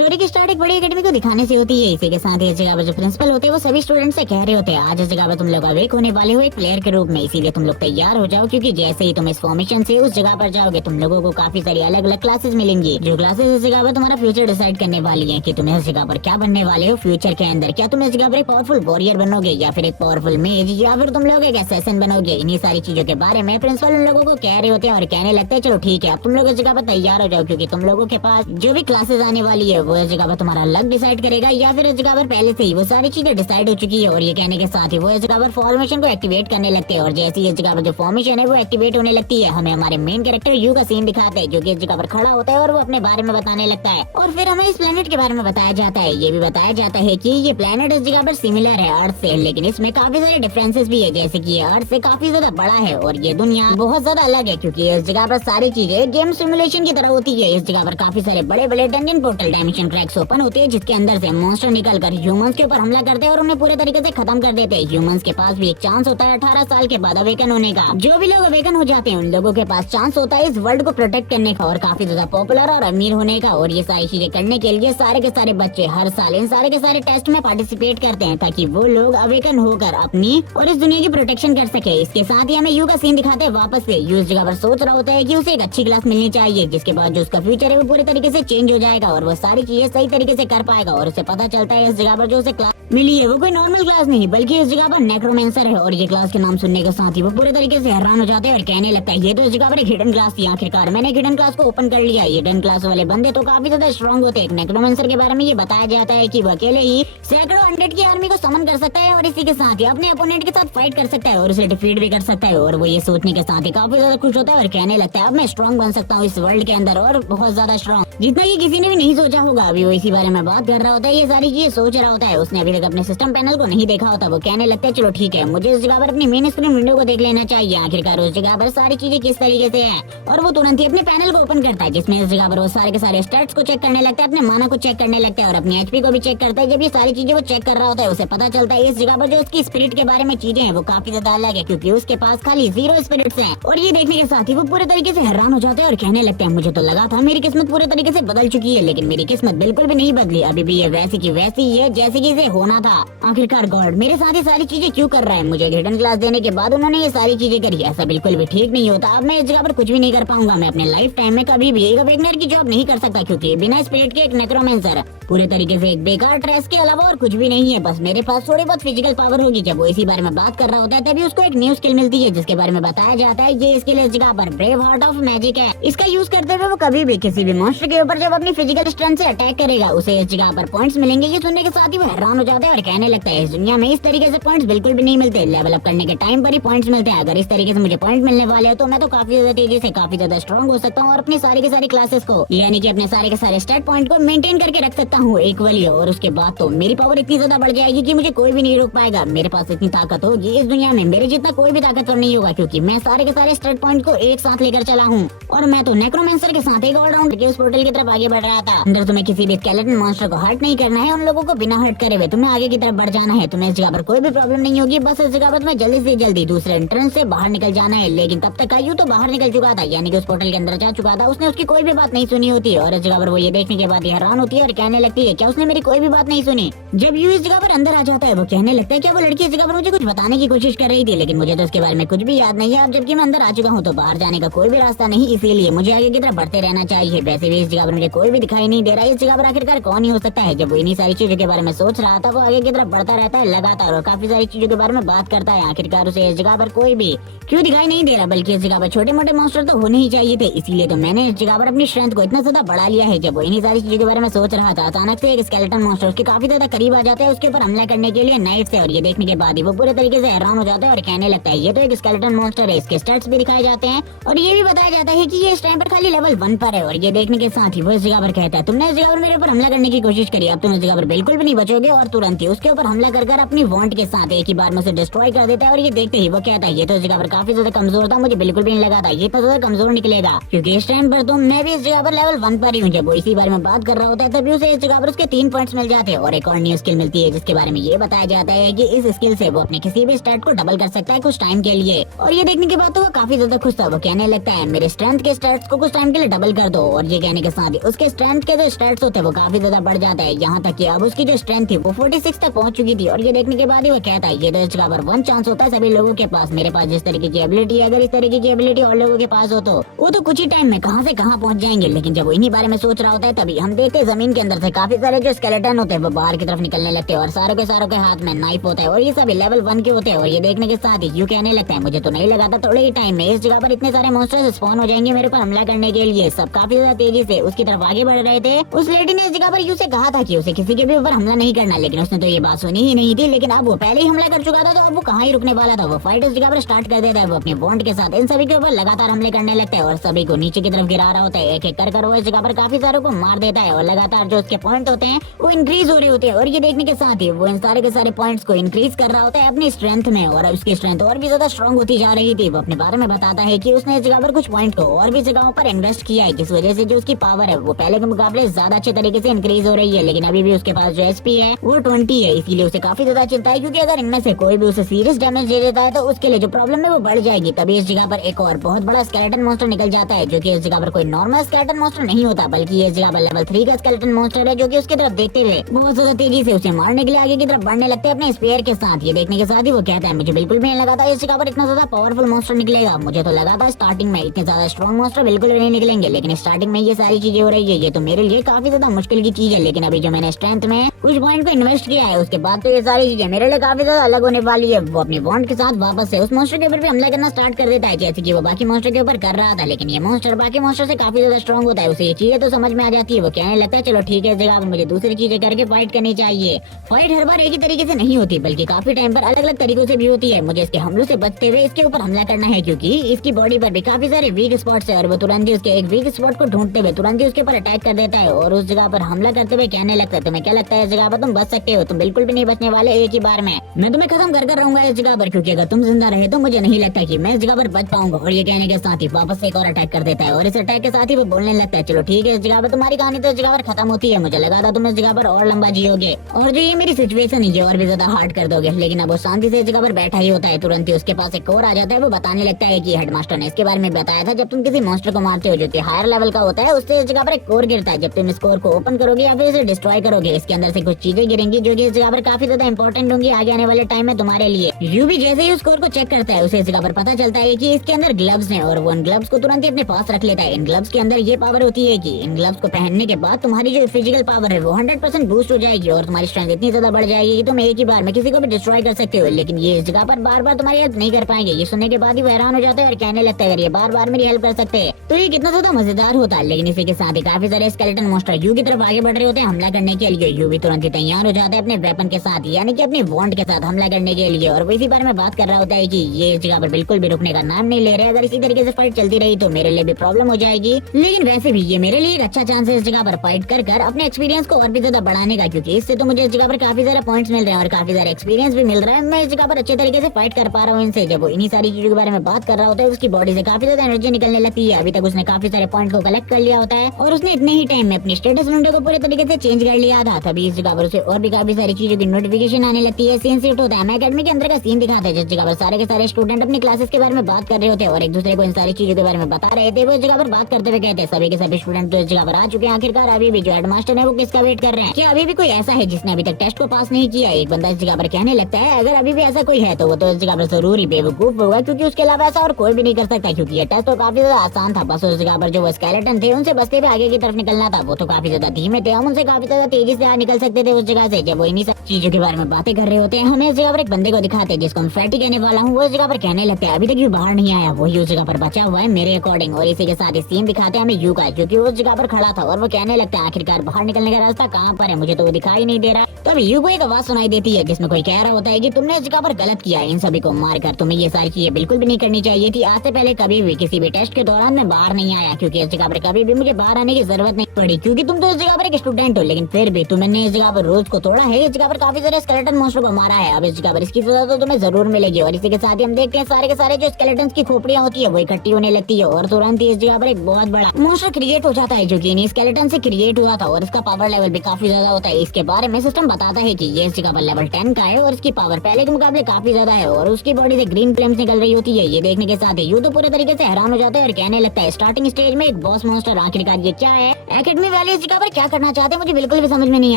Story की start एक बड़ी एकेडमी को दिखाने से होती है। इसी के साथ इस जगह पर जो प्रिंसिपल होते हैं वो सभी स्टूडेंट से कह रहे होते हैं आज इस जगह पर तुम लोग अवेक होने वाले हो एक प्लेयर के रूप में, इसीलिए तुम लोग तैयार हो जाओ क्योंकि जैसे ही तुम इस फॉर्मेशन से उस जगह पर जाओगे तुम लोगों को काफी सारी अलग अलग क्लासेस मिलेंगी, जो क्लासेस इस जगह पर तुम्हारा फ्यूचर डिसाइड करने वाली है कि तुम इस जगह पर क्या बनने वाले हो फ्यूचर के अंदर। क्या तुम इस जगह पर एक पावरफुल वॉरियर बनोगे या फिर एक पावरफुल मेज या फिर तुम लोग एक असैसिन बनोगे। इन्हीं सारी चीजों के बारे में प्रिंसिपल उन लोगों को कह रहे होते हैं और कहने लगते हैं चलो ठीक है अब तुम लोग इस जगह पर तैयार हो जाओ क्योंकि तुम लोगों के पास जो भी क्लासेस आने वाली है वो इस जगह पर तुम्हारा लक डिसाइड करेगा या फिर इस जगह पर पहले से ही वो सारी चीजें डिसाइड हो चुकी है। और ये कहने के साथ ही वो इस जगह पर फॉर्मेशन को एक्टिवेट करने लगते हैं और जैसे ही इस जगह पर जो फॉर्मेशन है वो एक्टिवेट होने लगती है हमें हमारे मेन कैरेक्टर यू का सीन दिखाते हैं जो कि इस जगह पर खड़ा होता है और वो अपने बारे में बताने लगता है। और फिर हमें इस प्लेनेट के बारे में बताया जाता है। ये भी बताया जाता है कि ये प्लेनेट इस जगह पर सिमिलर है अर्थ से, लेकिन इसमें काफी सारे डिफरेंसेस भी है, जैसे कि ये अर्थ से काफी ज्यादा बड़ा है और ये दुनिया बहुत ज्यादा अलग है क्योंकि इस जगह पर सारी चीजें गेम सिमुलेशन की तरह होती है। इस जगह पर काफी सारे बड़े बड़े dungeon portal dimension cracks open होते हैं जिसके अंदर से मॉन्स्टर निकलकर ह्यूमंस के ऊपर हमला करते हैं और उन्हें पूरे तरीके से खत्म कर देते हैं। ह्यूमंस के पास भी एक चांस होता है 18 साल के बाद अवेकन होने का। जो भी लोग अवेकन हो जाते हैं उन लोगों के पास चांस होता है इस वर्ल्ड को प्रोटेक्ट करने का और काफी ज्यादा पॉपुलर और अमीर होने का। और ये सारी चीजें करने के लिए सारे के सारे बच्चे हर साल इन सारे के सारे टेस्ट में पार्टिसिपेट करते हैं ताकि वो लोग अवेकन होकर अपनी और इस दुनिया की प्रोटेक्शन कर सके। इसके साथ ही हमें यू का सीन दिखाते हैं वापस से। यू इस जगह पर सोच रहा होता है कि उसे एक अच्छी क्लास मिलनी चाहिए जिसके बाद जो उसका फ्यूचर है वो पूरे तरीके से चेंज हो जाएगा और वो सारी चीजें सही तरीके से कर पाएगा। और उसे पता चलता है इस जगह पर जो उसे क्लास मिली है वो कोई नॉर्मल क्लास नहीं बल्कि इस जगह पर नेक्रोमेंसर है। और ये क्लास के नाम सुनने के साथ ही वो पूरे तरीके से हैरान हो जाते हैं और कहने लगता है ये तो इस जगह पर एक हिडन क्लास थी, आखिरकार मैंने हिडन क्लास को ओपन कर लिया। हिडन क्लास वाले बंदे तो काफी ज्यादा स्ट्रॉन्ग होते हैं। नेक्रोमेंसर के बारे में ये बताया जाता है कि वो अकेले ही सैकड़ों अनडेड की आर्मी को समन कर सकता है और इसी के साथ ही अपने अपोनेंट के साथ फाइट कर सकता है और उसे डिफीट भी कर सकता है। और वो ये सोचने के साथ ही काफी ज्यादा खुश होता है और कहने लगता है अब मैं स्ट्रॉन्ग बन सकता हूँ इस वर्ल्ड के अंदर और बहुत ज्यादा स्ट्रॉन्ग, जितना कि किसी ने भी नहीं सोचा होगा। अभी वो इसी बारे में बात कर रहा होता है, ये सारी चीजें सोच रहा होता है, उसने अभी तक अपने सिस्टम पैनल को नहीं देखा होता। वो कहने लगता है चलो ठीक है मुझे इस जगह पर अपनी मेन स्क्रीन विंडो को देख लेना चाहिए, आखिरकार उस जगह पर सारी चीजें किस तरीके से है। और वो तुरंत ही अपने पैनल को ओपन करता है जिसमें इस जगह पर वो सारे के सारे स्टैट्स को चेक करने लगता है, अपने माना को चेक करने लगता है और अपनी एचपी को भी चेक करता है। जब ये सारी चीजें वो चेक कर रहा होता है उसे पता चलता है इस जगह पर जो उसकी स्पिरिट के बारे में चीजें हैं वो काफी ज्यादा अलग है क्योंकि उसके पास खाली 0 स्पिरिट्स हैं। और ये देखने के साथ ही वो पूरे तरीके से हैरान हो जाते हैं और कहने लगते हैं मुझे तो लगा था मेरी किस्मत पूरे तरीके से बदल चुकी है लेकिन मेरी किस्मत बिल्कुल भी नहीं बदली, अभी भी ये वैसी की वैसी ही है जैसे कि इसे होना था। आखिरकार गॉड मेरे साथ ये सारी चीजें क्यों कर रहा है, मुझे रिटर्न क्लास देने के बाद उन्होंने ये सारी चीजें करी, ऐसा बिल्कुल भी ठीक नहीं होता। अब मैं इस जगह पर कुछ भी नहीं कर पाऊंगा, मैं अपने लाइफ टाइम में कभी भी एक अवेकनर की जॉब नहीं कर सकता क्योंकि बिना स्पिरिट के एक नेक्रोमेंसर पूरे तरीके से एक बेकार ट्रेस के अलावा और कुछ भी नहीं है, बस मेरे पास थोड़ी बहुत फिजिकल पावर होगी। जब वो इसी बारे में बात कर रहा होता है तभी उसको एक न्यू स्किल मिलती है जिसके बारे में बताया जाता है ये स्किल इस जगह पर ब्रेव हार्ट ऑफ मैजिक है। इसका यूज करते हुए वो कभी भी किसी भी मॉन्स्टर के ऊपर जब अपनी फिजिकल स्ट्रेंथ से अटैक करेगा उसे इस जगह पर पॉइंट्स मिलेंगे। ये सुनने के साथ ही वो हैरान हो जाता है और कहने लगता है इस दुनिया में इस तरीके से पॉइंट्स बिल्कुल भी नहीं मिलते, लेवल अप करने के टाइम पर ही पॉइंट्स मिलते हैं। अगर इस तरीके से मुझे पॉइंट मिलने वाले हैं तो मैं तो काफी ज्यादा तेजी से काफी ज्यादा स्ट्रॉन्ग हो सकता हूँ और अपनी सारी की सारी क्लासेस को यानी कि अपने सारे के सारे स्टैट पॉइंट को मेंटेन करके रख सकता हूँ इक्वली। और उसके बाद तो मेरी पावर इतनी ज्यादा बढ़ जाएगी कि मुझे कोई भी नहीं रोक पाएगा। मेरे पास इतनी ताकत होगी इस दुनिया में मेरे जितना कोई भी ताकतवर नहीं होगा क्योंकि मैं सारे के सारे स्टैट पॉइंट को एक साथ लेकर चला हूँ। और मैं तो नेक्रोमेंसर के साथ एक ऑलराउंड के उस पोर्टल की तरफ आगे बढ़ रहा था। अंदर तुम्हें किसी भी स्केलेटन मॉन्स्टर को हर्ट नहीं करना है, उन लोगों को बिना हर्ट करे हुए तुम्हें आगे की तरफ बढ़ जाना है। तुम्हें इस जगह पर कोई भी प्रॉब्लम नहीं होगी, बस इस जगह पर तुम्हें जल्दी से जल्दी दूसरे एंट्रेंस से बाहर निकल जाना है। लेकिन तब तक आयु तो बाहर निकल चुका था यानी कि उस पोर्टल के अंदर जा चुका था, उसने उसकी कोई भी बात नहीं सुनी होती और इस जगह पर वो ये देखने के बाद हैरान होती है और कहने लगती है क्या उसने मेरी कोई भी बात नहीं सुनी। जब यू इस जगह पर अंदर आ जाता है वो कहने लगता है क्या वो लड़की इस जगह पर मुझे कुछ बताने की कोशिश कर रही थी लेकिन मुझे तो उसके बारे में कुछ भी याद नहीं है। अब जबकि मैं अंदर आ चुका हूँ तो बाहर जाने का कोई भी रास्ता नहीं, इसीलिए मुझे आगे की तरफ बढ़ते रहना चाहिए। वैसे भी इस जगह पर मुझे कोई भी दिखाई नहीं दे रहा है, इस जगह पर आखिरकार कौन ही हो सकता है। जब वो इन्हीं सारी चीजों के बारे में सोच रहा था वो आगे की तरफ बढ़ता रहता है लगातार और काफी सारी चीजों के बारे में बात करता है। आखिरकार उसे इस जगह पर कोई भी क्यों दिखाई नहीं दे रहा, बल्कि इस जगह पर छोटे मोटे मॉन्स्टर तो होने ही चाहिए थे, इसीलिए तो मैंने इस जगह पर अपनी स्ट्रेंथ को इतना ज्यादा बढ़ा लिया है। जब वो इन्हीं सारी चीजों के बारे में सोच रहा था अचानक से एक स्केलेटन मॉन्स्टर उसके काफी ज्यादा करीब आ जाता है उसके ऊपर हमला करने के लिए नाइफ से। और ये देखने के बाद ही वो पूरे तरीके से हैरान हो जाता है और कहने लगता है ये तो एक स्केलेटन मॉन्स्टर है। इसके स्टैट्स भी दिखाए जाते हैं और ये भी बताया जाता है कि ये इस टाइम पर खाली लेवल 1 पर है। और ये देखने के साथ ही वो इस जगह पर कहता है तुमने इस जगह पर मेरे ऊपर हमला करने की कोशिश करी, अब तुम इस जगह पर बिल्कुल भी नहीं बचोगे। और तुरंत ही उसके ऊपर हमला कर अपनी वॉन्ट के साथ एक ही बार में उसे डिस्ट्रॉय कर देता है। और ये देखते ही वो कहता है ये तो इस जगह पर काफी ज्यादा कमजोर था, मुझे बिल्कुल भी नहीं लगा था ये इतना ज्यादा कमजोर निकलेगा क्योंकि इस टाइम पर तो मैं भी इस जगह पर लेवल 1 पर ही हूँ। जब वो इसी बारे में बात कर रहा होता है तभी उसे इस जगह पर उसके 3 पॉइंट्स मिल जाते हैं और एक और न्यू स्किल मिलती है जिसके बारे में ये बताया जाता है कि इस स्किल से वो अपने किसी भी स्टैट को डबल कर सकता है कुछ टाइम के लिए। और ये देखने के बाद तो वो काफी ज्यादा खुश था, वो कहने लगता है मेरे स्ट्रेंथ के स्टैट्स को कुछ टाइम के लिए डबल कर दो। और ये कहने के साथ ही उसके स्ट्रेंथ के जो स्टैट्स स्टैट्स होते हैं वो काफी ज्यादा बढ़ जाता है। यहाँ तक कि अब उसकी जो स्ट्रेंथ थी वो 46 तक पहुंच चुकी थी। और ये देखने के बाद ही वो कहता है ये तो इस जगह पर वन चांस होता है सभी लोगों के पास, मेरे पास जिस तरीके की एबिलिटी है, अगर इस तरीके की एबिलिटी और लोगों के पास हो तो वो तो कुछ ही टाइम में कहां से कहां पहुंच जाएंगे। लेकिन जब वो इन्हीं बारे में सोच रहा होता है तभी हम देखते हैं जमीन के अंदर से काफी सारे जो स्केलेटन होते हैं वो बाहर की तरफ निकलने लगते हैं और सारों के हाथ में नाइफ होता है और ये सभी लेवल 1 के होते हैं। और ये देखने के साथ ही यूं कहने लगता है मुझे तो नहीं लगा था थोड़े ही टाइम में इस जगह पर इतने सारे मॉन्स्टर्स स्पॉन हो जाएंगे मेरे ऊपर हमला करने के लिए। सब काफी ज्यादा तेजी से उसकी तरफ आगे बढ़ रहे थे। उस लेडी ने इस जगह पर यूं से कहा था कि उसे किसी के भी ऊपर हमला नहीं करना, लेकिन उसने तो ये बात सुनी ही नहीं थी। लेकिन अब वो पहले ही हमला कर चुका था तो अब वो कहाँ ही रुकने वाला था। वो फाइट इस जगह पर स्टार्ट कर देता है। वो अपने बॉन्ड के साथ इन सभी के ऊपर लगातार हमले करने लगता है और सभी को नीचे की तरफ गिरा रहा होता है। एक एक कर वो इस जगह पर काफी सारों को मार देता है और लगातार जो उसके पॉइंट होते हैं वो इंक्रीज हो रहे होते हैं। और ये देखने के साथ ही वो इन सारे के सारे पॉइंट्स को इंक्रीज कर रहा होता है अपनी स्ट्रेंथ में और उसकी स्ट्रेंथ और भी ज्यादा स्ट्रॉन्ग होती जा रही थी। वो अपने बारे में बताता है कि उसने इस जगह पर कुछ पॉइंट को और भी जगहों पर इन्वेस्ट किया है जिस वजह से जो उसकी पावर है वो पहले के मुकाबले ज्यादा अच्छे तरीके से इंक्रीज हो रही है। लेकिन अभी भी उसके पास जो एसपी है वो 20 है, इसीलिए उसे काफी ज्यादा चिंता है क्योंकि अगर इनमें से कोई भी उसे सीरियस डैमेज दे देता है तो उसके लिए जो प्रॉब्लम है वो बढ़ जाएगी। तभी इस जगह पर एक और बहुत बड़ा स्केलेटन मॉन्स्टर निकल जाता है जो कि इस जगह पर कोई नॉर्मल स्केलेटन मॉन्स्टर नहीं होता बल्कि ये इस जगह पर लेवल 3 का स्केलेटन मॉन्स्टर है जो कि उसकी तरफ देखते हुए बहुत ज्यादा तेजी से उसे मारने के लिए आगे की तरफ बढ़ने लगते हैं अपने स्पेयर के साथ। ये देखने के साथ ही वो कहता है मुझे बिल्कुल भी नहीं लगा था इस जगह पर इतना ज्यादा पावरफुल मॉन्स्टर निकलेगा। मुझे तो लगा था स्टार्टिंग में इतने ज्यादा स्ट्रॉन्ग मॉन्स्टर बिल्कुल भी नहीं निकलेंगे, लेकिन स्टार्टिंग में ये सारी चीजें हो रही है ये तो मेरे लिए काफी ज्यादा मुश्किल की चीज है। लेकिन अभी जो मैंने स्ट्रेंथ में कुछ पॉइंट को इन्वेस्ट किया है उसके बाद तो ये सारी चीजें मेरे लिए काफी ज्यादा अलग होने वाली है। वो अपने बॉन्ड के साथ वापस से उस मॉन्स्टर के ऊपर भी हमला करना स्टार्ट कर देता है जैसे कि वो बाकी मॉन्स्टर के ऊपर कर रहा था। लेकिन ये मॉन्स्टर बाकी मॉन्स्टर से काफी ज्यादा स्ट्रॉन्ग होता है, उसे ये चीजें तो समझ में आ जाती है। वो कहने लगता है चलो ठीक है इस जगह पर मुझे दूसरी चीजें करके फाइट करनी चाहिए। फाइट हर बार एक ही तरीके से नहीं होती बल्कि काफी टाइम पर अलग अलग तरीकों से भी होती है। मुझे इसके हमलों से बचते हुए इसके ऊपर हमला करना है क्योंकि इसकी बॉडी पर भी काफी सारे वीक स्पॉट्स है और वो तुरंत ही उसके एक वीक स्पॉट को ढूंढते हुए तुरंत ही उसके ऊपर अटैक कर देता है और उस जगह पर हमला करते हुए कहने लगता है तुम्हें क्या लगता है इस जगह पर तुम बच सकते हो? तुम बिल्कुल भी नहीं बचने वाले एक ही बार में। मैं तुम्हें खत्म कर रहूंगा इस जगह पर क्योंकि अगर तुम जिंदा रहे तो मुझे नहीं लगता कि मैं इस जगह पर बच पाऊंगा। और ये कहने के साथ ही वापस एक और अटैक कर देता है और इस अटैक के साथ ही वो बोलने लगता है चलो ठीक है इस जगह पर तुम्हारी कहानी तो इस जगह पर खत्म होती है। मुझे लगा था तुम इस जगह पर और लंबा जियोगे और जो ये मेरी सिचुएशन है ये और भी ज्यादा हार्ड कर दोगे। लेकिन अब वो शांति से इस जगह पर बैठा ही होता है। तुरंत ही उसके पास एक और आ जाता है। वो बताने लगता है कि हेडमास्टर ने इसके बारे में बताया था जब तुम किसी मॉन्स्टर को मारते हो जो कि हायर लेवल का होता है उससे इस जगह पर एक कोर गिरता है। जब तुम इस कोर को ओपन करोगे या फिर इसे डिस्ट्रॉय करोगे इसके अंदर से कुछ चीजें गिरेंगी जो कि इस जगह पर काफी ज्यादा इंपॉर्टेंट होंगी आगे आने वाले टाइम में तुम्हारे लिए। यू भी जैसे ही उस कोर को चेक करता है उसे इस जगह पर पता चलता है कि इसके अंदर ग्लव्स हैं और वो इन ग्लव्स को तुरंत ही अपने पास रख लेता है। इन ग्लव्स के अंदर ये पावर होती है कि इन ग्लव्स को पहनने के बाद तुम्हारी जो फिजिकल पावर है वो 100% बूस्ट हो जाएगी और तुम्हारी स्ट्रेंथ इतनी ज्यादा बढ़ जाएगी कि तुम एक ही बार में किसी को भी डिस्ट्रॉय कर सकते हो। लेकिन ये इस जगह पर बार बार तुम्हारी हेल्प नहीं कर पाएंगे। ये सुनने के बाद ही वो हैरान हो जाता है और कहने लगता है अगर ये बार बार मेरी हेल्प कर सकते हैं तो ये कितना ज्यादा मजेदार होता है। लेकिन इसी के साथ ही काफी सारे स्केलेटन मॉन्स्टर यू की तरफ आगे बढ़ रहे होते हैं हमला करने के लिए। यू भी तुरंत ही तैयार हो जाता है अपने वेपन के साथ यानी कि अपने वॉन्ड के साथ हमला करने के लिए और वो इसी बारे में बात कर रहा होता है कि ये इस जगह पर बिल्कुल भी रुकने का नाम नहीं ले रहे। अगर इसी तरीके से फाइट चलती रही तो मेरे लिए भी प्रॉब्लम हो जाएगी। लेकिन वैसे भी ये मेरे लिए एक अच्छा चांस है इस जगह पर फाइट कर अपने एक्सपीरियंस को और भी ज्यादा बढ़ाने का क्योंकि इससे तो मुझे इस जगह पर काफी सारे पॉइंट्स मिल रहे हैं और काफी सारे एक्सपीरियंस भी मिल रहा है। मैं इस जगह पर अच्छे तरीके से फाइट कर पा रहा हूँ इनसे। जब वो इन्हीं सारी चीजों के बारे में बात कर रहा होता है उसकी बॉडी से काफी ज्यादा एनर्जी निकलने लगती है। अभी तक उसने काफी सारे पॉइंट को कलेक्ट कर लिया होता है और उसने इतने ही टाइम में अपनी स्टेटस विंडो को पूरे तरीके से चेंज कर लिया था। तभी इस जगह पर उसे और भी काफी सारी चीजों की नोटिफिकेशन आने लगती है। सीन शिफ्ट होता है। मैं अकेडमी के अंदर का सीन दिखाता है जिस जगह पर सारे के सारे स्टूडेंट अपनी क्लासेस के बारे में बात कर रहे होते हैं और एक दूसरे को इन सारी चीजों के बारे में बता रहे थे। वो इस जगह पर बात करते हुए कहते हैं सभी के सभी स्टूडेंट तो इस जगह पर आ चुके हैं। आखिरकार अभी भी जो हेडमास्टर है वो किसका वेट कर रहे हैं? क्या अभी भी कोई ऐसा है जिसने अभी तक टेस्ट को पास नहीं किया? एक बंदा इस जगह पर कहने लगता है अगर अभी भी ऐसा कोई है तो वो तो इस जगह पर जरूर ही बेवकूफ होगा क्योंकि उसके अलावा ऐसा और कोई भी नहीं कर सकता क्योंकि ये टेस्ट तो काफी ज्यादा आसान था। बस उस जगह पर जो वो स्केलेटन थे उनसे बचते हुए आगे की तरफ निकलना था। वो तो काफी ज्यादा धीमे थे, हम उनसे काफी ज्यादा तेजी से निकल सकते थे उस जगह से। जब वो इन्हीं सब चीजों के बारे में बातें कर रहे होते हैं हमें इस जगह पर एक बंदे को दिखाते हैं जिसको मैं फैटी कहने वाला हूँ। वो इस जगह पर कहने लगता है अभी तक यू बाहर नहीं आया, वही उस जगह पर बचा हुआ है मेरे अकॉर्डिंग। और इसी के साथ ही सीन दिखाते हैं हमें यू का जो कि उस जगह पर खड़ा था और वो कहने लगता है आखिरकार बाहर निकलने का रास्ता कहाँ पर है? मुझे तो वो दिखाई नहीं दे रहा। तो अभी यू को एक आवाज सुनाई देती है जिसमें कोई कह रहा होता है कि तुमने इस जगह पर गलत किया, इन सभी को मारकर। तुम्हें ये सारी चीजें बिल्कुल भी नहीं करनी चाहिए थी। आज से पहले कभी भी किसी भी टेस्ट के दौरान मैं बाहर नहीं आया क्योंकि इस जगह पर कभी भी मुझे बाहर आने की जरूरत नहीं पड़ी क्योंकि तुम तो इस जगह पर एक स्टूडेंट हो। लेकिन फिर भी तुमने इस जगह पर रूल्स को तोड़ा है। इस जगह पर काफी सारे स्केलेटन मॉन्स्टर को मारा है। अब इस जगह पर इसकी सजा तो तुम्हें जरूर मिलेगी। और इसी के साथ ही हम देखते हैं सारे के सारे जो स्केलेटन्स की खोपड़ियां होती है वो इकट्ठी होने लगती है और तुरंत ही इस जगह पर एक बहुत बड़ा मॉन्स्टर क्रिएट हो जाता है जो कि इन्हीं स्केलेटन से क्रिएट हुआ था और इसका पावर लेवल भी काफी ज्यादा होता है। इसके बारे में सिस्टम बताता है कि ये इस जगह पर लेवल 10 का है और इसकी पावर पहले के मुकाबले काफी ज्यादा है और उसकी बॉडी से ग्रीन फ्लेम्स निकल रही होती है। ये देखने के साथ ही यू तो पूरे तरीके से हैरान हो जाता है और कहने लगता है स्टार्टिंग स्टेज में एक बॉस मॉन्स्टर, आखिरकार ये क्या है? एकेडमी वाले इस जगह पर क्या करना चाहते हैं मुझे बिल्कुल भी समझ में नहीं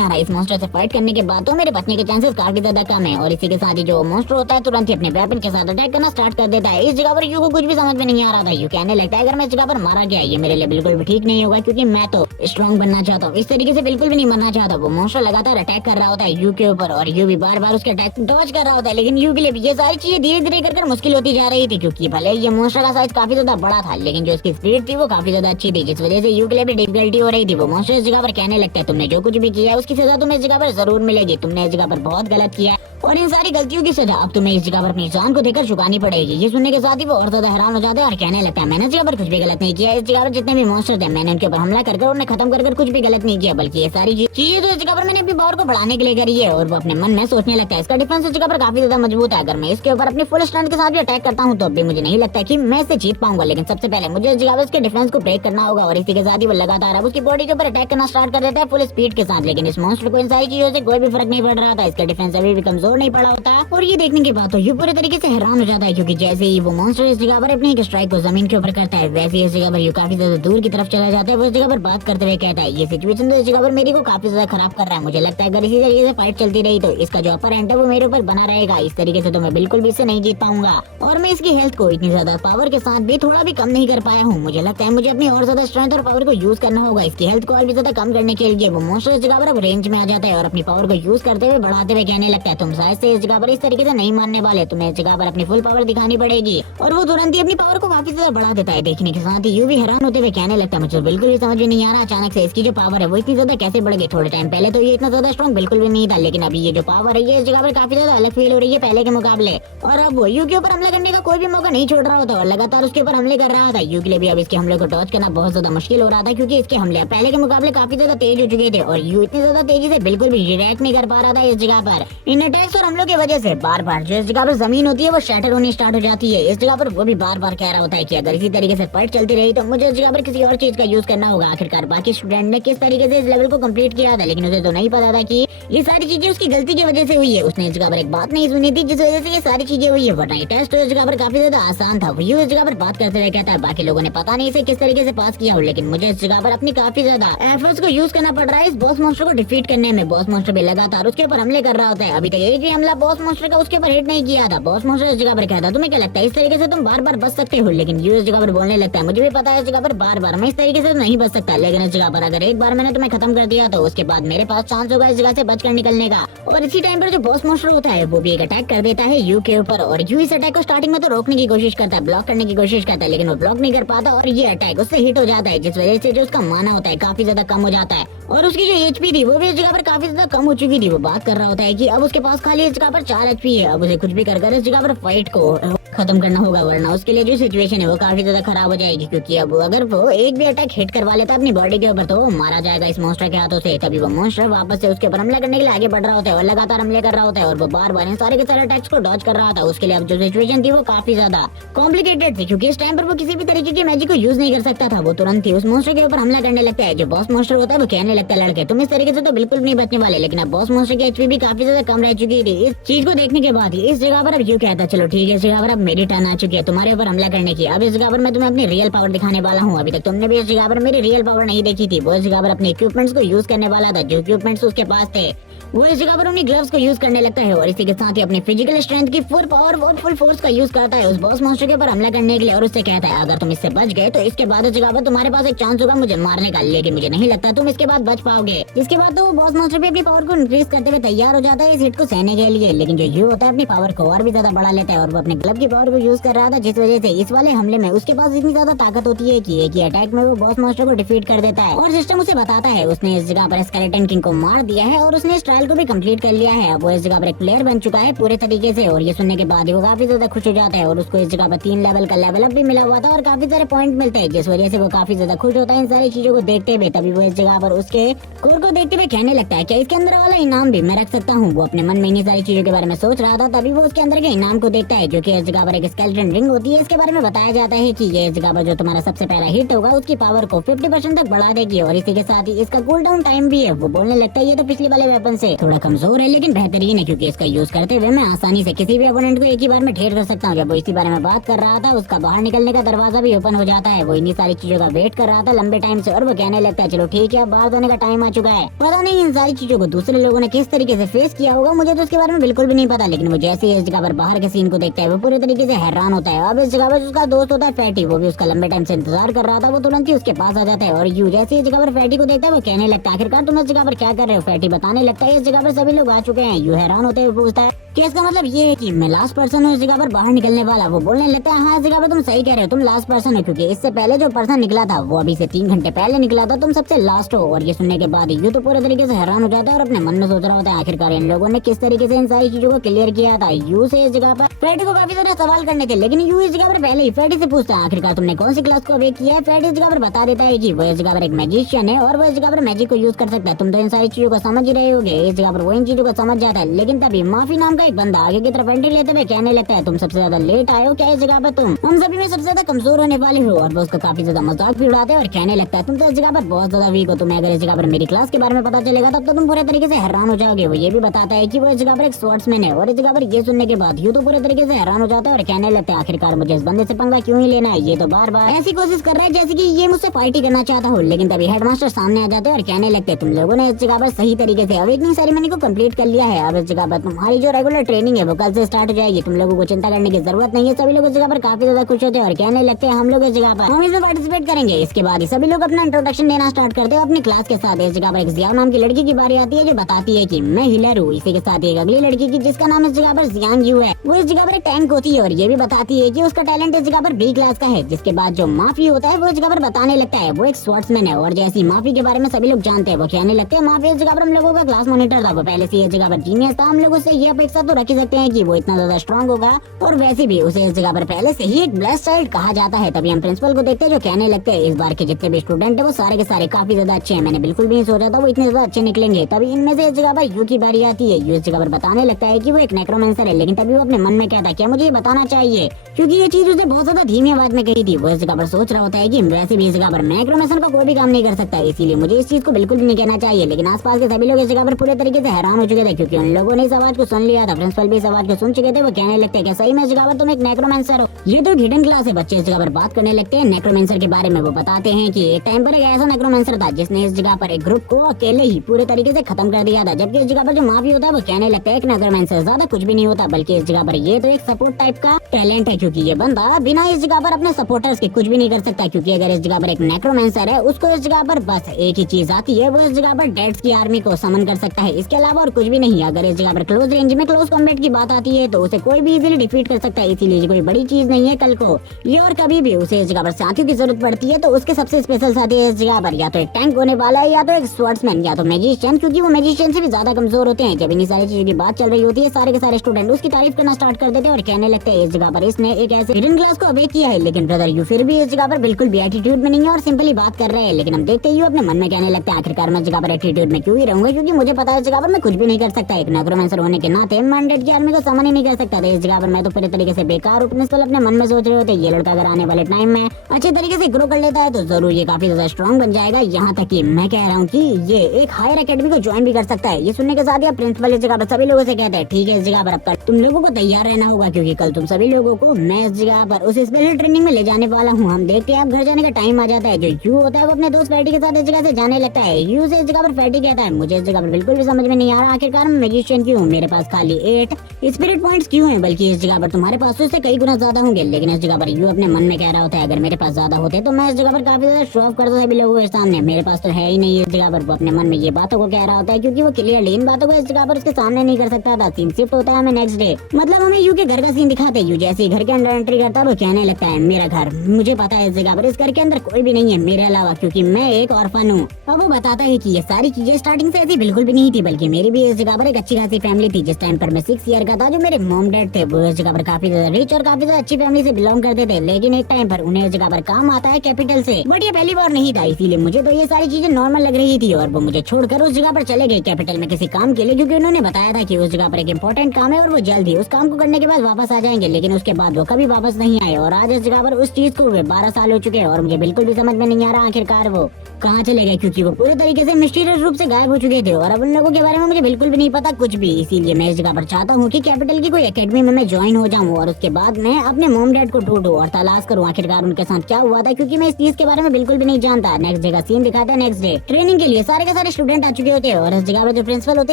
आ रहा। इस मॉन्स्टर से फाइट करने के बाद तो मेरे बचने के चांसेस काफी ज्यादा कम है और इसी के साथ ही जो मॉन्स्टर होता है तुरंत ही अपने वेपन के साथ अटैक करना स्टार्ट कर देता है। इस जगह पर यू को कुछ भी समझ में नहीं आ रहा था। यू कहने लगता है अगर मैं इस जगह पर मारा गया ये मेरे लिए बिल्कुल भी ठीक नहीं होगा क्योंकि मैं तो स्ट्रॉन्ग बनना चाहता हूँ, इस तरीके से बिल्कुल भी नहीं मरना चाहता। वो मॉन्स्टर लगातार अटैक कर रहा होता है यू के ऊपर और यू भी बार बार उसके अटैक डॉज कर रहा होता है, लेकिन यू के लिए भी ये सारी चीजें धीरे धीरे कर मुश्किल होती जा रही थी क्योंकि भले ये मॉन्स्टर का साइज काफी ज्यादा बड़ा था लेकिन जो इसकी स्पीड थी वो काफी ज्यादा अच्छी थी, जिस वजह से यू के लिए भी डिफिकल्टी हो रही थी। वो मॉन्स्टर इस जगह पर कहने लगता है तुमने जो कुछ भी किया है उसकी सजा तुम्हें इस जगह पर जरूर मिलेगी, तुमने इस जगह पर बहुत गलत किया है और इन सारी गलतियों की सजा अब तुम्हें इस जगह पर अपनी जान को देकर चुकानी पड़ेगी। ये सुनने के साथ ही वो और ज्यादा हैरान हो जाता है और कहने लगता है मैंने इस जगह पर कुछ भी गलत नहीं किया। इस जगह पर जितने भी मॉन्स्टर थे मैंने उनके ऊपर हमला कर उन्हें खत्म कर कुछ भी गलत नहीं किया, बल्कि ये सारी चीजें तो इस जगह पर मैंने अपनी पावर को बढ़ाने के लिए करी है। और वो अपने मन में सोचने लगता है इसका डिफेंस इस जगह पर काफी ज्यादा मजबूत है, अगर मैं इसके ऊपर अपनी फुल स्ट्रेंथ के साथ भी अटैक करता हूँ तो भी मुझे नहीं लगता कि मैं इसे जीत पाऊंगा, लेकिन सबसे पहले मुझे इस जगह पर इसके डिफेंस को ब्रेक करना होगा। और इसी के साथ ही वो लगातार अब उसकी बॉडी के ऊपर अटैक करना स्टार्ट कर देता है फुल स्पीड के साथ, लेकिन इस मॉन्स्टर को इन सारी चीजों से कोई भी फर्क नहीं पड़ रहा था, इसका डिफेंस अभी भी कमजोर नहीं पड़ा होता। और ये देखने के बाद तो ये पूरे तरीके से हैरान हो जाता है क्योंकि जैसे ही वो मॉन्स्टर इस जगह पर अपनी एक स्ट्राइक को जमीन के ऊपर करता है वैसे ही इस जगह पर ये काफी ज्यादा दूर की तरफ चला जाता है। वो इस जगह पर बात करते हुए कहता है ये सिचुएशन तो इस जगह पर मेरी को काफी ज्यादा खराब कर रहा है, मुझे लगता है अगर इसी तरीके से फाइट चलती रही तो इसका जो अपर एंड है वो मेरे ऊपर बना रहेगा, इस तरीके से तो मैं बिल्कुल भी इससे नहीं जीत पाऊंगा। और मैं इसकी हेल्थ को इतनी ज्यादा पावर के साथ भी थोड़ा भी कम नहीं कर पाया हूँ, मुझे लगता है मुझे अपनी और ज्यादा स्ट्रेंथ और पावर को यूज करना होगा। इसकी हेल्थ को और भी ज्यादा कम करने के लिए वो मॉन्स्टर इस जगह पर अब रेंज में आ जाता है और अपनी पावर को यूज करते हुए बढ़ाते हुए कहने लगता है तुम शायद से इस जगह पर इस तरीके से नहीं मारने वाले, तुम्हें इस जगह पर अपनी फुल पावर दिखानी पड़ेगी। और वो तुरंत ही अपनी पावर को काफी ज्यादा बढ़ा देता है। देखने के साथ ही यू भी हैरान होते हुए कहने लगता है मुझे बिल्कुल भी समझ में नहीं आ रहा अचानक से इसकी जो पावर है वो इतनी ज्यादा कैसे बढ़ गई, थोड़े टाइम पहले तो ये इतना ज्यादा स्ट्रॉन्ग बिल्कुल भी नहीं था, लेकिन अभी ये जो पावर है ये इस जगह पर काफी ज्यादा अलग फील हो रही है पहले के मुकाबले। और अब वो यू के ऊपर हमला करने का कोई भी मौका नहीं छोड़ रहा होता और लगातार उसके ऊपर हमले कर रहा था। यू के लिए भी अब इसके हमले को डॉज करना बहुत ज्यादा मुश्किल हो रहा था क्योंकि इसके हमले पहले के मुकाबले काफी ज्यादा तेज हो चुके थे और यू इतनी ज्यादा तेजी से बिल्कुल भी रिएक्ट नहीं कर पा रहा था इस जगह पर। इन अटैक्स और हमलों की वजह से बार बार जो इस जगह पर जमीन होती है वो शैटर होनी स्टार्ट हो जाती है। इस जगह पर वो भी बार बार कह रहा होता है कि अगर इसी तरीके से फाइट चलती रही तो मुझे इस जगह पर किसी और चीज का यूज करना होगा। आखिरकार बाकी स्टूडेंट ने किस तरीके से इस लेवल को कंप्लीट किया था लेकिन उसे तो नहीं पता था कि ये सारी चीजें उसकी गलती की वजह से हुई है। उसने इस जगह पर एक बात नहीं सुनी थी जिस वजह से ये सारी चीजें हुई है, वरना ये टेस्ट तो इस जगह पर काफी ज्यादा आसान था। वो इस जगह पर बात करते हुए कहता है बाकी लोगों ने पता नहीं इसे किस तरीके से पास किया हो लेकिन मुझे इस जगह पर अपनी काफी ज्यादा एफर्ट्स को यूज करना पड़ रहा है इस बॉस मॉन्स्टर को डिफीट करने में। बॉस मॉन्स्टर भी लगातार उसके ऊपर हमले कर रहा होता है, अभी तक एक भी हमला बॉस मॉन्स्टर का उसके ऊपर हिट नहीं किया था। बॉस मॉन्स्टर इस जगह पर कहता है तुम्हें क्या लगता है इस तरीके से तुम बार बार बच सकते हो, लेकिन यू इस जगह पर बोलने लगता है मुझे भी पता है इस जगह पर बार बार मैं इस तरीके से नहीं बच सकता, लेकिन इस जगह पर अगर एक बार मैंने तुम्हें खत्म कर दिया तो उसके बाद मेरे पास चांस होगा इस जगह से बचकर निकलने का। और इसी टाइम पर जो बॉस मॉन्स्टर होता है वो भी एक अटैक कर देता है यू के ऊपर और यू इस अटैक को स्टार्टिंग में तो रोकने की कोशिश करता है, ब्लॉक करने की कोशिश करता है, लेकिन वो ब्लॉक नहीं कर पाता और ये अटैक उससे हिट हो जाता है जिस वजह से जो उसका माना होता है काफी ज्यादा कम हो जाता है और उसकी जो एचपी थी वो भी इस जगह पर काफी ज्यादा कम हो चुकी थी। वो बात कर रहा होता है कि अब उसके पास खाली इस जगह पर 4 एचपी है, अब उसे कुछ भी कर इस जगह पर फाइट को खत्म करना होगा वरना उसके लिए जो सिचुएशन है वो काफी ज्यादा खराब हो जाएगी क्योंकि अब अगर वो एक भी अटैक हिट करवा लेता अपनी बॉडी के ऊपर तो वो मारा जाएगा इस मॉन्स्टर के हाथों से। तभी वो मॉन्स्टर वापस से उसके ऊपर हमला करने के लिए आगे बढ़ रहा होता है और लगातार हमले कर रहा होता है और वो बार बार इन सारे के सारे अटैक्स को डॉज कर रहा था। उसके लिए अब जो सिचुएशन थी वो काफी ज्यादा कॉम्प्लिकेटेड थी क्योंकि इस टाइम पर वो किसी भी तरीके की मैजिक को यूज नहीं कर सकता था। वो तुरंत ही उस मॉन्स्टर के ऊपर हमला करने लगता है। जो बॉस मॉन्स्टर होता है वो कहने लगता है लड़के तुम इस तरीके से तो बिल्कुल नहीं बचने वाले, लेकिन अब बॉस मॉन्स्टर की एचपी भी काफी ज्यादा कम रह चुकी थी। इस चीज को देखने के बाद इस जगह पर अब यू कहता चलो ठीक है इस जगह पर अब मेरी टर्न आ चुकी है तुम्हारे ऊपर हमला करने की, अब इस जगह पर मैं तुम्हें अपनी रियल पावर दिखाने वाला हूँ। अभी तक तुमने भी इस जगह पर मेरी रियल पावर नहीं देखी थी। वो इस जगह पर अपने इक्विपमेंट्स को यूज करने वाला था, जो इक्विपमेंट्स उसके पास थे वो इस जगह पर अपनी ग्लव्स को यूज करने लगता है और इसी के साथ ही अपनी फिजिकल स्ट्रेंथ की फुल पावर और फुल फोर्स का यूज करता है उस बॉस मॉन्स्टर के ऊपर हमला करने के लिए और उससे कहता है अगर तुम इससे बच गए तो इसके बाद इस जगह पर तुम्हारे पास एक चांस होगा मुझे मारने का, लेकिन मुझे नहीं लगता तुम इसके बाद बच पाओगे। इसके बाद तो वो बॉस मॉन्स्टर भी अपनी पावर को इंक्रीज करते हुए तैयार हो जाता है इस हिट को सहने के लिए, लेकिन जो यू होता है अपनी पावर को और भी ज्यादा बढ़ा लेता है और वो अपने ग्लव की पावर को यूज कर रहा था जिस वजह से इस वाले हमले में उसके पास इतनी ज्यादा ताकत होती है कि एक ही अटैक में वो बॉस मॉन्स्टर को डिफीट कर देता है। और सिस्टम उसे बताता है उसने इस जगह पर स्केलेटन किंग को मार दिया है और उसने इस ट्रायल को भी कंप्लीट कर लिया है। वो इस जगह पर एक प्लेयर बन चुका है पूरे तरीके से और ये सुनने के बाद वो काफी ज्यादा खुश हो जाता है और उसको इस जगह पर 3 लेवल का लेवल अप भी मिला हुआ था और काफी सारे पॉइंट मिलते हैं जिस वजह से वो काफी ज्यादा खुश होता है इन सारी चीजों को देखते हुए। तभी वो इस जगह पर उसके कोर को देखते हुए कहने लगता है क्या इसके अंदर वाला इनाम भी मैं रख सकता हूँ। वो अपने मन में इन सारी चीजों के बारे में सोच रहा था, तभी वो उसके अंदर के इनाम को देखता है जो कि इस जगह पर एक स्केलेटन रिंग होती है। इसके बारे में बताया जाता है कि ये इस जगह पर जो तुम्हारा सबसे पहला हिट होगा उसकी पावर को 50% तक बढ़ा देगी और इसी के साथ ही इसका कूल डाउन टाइम भी है। वो बोलने लगता है ये तो पिछले वाले वेपन से थोड़ा कमजोर है लेकिन बेहतरीन है, क्योंकि इसका यूज करते हुए मैं आसानी से किसी भी अपोनेंट को एक ही बार में ढेर कर सकता हूँ। जब वो इसी बारे में बात कर रहा था उसका बाहर निकलने का दरवाजा भी ओपन हो जाता है। वो इन्हीं सारी चीजों का वेट कर रहा था लंबे टाइम से और वो कहने लगता है चलो ठीक है अब बाहर जाने का टाइम आ चुका है। पता नहीं इन सारी चीजों को दूसरे लोगों ने किस तरीके से फेस किया होगा, मुझे तो उसके बारे में बिल्कुल भी नहीं पता, लेकिन वो जैसे ही इस जगह पर बाहर के सीन को देखता है वो पूरे तरीके से हैरान होता है। अब इस जगह पर उसका दोस्त होता है फैटी, वो भी उसका लंबे टाइम से इंतजार कर रहा था, वो तुरंत ही उसके पास आ जाता है और यू जैसे इस जगह पर फैटी को देखता है वो कहने लगता है आखिरकार तुम इस जगह पर क्या कर रहे हो। फैटी बताने लगता है इस जगह पर सभी लोग आ चुके हैं। यू हैरान होते हुए पूछता है कि इसका मतलब ये है कि मैं लास्ट पर्सन हूँ इस जगह पर बाहर निकलने वाला। वो बोलने लगता है हाँ इस जगह पर तुम सही कह रहे हो, तुम लास्ट पर्सन हो, क्योंकि इससे पहले जो पर्सन निकला था वो अभी से 3 घंटे पहले निकला था, तुम सबसे लास्ट हो। और ये सुनने के बाद यू तो पूरे तरीके से हैरान हो जाता है और अपने मन में सोच रहा होता है आखिरकार इन लोगों ने किस तरीके से इन सारी चीजों को क्लियर किया था। यू से इस जगह पर फ्रेडी को काफी सारे सवाल करने थे, लेकिन यू इस जगह पर पहले ही फ्रेडी से पूछता है आखिरकार तुमने कौन सी क्लास को अवेक किया है। फ्रेडी इस जगह पर बता देता है कि वो इस जगह पर एक मैजिशियन है और वो इस जगह पर मैजिक को यूज कर सकता है। तुम तो इन सारी चीजों को समझ ही रहे होगे। इस जगह पर वो इन चीजों को समझ जाता है, लेकिन तभी माफी नाम का एक बंदा आगे की तरफ एंट्री लेते हुए कहने लगता है तुम सबसे ज्यादा लेट आए हो क्या इस जगह पर, तुम हम सभी में सबसे ज्यादा कमजोर होने वाले हो। और वो उसका काफी ज्यादा मजाक भी उड़ाते हैं और कहने लगता है तुम तो इस जगह पर बहुत ज्यादा वीक हो, तुम्हें अगर इस जगह पर मेरी क्लास के बारे में पता चलेगा तब तो तुम पूरे तरीके से हैरान हो जाओगे। वो ये भी बताता है कि वो इस जगह पर एक स्वॉर्ड्समैन है और इस जगह पर ये सुनने के बाद यू तो पूरे तरीके से हैरान हो जाता है और कहने लगता है आखिरकार मुझे इस बंदे से पंगा क्यों ही लेना है, ये तो बार बार ऐसी कोशिश कर रहा है जैसे कि ये मुझसे फाइट ही करना चाहता हो। लेकिन तभी हेडमास्टर सामने आ जाते हैं और कहने लगते हैं तुम लोगों ने इस जगह पर सही तरीके से अवेकनिंग सेरेमनी को कंप्लीट कर लिया है। अब इस जगह पर तुम्हारी जो रेगुलर ट्रेनिंग है वो कल से स्टार्ट हो जाएगी, तुम लोगों को चिंता करने की जरूरत नहीं है। सभी लोग इस जगह पर काफी ज्यादा खुश होते हैं और कहने लगते हैं हम लोग इस जगह पर हम इसमें पार्टिसिपेट करेंगे। इसके बाद ही सभी लोग अपना इंट्रोडक्शन देना स्टार्ट करते हैं अपनी क्लास के साथ। इस जगह पर एक जिया नाम की लड़की की बारी आती है जो बताती है कि मैं हिलर हूँ। इसी के साथ एक अगली लड़की की जिसका नाम इस जगह पर जियांग यू है, वो इस जगह पर एक टैंक होती है और ये भी बताती है कि उसका टैलेंट इस जगह पर बी क्लास का है। जिसके बाद जो माफी होता है वो इस जगह पर बताने लगता है वो एक स्वॉर्ड्समैन है और जैसी माफी के बारे में सभी लोग जानते हैं वो कहने लगते हैं माफी इस जगह पर हम लोगों का क्लास मॉनिटर था, वो पहले से इस जगह पर जीनियस था। हम लोग उससे ये अपेक्षा तो रख ही सकते हैं कि वो इतना ज्यादा स्ट्रॉन्ग होगा और वैसे भी उसे इस जगह पर पहले से ही एक ब्लेस्ड चाइल्ड कहा जाता है। तभी हम प्रिंसिपल को देखते हैं जो कहने लगते हैं इस बार के जितने भी स्टूडेंट है वो सारे के सारे काफी ज्यादा अच्छे हैं, मैंने बिल्कुल भी नहीं सोचा था वो इतने ज्यादा अच्छे निकलेंगे। तभी इनमें से इस जगह पर यू की बारी आती है। यू इस जगह पर बताने लगता है कि वो एक नेक्रोमेंसर है, लेकिन तभी वो अपने मन में कहता है क्या मुझे ये बताना चाहिए, क्योंकि ये चीज उसे बहुत ज्यादा धीमी आवाज में कही थी। वो इस जगह पर सोच रहा होता है कि वैसे भी इस जगह पर नेक्रोमेंसर का कोई भी काम नहीं कर सकता, इसीलिए मुझे इस चीज को बिल्कुल भी नहीं कहना चाहिए। लेकिन आसपास के सभी लोग इस जगह पर पूरे तरीके से हैरान हो चुके थे क्योंकि उन लोगों ने इस आवाज को सुन लिया था। प्रिंसिपल भी इस आवाज को सुन चुके थे। वो कहने लगते हैं सही में इस जगह पर तुम एक नेक्रोमेंसर हो। ये तो हिडन क्लास है। बच्चे इस जगह पर बात करने लगते हैं नेक्रोमेंसर के बारे में। वो बताते हैं कि एक टाइम पर एक ऐसा नेक्रोमेंसर था जिसने इस जगह पर एक ग्रुप को अकेले ही पूरे तरीके से खत्म कर दिया था। जबकि इस जगह पर जो माफी होता है वो कहने लगता है एक नेक्रोमेंसर ज्यादा कुछ भी नहीं होता, बल्कि इस जगह पर ये तो एक सपोर्ट टाइप का टैलेंट है, क्योंकि ये बंदा बिना इस जगह पर अपने सपोर्टर्स के कुछ भी नहीं कर सकता। क्योंकि अगर इस जगह पर एक नेक्रोमेंसर है उसको इस जगह पर बस एक ही चीज आती है, वो इस जगह पर डेड्स की आर्मी को समन कर सकता है, इसके अलावा और कुछ भी नहीं। अगर इस जगह पर क्लोज रेंज में क्लोज कॉम्बैट की बात आती है तो उसे कोई भी इजीली डिफीट कर सकता है, इसीलिए कोई बड़ी चीज नहीं है कल को ये। और कभी भी उसे इस जगह पर साथियों की जरूरत पड़ती है तो उसके सबसे स्पेशल साथी है इस जगह पर या तो एक टैंक होने वाला है या तो एक स्वॉर्ड्समैन या तो मैजिशियन, क्योंकि वो मैजिशियन से भी ज्यादा कमजोर होते हैं। जब इन्हीं सारी चीजों की बात चल रही होती है सारे के सारे स्टूडेंट उसकी तारीफ करना स्टार्ट कर देते हैं और कहने लगते हैं इस जगह पर इसने एक ऐसे हिडन क्लास को अवेक किया है। लेकिन ब्रदर यू फिर भी इस जगह पर बिल्कुल भी एटीट्यूड में नहीं है और सिंपली बात कर रहे हैं। लेकिन हम देखते ही अपने मन में कहने लगते हैं आखिरकार मैं इस जगह पर एटीट्यूड में क्यों ही रहूंगा, क्योंकि मुझे पता है इस जगह पर मैं कुछ भी नहीं कर सकता। एक नेक्रोमेंसर होने के नाते मैं डेड की आर्मी को समन ही नहीं कर सकता था। इस जगह पर मैं तो पूरे तरीके से बेकार हूं। प्रिंसिपल अपने मन में सोच रहे होते ये लड़का अगर आने वाले टाइम में अच्छे तरीके से ग्रो कर लेता है तो जरूर ये काफी ज्यादा स्ट्रॉन्ग बन जाएगा। यहाँ तक कि मैं कह रहा हूँ कि ये एक हायर एकेडमी को ज्वाइन भी कर सकता है। ये सुनने के साथ ही प्रिंसिपल इस जगह पर सभी लोगों से कहते हैं ठीक है इस जगह पर अब कल तुम लोगों को तैयार रहना होगा, क्योंकि कल तुम सभी लोगों को मैं इस जगह पर उस स्पेशल ट्रेनिंग में ले जाने वाला हूँ। हम देखते हैं अब घर जाने का टाइम आ जाता है। जो यू होता है वो अपने दोस्त फैटी के साथ इस जगह से जाने लगता है। यू से इस जगह पर फैटी कहता है मुझे इस जगह पर बिल्कुल भी समझ में नहीं आ रहा आखिरकार मैं मैजिशियन क्यों हूँ, मेरे पास खाली 8 स्पिरिट पॉइंट्स क्यों हैं, बल्कि इस जगह पर तुम्हारे पास तो इससे कई गुना ज्यादा होंगे। लेकिन इस जगह पर यू अपने मन में कह रहा होता है अगर मेरे पास ज्यादा होते तो मैं इस जगह पर काफी ज्यादा शो ऑफ करता था सभी लोगों के सामने, मेरे पास तो है ही नहीं। इस जगह पर वो अपने मन में ये बातों को कह रहा होता है क्योंकि वो क्लियरली इन बातों को इस जगह पर उसके सामने नहीं कर सकता था। सीन शिफ्ट होता है हमें नेक्स्ट डे, मतलब हमें यू के घर का सीन दिखाते हैं। यू जैसे ही घर के अंदर एंट्री करता है वो कहने लगता है मेरा घर, मुझे पता है इस जगह पर इस घर के अंदर कोई भी नहीं है मेरे अलावा, क्योंकि मैं एक ऑर्फन हूँ। अब वो बताता है कि ये सारी चीजें स्टार्टिंग से ऐसी बिल्कुल भी नहीं थी, बल्कि मेरी भी इस जगह पर एक अच्छी खासी फैमिली थी। जिस टाइम पर मैं 6 ईयर का था जो मेरे मॉम डैड थे वो इस जगह पर काफी ज्यादा रिच और काफी ज्यादा अच्छी फैमिली से बिलोंग करते थे। लेकिन एक टाइम पर उन्हें इस जगह पर काम आता है कैपिटल से, बट ये पहली बार नहीं था, इसीलिए मुझे तो ये सारी चीजें नॉर्मल लग रही थी। और वो मुझे छोड़कर उस जगह पर चले गए कैपिटल में किसी काम के लिए, क्योंकि उन्होंने बताया था कि उस जगह पर एक इम्पोर्टेंट काम है और वो जल्द ही उस काम को करने के बाद वापस आ जाएंगे। लेकिन उसके बाद वो कभी वापस नहीं आए और आज इस जगह पर उस चीज को 12 साल हो चुके हैं और मुझे बिल्कुल भी समझ में नहीं आ रहा आखिरकार वो कहाँ चले गए, क्योंकि वो पूरे तरीके से मिस्टीरियस रूप से गायब हो चुके थे और अब उन लोगों के बारे में मुझे बिल्कुल भी नहीं पता कुछ भी। इसीलिए मैं इस जगह पर चाहता हूँ कि कैपिटल की कोई एकेडमी में मैं ज्वाइन हो जाऊँ और उसके बाद मैं अपने मॉम डैड को ढूंढूं और तलाश करूँ आखिरकार उनके साथ क्या हुआ था, क्योंकि मैं इस चीज के बारे में बिल्कुल भी नहीं जानता। नेक्स्ट जगह सीन दिखाता है नेक्स्ट डे। ट्रेनिंग के लिए सारे के सारे स्टूडेंट आ चुके होते हैं और इस जगह पर जो प्रिंसिपल होते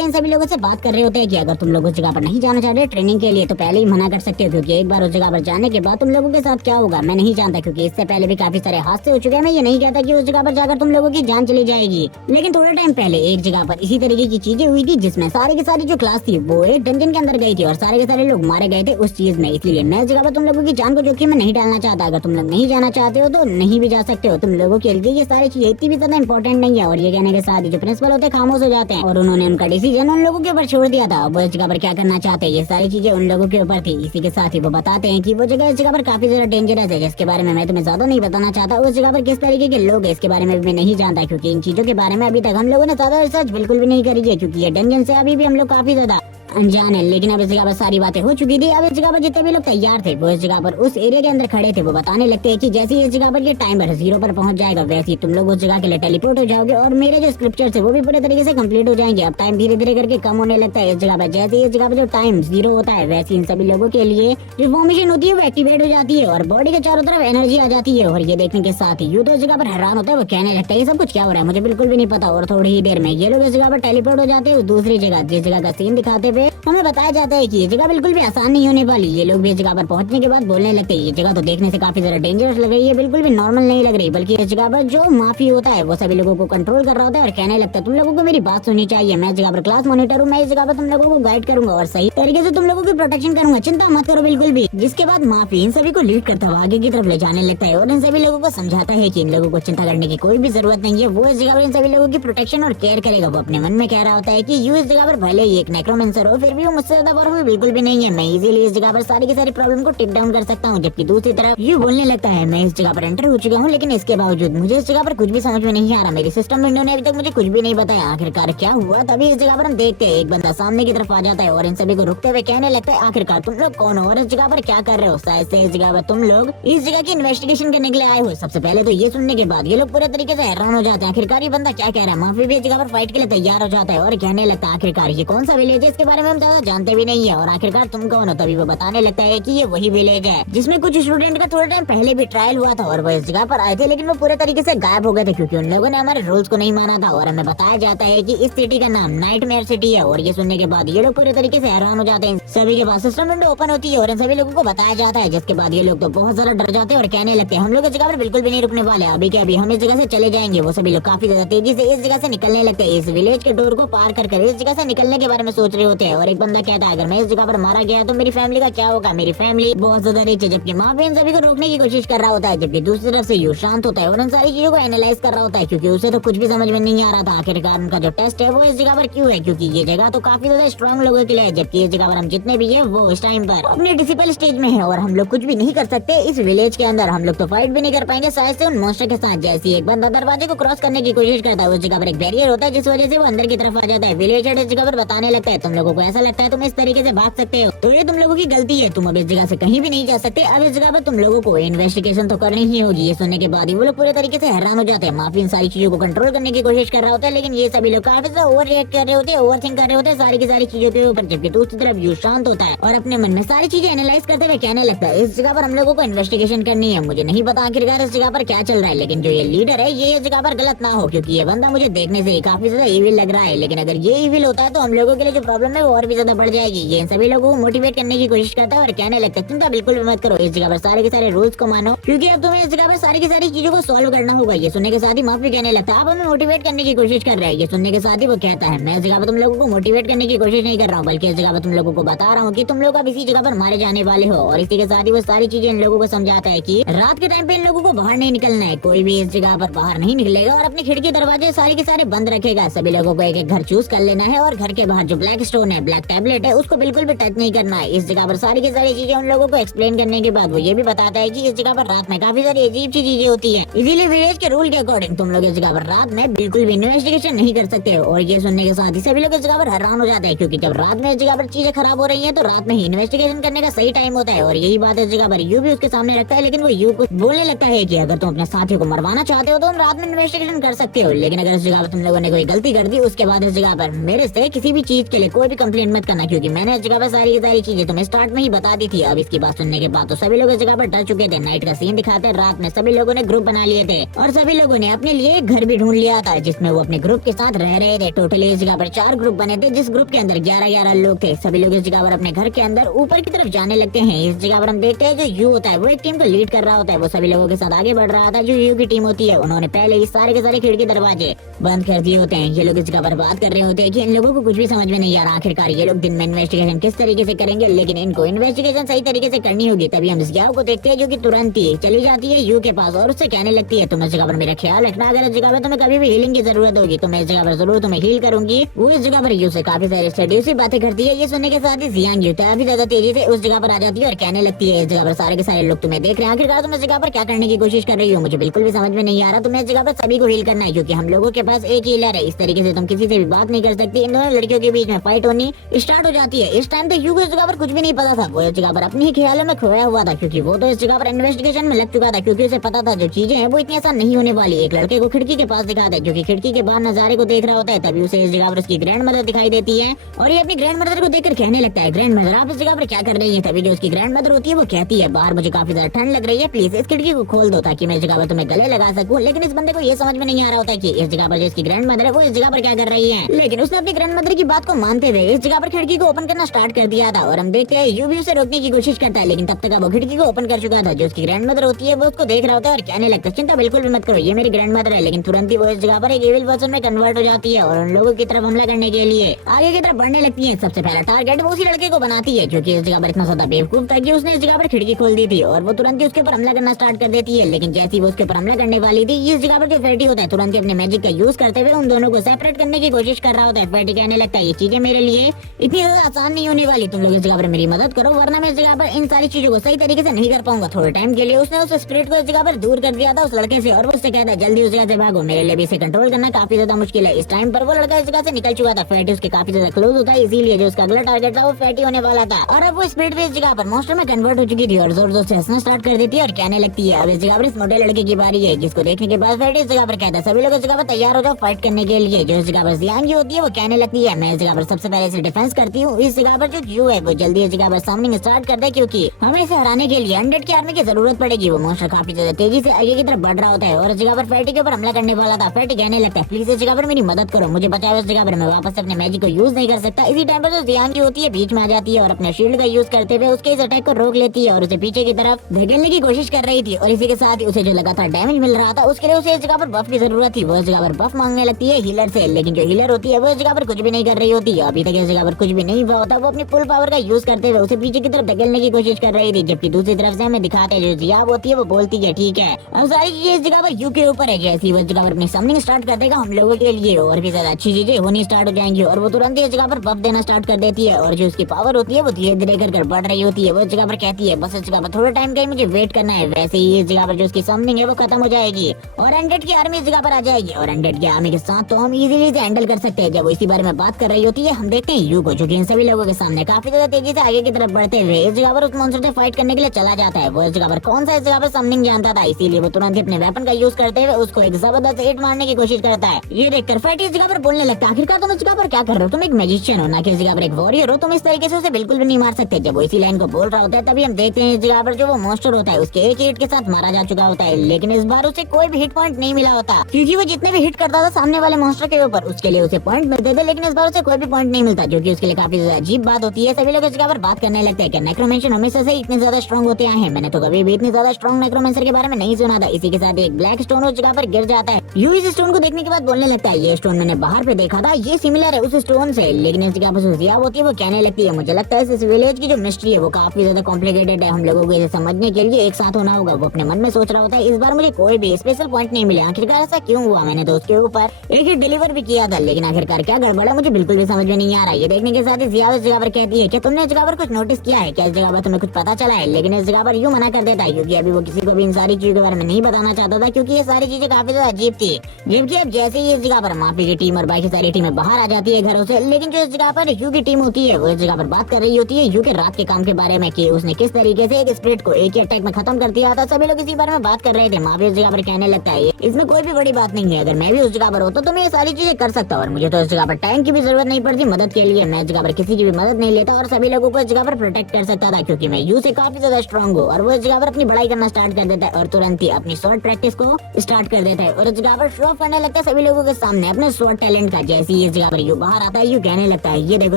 हैं इन सभी लोगों से बात कर रहे होते हैं कि अगर तुम लोग उस जगह पर नहीं जाना चाहते ट्रेनिंग के लिए तो पहले ही मना कर सकते हो, क्योंकि एक बार उस जगह पर जाने के बाद तुम लोगों के साथ क्या होगा मैं नहीं जानता, क्योंकि इससे पहले भी काफी सारे हादसे हो चुके हैं। मैं ये नहीं कहता कि उस जगह पर जाकर तुम लोगों की जान चली जाएगी, लेकिन थोड़ा टाइम पहले एक जगह पर इसी तरीके की चीजें हुई थी जिसमें सारी की सारी जो क्लास थी वो एक डंजन के अंदर गई थी और सारे के सारे लोग मारे गए थे उस चीज में। इसलिए मैं इस जगह पर तुम लोगों की जान को जोखिम में नहीं डालना चाहता। अगर तुम लोग नहीं जाना चाहते हो तो नहीं भी जा सकते हो, तुम लोगों के लिए ये सारी चीजें इतनी भी ज्यादा इंपॉर्टेंट नहीं है। और ये कहने के साथ ही जो प्रिंसिपल होते हैं खामोश हो जाते हैं और उन्होंने उनका डिसीजन उन लोगों के ऊपर छोड़ दिया था। वो इस जगह पर क्या करना चाहते हैं ये सारी चीजें उन लोगों के ऊपर थी। इसी के साथ ही वो बताते हैं कि वो जगह इस जगह पर काफी ज्यादा डेंजरस है, जिसके बारे में मैं तुम्हें ज्यादा नहीं बताना चाहता। उस जगह पर किस तरीके के लोग हैं इसके बारे में भी मैं नहीं जानता, क्योंकि इन चीजों के बारे में अभी तक हम लोगों ने ज्यादा रिसर्च बिल्कुल भी नहीं करी है, क्योंकि ये डंजन से अभी भी हम लोग काफी ज्यादा अनजान है। लेकिन अब इस जगह पर सारी बातें हो चुकी थी। अब इस जगह पर जितने भी लोग तैयार थे वो इस जगह पर उस एरिया के अंदर खड़े थे। वो बताने लगते हैं कि जैसे ही इस जगह पर ये टाइमर 0 पर पहुंच जाएगा वैसे ही तुम लोग उस जगह के लिए टेलीपोर्ट हो जाओगे और मेरे जो स्क्रिप्चर्स है वो भी पूरे तरीके से कंप्लीट हो जाएंगे। अब टाइम धीरे धीरे करके कम होने लगता है इस जगह पर। जैसे ही इस जगह पर जो टाइम 0 होता है वैसे इन सभी लोगों के लिए जो फॉर्मेशन होती है वो एक्टिवेट हो जाती है और बॉडी के चारों तरफ एनर्जी आ जाती है। और ये देखने के साथ ही यूं तो इस जगह पर हैरान होता है। वो कहने लगता है ये सब कुछ क्या हो रहा है, मुझे बिल्कुल भी नहीं पता। और थोड़ी ही देर में ये लोग इस जगह पर टेलीपोर्ट हो जाते हैं दूसरी जगह, जिस जगह का सीन दिखाते हुए हमें बताया जाता है कि ये जगह बिल्कुल भी आसान नहीं होने वाली। ये लोग भी इस जगह पर पहुंचने के बाद बोलने लगते हैं ये जगह तो देखने से काफी ज्यादा डेंजरस लग रही है, बिल्कुल भी नॉर्मल नहीं लग रही, बल्कि इस जगह पर जो माफी होता है वो सभी लोगों को कंट्रोल कर रहा होता है और कहने लगता है तुम लोगों को मेरी बात सुननी चाहिए। मैं इस जगह पर क्लास मॉनिटर हूँ, मैं इस जगह पर तुम लोगों को गाइड करूंगा और सही तरीके से तुम लोगों की प्रोटेक्शन करूंगा, चिंता मत करो बिल्कुल भी। जिसके बाद माफी इन सभी को लीड करता हुआ आगे की तरफ ले जाने लगता है और इन सभी लोगों को समझाता है कि इन लोगों को चिंता करने की कोई भी जरूरत नहीं है। वो इस जगह पर इन सभी लोगों की प्रोटेक्शन और केयर करेगा। वो अपने मन में कह रहा होता है कि यू इस जगह पर भले ही एक नेक्रोमेंसर हो फिर भी वो मुझसे ज्यादा पावरफुल बिल्कुल भी नहीं है। मैं इजीली इस जगह पर सारी की सारी प्रॉब्लम को टिप डाउन कर सकता हूँ। जबकि दूसरी तरफ ये बोलने लगता है मैं इस जगह पर एंटर हो चुका हूँ, लेकिन इसके बावजूद मुझे इस जगह पर कुछ भी समझ में नहीं आ रहा। मेरी सिस्टम विंडो ने अभी तक मुझे कुछ भी नहीं बताया आखिरकार क्या हुआ। तभी इस जगह पर हम देखते हैं एक बंदा सामने की तरफ आ जाता है और इन सभी को रुकते हुए कहने लगता है आखिरकार तुम लोग कौन हो और इस जगह पर क्या कर रहे हो। शायद से इस जगह पर तुम लोग इस जगह की इन्वेस्टिगेशन करने के लिए आए हो। सबसे पहले तो ये सुनने के बाद ये लोग पूरे तरीके से हैरान हो जाते हैं आखिरकार ये बंदा क्या कह रहा है। माफी भी इस जगह पर फाइट के लिए तैयार हो जाता है और कहने लगता है आखिरकार ये कौन सा विलेज है, इसके बारे में हम ज्यादा जानते भी नहीं है और आखिरकार तुम कौन हो। तभी वो बताने लगता है कि ये वही विलेज है जिसमें कुछ स्टूडेंट का थोड़ा टाइम पहले भी ट्रायल हुआ था और वो इस जगह पर आए थे, लेकिन वो पूरे तरीके से गायब हो गए थे क्योंकि उन लोगों ने हमारे रूल्स को नहीं माना था। और हमें बताया जाता है कि इस सिटी का नाम नाइटमेयर सिटी है और ये सुनने के बाद ये लोग पूरे तरीके से हैरान हो जाते हैं। सभी के पास सिस्टम विंडो ओपन होती है और इन सभी लोगों को बताया जाता है, जिसके बाद ये लोग तो बहुत ज्यादा डर जाते हैं और कहने लगते हैं हम लोग इस जगह पर बिल्कुल भी नहीं रुकने वाले, अभी के अभी हम इस जगह से चले जाएंगे। वो सभी लोग काफी ज्यादा तेजी से इस जगह से निकलने लगते हैं। इस विलेज के डोर को पार कर इस जगह से निकलने के बारे में सोच रहे होते हैं और एक बंदा कहता है अगर मैं इस जगह पर मारा गया तो मेरी फैमिली का क्या होगा। मेरी फैमिली बहुत ज्यादा रिच है, जबकि माँ भी इन सभी को रोकने की कोशिश कर रहा होता है। जबकि दूसरी तरफ से यू शांत होता है और इन सारी चीजों को एनालाइज कर रहा होता है क्योंकि उसे तो कुछ भी समझ में नहीं आ रहा था आखिरकार उनका जो टेस्ट है वो इस जगह पर क्यों है, क्योंकि ये जगह तो काफी ज्यादा स्ट्रॉन्ग लोगों के लिए है। जबकि इस जगह पर हम जितने भी है वो इस टाइम पर अपने डिसिपल स्टेज में है और हम लोग कुछ भी नहीं कर सकते इस विलेज के अंदर। हम लोग तो फाइट भी नहीं कर पाएंगे शायद से उन मॉन्स्टर के साथ। जैसे एक बंदा दरवाजे को क्रॉस करने की कोशिश करता है उस जगह पर एक बैरियर होता है जिस वजह से वो अंदर की तरफ आ जाता है। विलेज हेड इस जगह पर बताने लगता है तुम लोगों को ऐसा लगता है तुम इस तरीके से भाग सकते हो तो ये तुम लोगों की गलती है, तुम अब इस जगह से कहीं भी नहीं जा सकते। अब इस जगह पर तुम लोगों को इन्वेस्टिगेशन तो करनी ही होगी। ये सुनने के बाद ही वो लोग पूरे तरीके से हैरान हो जाते हैं। माफी इन सारी चीजों को कंट्रोल करने की कोशिश कर रहा होता है, लेकिन ये सभी लोग काफी ज्यादा ओवर रिएक्ट कर रहे होते हैं, ओवर थिंक कर रहे होते हैं सारी की सारी चीजों के ऊपर। जबकि दूसरी तरफ यू शांत होता है और अपने मन में सारी चीजें एनालाइज करते हुए कहने लगता है इस जगह पर हम लोगों को इन्वेस्टिगेशन करनी है। मुझे नहीं पता आखिरकार इस जगह पर क्या चल रहा है, लेकिन जो ये लीडर है ये इस जगह पर गलत ना हो क्योंकि ये बंदा मुझे देखने से ही काफी ज्यादा इविल लग रहा है। लेकिन अगर ये इविल होता है तो हम लोगों के लिए जो प्रॉब्लम है वो और भी ज्यादा बढ़ जाएगी। ये इन सभी लोगों को मोटिवेट करने की कोशिश करता है और कहने लगता है चिंता बिल्कुल भी मत करो, इस जगह पर सारे के सारे रूल्स को मानो क्योंकि अब तुम्हें इस जगह पर सारी की सारी चीजों को सॉल्व करना होगा। ये सुनने के साथ ही माफी कहने लगता है आप हमें मोटिवेट करने की कोशिश कर रहे हैं। ये सुनने के साथ ही वो कहता है मैं इस जगह पर तुम लोगों को मोटिवेट करने की कोशिश नहीं कर रहा हूँ, बल्कि इस जगह पर तुम लोगों को बता रहा हूँ कि तुम लोग अब इसी जगह पर मारे जाने वाले हो। और इसी के साथ ही वो सारी चीजें इन लोगों को समझाता है कि रात के टाइम पे इन लोगों को बाहर नहीं निकलना है, कोई भी इस जगह पर बाहर नहीं निकलेगा और अपनी खिड़की दरवाजे सारे के सारे बंद रखेगा। सभी लोगों को एक एक घर चूज कर लेना है और घर के बाहर जो ब्लैक स्टोन है, ब्लैक टैबलेट है, उसको बिल्कुल भी टच नहीं करना है। इस जगह पर सारी की सारी चीजें उन लोगों को एक्सप्लेन करने के बाद वो ये भी बताता है कि इस जगह पर रात में काफी सारी अजीब सी चीजें होती है, इसीलिए विलेज के रूल के अकॉर्डिंग तुम लोग इस जगह पर रात में बिल्कुल भी इन्वेस्टिगेशन नहीं कर सकते। और ये सुनने के साथ ही सभी लोग इस जगह पर हैरान हो जाते हैं, क्योंकि जब रात में इस जगह पर चीजें खराब हो रही है तो रात में ही इन्वेस्टिगेशन करने का सही टाइम होता है। और यही बात इस जगह पर यू भी उसके सामने रखता है, लेकिन वो यू को बोलने लगता है कि अगर तुम अपने साथियों को मरवाना चाहते हो तो तुम रात में इन्वेस्टिगेशन कर सकते हो, लेकिन अगर इस जगह पर तुम लोगों ने कोई गलती कर दी उसके बाद इस जगह पर मेरे से किसी भी चीज के लिए कोई भी कंप्लेंट मत करना, क्योंकि मैंने इस जगह पर सारी की सारी चीजें तुम्हें स्टार्ट में ही बता दी थी। अब इसकी बात सुनने के बाद तो सभी लोग इस जगह पर डर चुके थे। नाइट का सीन दिखाते हैं, रात में सभी लोगों ने ग्रुप बना लिए थे और सभी लोगों ने अपने लिए एक घर भी ढूंढ लिया था जिसमें वो अपने ग्रुप के साथ रह रहे थे। टोटली इस जगह पर 4 ग्रुप बने थे, जिस ग्रुप के अंदर 11-11 लोग थे। सभी लोग इस जगह पर अपने घर के अंदर ऊपर की तरफ जाने लगते हैं। इस जगह पर हम देखते हैं जो यू होता है वो एक टीम को लीड कर रहा होता है, वो सभी लोगों के साथ आगे बढ़ रहा था। जो यू की टीम होती है उन्होंने पहले ही सारे के सारे खिड़की दरवाजे बंद कर दिए होते हैं। ये लोग इस जगह पर बात कर रहे होते हैं कि इन लोगों को कुछ भी समझ में नहीं आ रहा, आखिरकार ये लोग दिन में इन्वेस्टिगेशन किस तरीके से करेंगे, लेकिन इनको इन्वेस्टिगेशन सही तरीके से करनी होगी। तभी हम जियाओ को देखते हैं जो कि तुरंत ही चली जाती है यू के पास और उससे कहने लगती है तुम इस जगह पर मेरा ख्याल रखना, अगर इस जगह पर तुम्हें कभी भी हीलिंग की जरूरत होगी तो मैं इस जगह पर जरूर तुम्हें हील करूंगी। वो इस जगह पर यू से काफी सारी सेड्यूसिव बातें करती है। ये सुनने के साथ ही जियांग यू काफी ज्यादा तेजी से उस जगह पर आ जाती है और कहने लगती है इस जगह पर सारे के सारे लोग तुम्हें देख रहे हैं, आखिरकार तुम इस जगह पर क्या करने की कोशिश कर रही हो, मुझे बिल्कुल भी समझ में नहीं आ रहा। तुम्हें इस जगह पर सभी को हील करना है क्योंकि हम लोगों के पास एक हीलर है। इस तरीके से तुम किसी से भी बात नहीं कर सकती। इन दोनों लड़कियों के बीच में फाइट होनी स्टार्ट हो जाती है। इस टाइम तो यू को इस जगह पर कुछ भी नहीं पता था, वो इस जगह पर अपने ही ख्यालों में खोया हुआ था, क्योंकि वो तो इस जगह पर इन्वेस्टिगेशन में लग चुका था, क्योंकि उसे पता था जो चीजें हैं वो इतनी आसान नहीं होने वाली। एक लड़के को खिड़की के पास दिखाता है जो कि खिड़की के बाहर नजारे को देख रहा होता है, तभी उसे इस जगह पर उसकी ग्रैंड मदर दिखाई देती है और ये अपनी ग्रैंड मदर को देखकर कहने लगता है ग्रैंड मदर आप इस जगह पर क्या कर रही है। तभी जो उसकी ग्रैंड मदर होती है वो कहती है बाहर मुझे काफी ज्यादा ठंड लग रही है, प्लीज इस खिड़की को खोल दो ताकि मैं इस जगह पर तुम्हें गले लगा सकूं। लेकिन इस बंदे को ये समझ में नहीं आ रहा होता कि इस जगह पर जो इसकी ग्रैंड मदर है वो इस जगह पर क्या कर रही है, लेकिन उसने अपनी ग्रैंड मदर की बात को मानते हुए इस जगह पर खिड़की को ओपन करना स्टार्ट कर दिया था। और हम देखते हैं यू भी उसे रोकने की कोशिश करता है, लेकिन तब तक वो खिड़की को ओपन कर चुका था। जो उसकी ग्रैंड मदर होती है वो उसको देख रहा होता है और कहने लगता है चिंता बिल्कुल भी मत करो, ये मेरी ग्रैंड मदर है। लेकिन तुरंत ही वो इस जगह पर एक एविल पर्सन में कन्वर्ट हो जाती है और उन लोगों की तरफ हमला करने के लिए आगे की तरफ बढ़ने लगती है। सबसे पहला टारगेट वो उसी लड़के को बनाती है क्योंकि इस जगह पर इतना ज्यादा बेवकूफ था कि उसने इस जगह पर खिड़की खोल दी थी और वो तुरंत ही उसके ऊपर हमला करना स्टार्ट कर देती है। लेकिन जैसे ही वो उसके ऊपर हमला करने वाली थी, इस जगह पर जो फैटी होता है तुरंत ही अपने मैजिक का यूज करते हुए उन दोनों को सेपरेट करने की कोशिश कर रहा होता है। फैटी कहने लगता है ये चीजें मेरे लिए इतनी ज्यादा आसान नहीं होने वाली, तुम लोग इस जगह पर मेरी मदद करो वरना मैं इस जगह पर इन सारी चीजों को सही तरीके से नहीं कर पाऊंगा। थोड़े टाइम के लिए उसने उस स्पिरिट को इस जगह पर दूर कर दिया था उस लड़के से और वो उससे कहता है जल्दी उस जगह से भागो, मेरे लिए भी इसे कंट्रोल करना काफी ज्यादा मुश्किल है। इस टाइम पर वो लड़का इस जगह से निकल चुका था, फैटी उसके काफी ज्यादा क्लोज होता है, इसीलिए जो उसका अगला टारगेट था वो फैटी होने वाला था। और अब वो स्पिरिट भी इस जगह पर मॉन्स्टर में कन्वर्ट हो चुकी थी और जोर जोर से हंसना स्टार्ट कर देती है और कहने लगती है अब इस जगह पर इस मोटे लड़के की बारी है, जिसको देखने के बाद फैटी इस जगह पर कहता है सभी लोग इस जगह पर तैयार हो जाओ फाइट करने के लिए। जो इस जगह पर जियांग होती है वो कहने लगती है मैं इस जगह पर सबसे पहले इसे डिफेंस करती हूँ। इस जगह पर जो यू है वो जल्दी इस जगह पर सामने स्टार्ट कर दे क्योंकि हमें इसे हराने के लिए 100 की आर्मी की जरूरत पड़ेगी। वो मॉन्स्टर काफी ज्यादा तेजी से आगे की तरफ बढ़ रहा होता है और इस जगह पर फैटी के ऊपर हमला करने वाला था। फैटी कहने लगता है प्लीज इस जगह पर मेरी मदद करो, मुझे बचाओ, इस जगह पर मैं वापस अपने मैजिक को यूज नहीं कर सकता। इसी टाइम पर जो जियांग होती है बीच में आ जाती है और अपने शील्ड का यूज करते हुए उसके इस अटैक को रोक लेती है और उसे पीछे की तरफ धकेलने की कोशिश कर रही थी। और इसी के साथ ही उसे जो लगातार डैमेज मिल रहा था उसके लिए उसे इस जगह पर बफ की जरूरत थी। वो इस जगह पर बफ मांगने लगती है हीलर से, लेकिन जो हीलर होती है वो इस जगह पर कुछ भी नहीं कर रही होती है। अभी तक इस जगह पर कुछ भी नहीं हुआ होता, वो अपनी फुल पावर का यूज करते हुए उसे पीछे की तरफ धकेलने की कोशिश कर रही थी। जबकि दूसरी तरफ से हमें दिखाते हैं जो जियाब होती है वो बोलती है ठीक है अब सारी चीजें इस जगह पर यू के ऊपर है। जैसी वो इस जगह पर अपनी समनिंग स्टार्ट कर देगा हम लोगों के लिए और भी ज्यादा अच्छी चीजें होनी स्टार्ट हो जाएंगी और वो तुरंत ही इस जगह पर बफ देना स्टार्ट कर देती है। और जो उसकी पावर होती है वो धीरे धीरे कर बढ़ रही होती है। वो इस जगह पर कहती है बस इस जगह पर थोड़ा टाइम का ही मुझे वेट करना है, वैसे ही इस जगह पर जो उसकी समनिंग है वो खत्म हो जाएगी और 100 की आर्मी इस जगह पर आ जाएगी। और 100 की आर्मी के साथ तो हम इजीली इसे हैंडल कर सकते हैं। जब वो इसी बारे में बात कर रही होती है हम देखते हैं यू को जो कि इन सभी लोगों के सामने काफी ज्यादा तेजी से आगे की तरफ बढ़ते हुए इस जगह पर उस मॉन्स्टर से फाइट करने के लिए चला जाता है। वो इस जगह पर कौन सा इस जगह पर समनिंग जानता था, इसीलिए वो तुरंत ही अपने वेपन का यूज करते हुए उसको एक जबरदस्त हिट मारने की कोशिश करता है। ये देखकर फैटी इस जगह पर बोलने लगता है आखिरकार तुम इस जगह पर क्या कर रहे हो, तुम एक मैजिशियन हो ना कि इस जगह पर एक वॉरियर हो, तुम इस तरीके से उसे बिल्कुल भी नहीं मार सकते। जब वो इसी लाइन को बोल रहा होता है तभी हम देखते हैं इस जगह पर जो वो मॉन्स्टर होता है उसके एक हिट के साथ मारा जा चुका होता है, लेकिन इस बार उसे कोई भी हिट पॉइंट नहीं मिला होता क्योंकि वो जितने भी हिट करता था सामने वाले मॉन्स्टर के ऊपर उसके लिए उसे पॉइंट मिलते थे, लेकिन इस बार उसे कोई भी पॉइंट नहीं मिलता जो कि उसके लिए काफी ज्यादा अजीब बात होती है। सभी लोग इस जगह पर बात करने लगते हैं कि नेक्रोमेंशन हमेशा से इतने ज्यादा स्ट्रॉन्ग होते आए हैं, मैंने तो कभी भी इतनी ज्यादा स्ट्रॉन्ग नेक्रोमेंसर के बारे में नहीं सुना था। इसी के साथ एक ब्लैक स्टोन उस जगह पर गिर जाता है। यू इस स्टोन को देखने के बाद बोलने लगता है ये स्टोन मैंने बाहर पे देखा था, ये सिमिलर है उस स्टोन से, लेकिन इस जगह पर सुजिया होती है वो कहने लगती है मुझे लगता है इस विलेज की जो मिस्ट्री है वो काफी ज्यादा कॉम्प्लिकेटेड है, हम लोगों को इसे समझने के लिए एक साथ होना होगा। वो अपने मन में सोच रहा होता है इस बार मुझे कोई भी स्पेशल पॉइंट नहीं मिले, आखिरकार ऐसा क्यों हुआ, मैंने तो उसके ऊपर एक ही डिलीवर भी किया था, लेकिन आखिरकार क्या गड़बड़ है मुझे बिल्कुल भी समझ में नहीं आ आ रहा है। ये देखने के साथ ही जिया इस जगह पर कहती है, क्या तुमने इस जगह पर कुछ नोटिस किया है, क्या इस जगह पर तुम्हें कुछ पता चला है? लेकिन इस जगह पर यूं मना कर देता है क्योंकि अभी वो किसी को भी इन सारी चीजों के बारे में नहीं बताना चाहता था, क्योंकि ये सारी चीजें काफी ज्यादा अजीब थी। जबकि अब जैसे ही इस जगह पर माफी की टीम और बाकी सारी टीमें बाहर आ जाती है घरों से, लेकिन जो इस जगह पर यू की टीम होती है वो इस जगह पर बात कर रही होती है यू के रात के काम के बारे में, कि उसने किस तरीके से एक स्प्रिट को एक ही अटैक में खत्म कर दिया था। सभी लोग इसी बारे में बात कर रहे थे। माफी उस जगह पर कहने लगता है, इसमें कोई भी बड़ी बात नहीं है, अगर मैं भी उस जगह पर होता तो मैं ये सारी चीजें कर सकता और मुझे तो इस जगह पर टैंक की भी जरूरत नहीं पड़ती मदद के लिए। मैं इस जगह पर किसी की भी मदद नहीं लेता और सभी लोगों को इस जगह पर प्रोटेक्ट कर सकता था, क्योंकि मैं यू से काफी ज्यादा स्ट्रॉन्ग हूँ। और वो इस जगह पर अपनी बढ़ाई करना स्टार्ट कर देता है और तुरंत ही अपनी शॉर्ट प्रैक्टिस को स्टार्ट कर देता है और इस जगह पर शो ऑफ करने लगता है सभी लोगों के सामने अपने शॉर्ट टैलेंट का। जैसे ही इस जगह पर यू बाहर आता है, यू कहने लगता है, ये देखो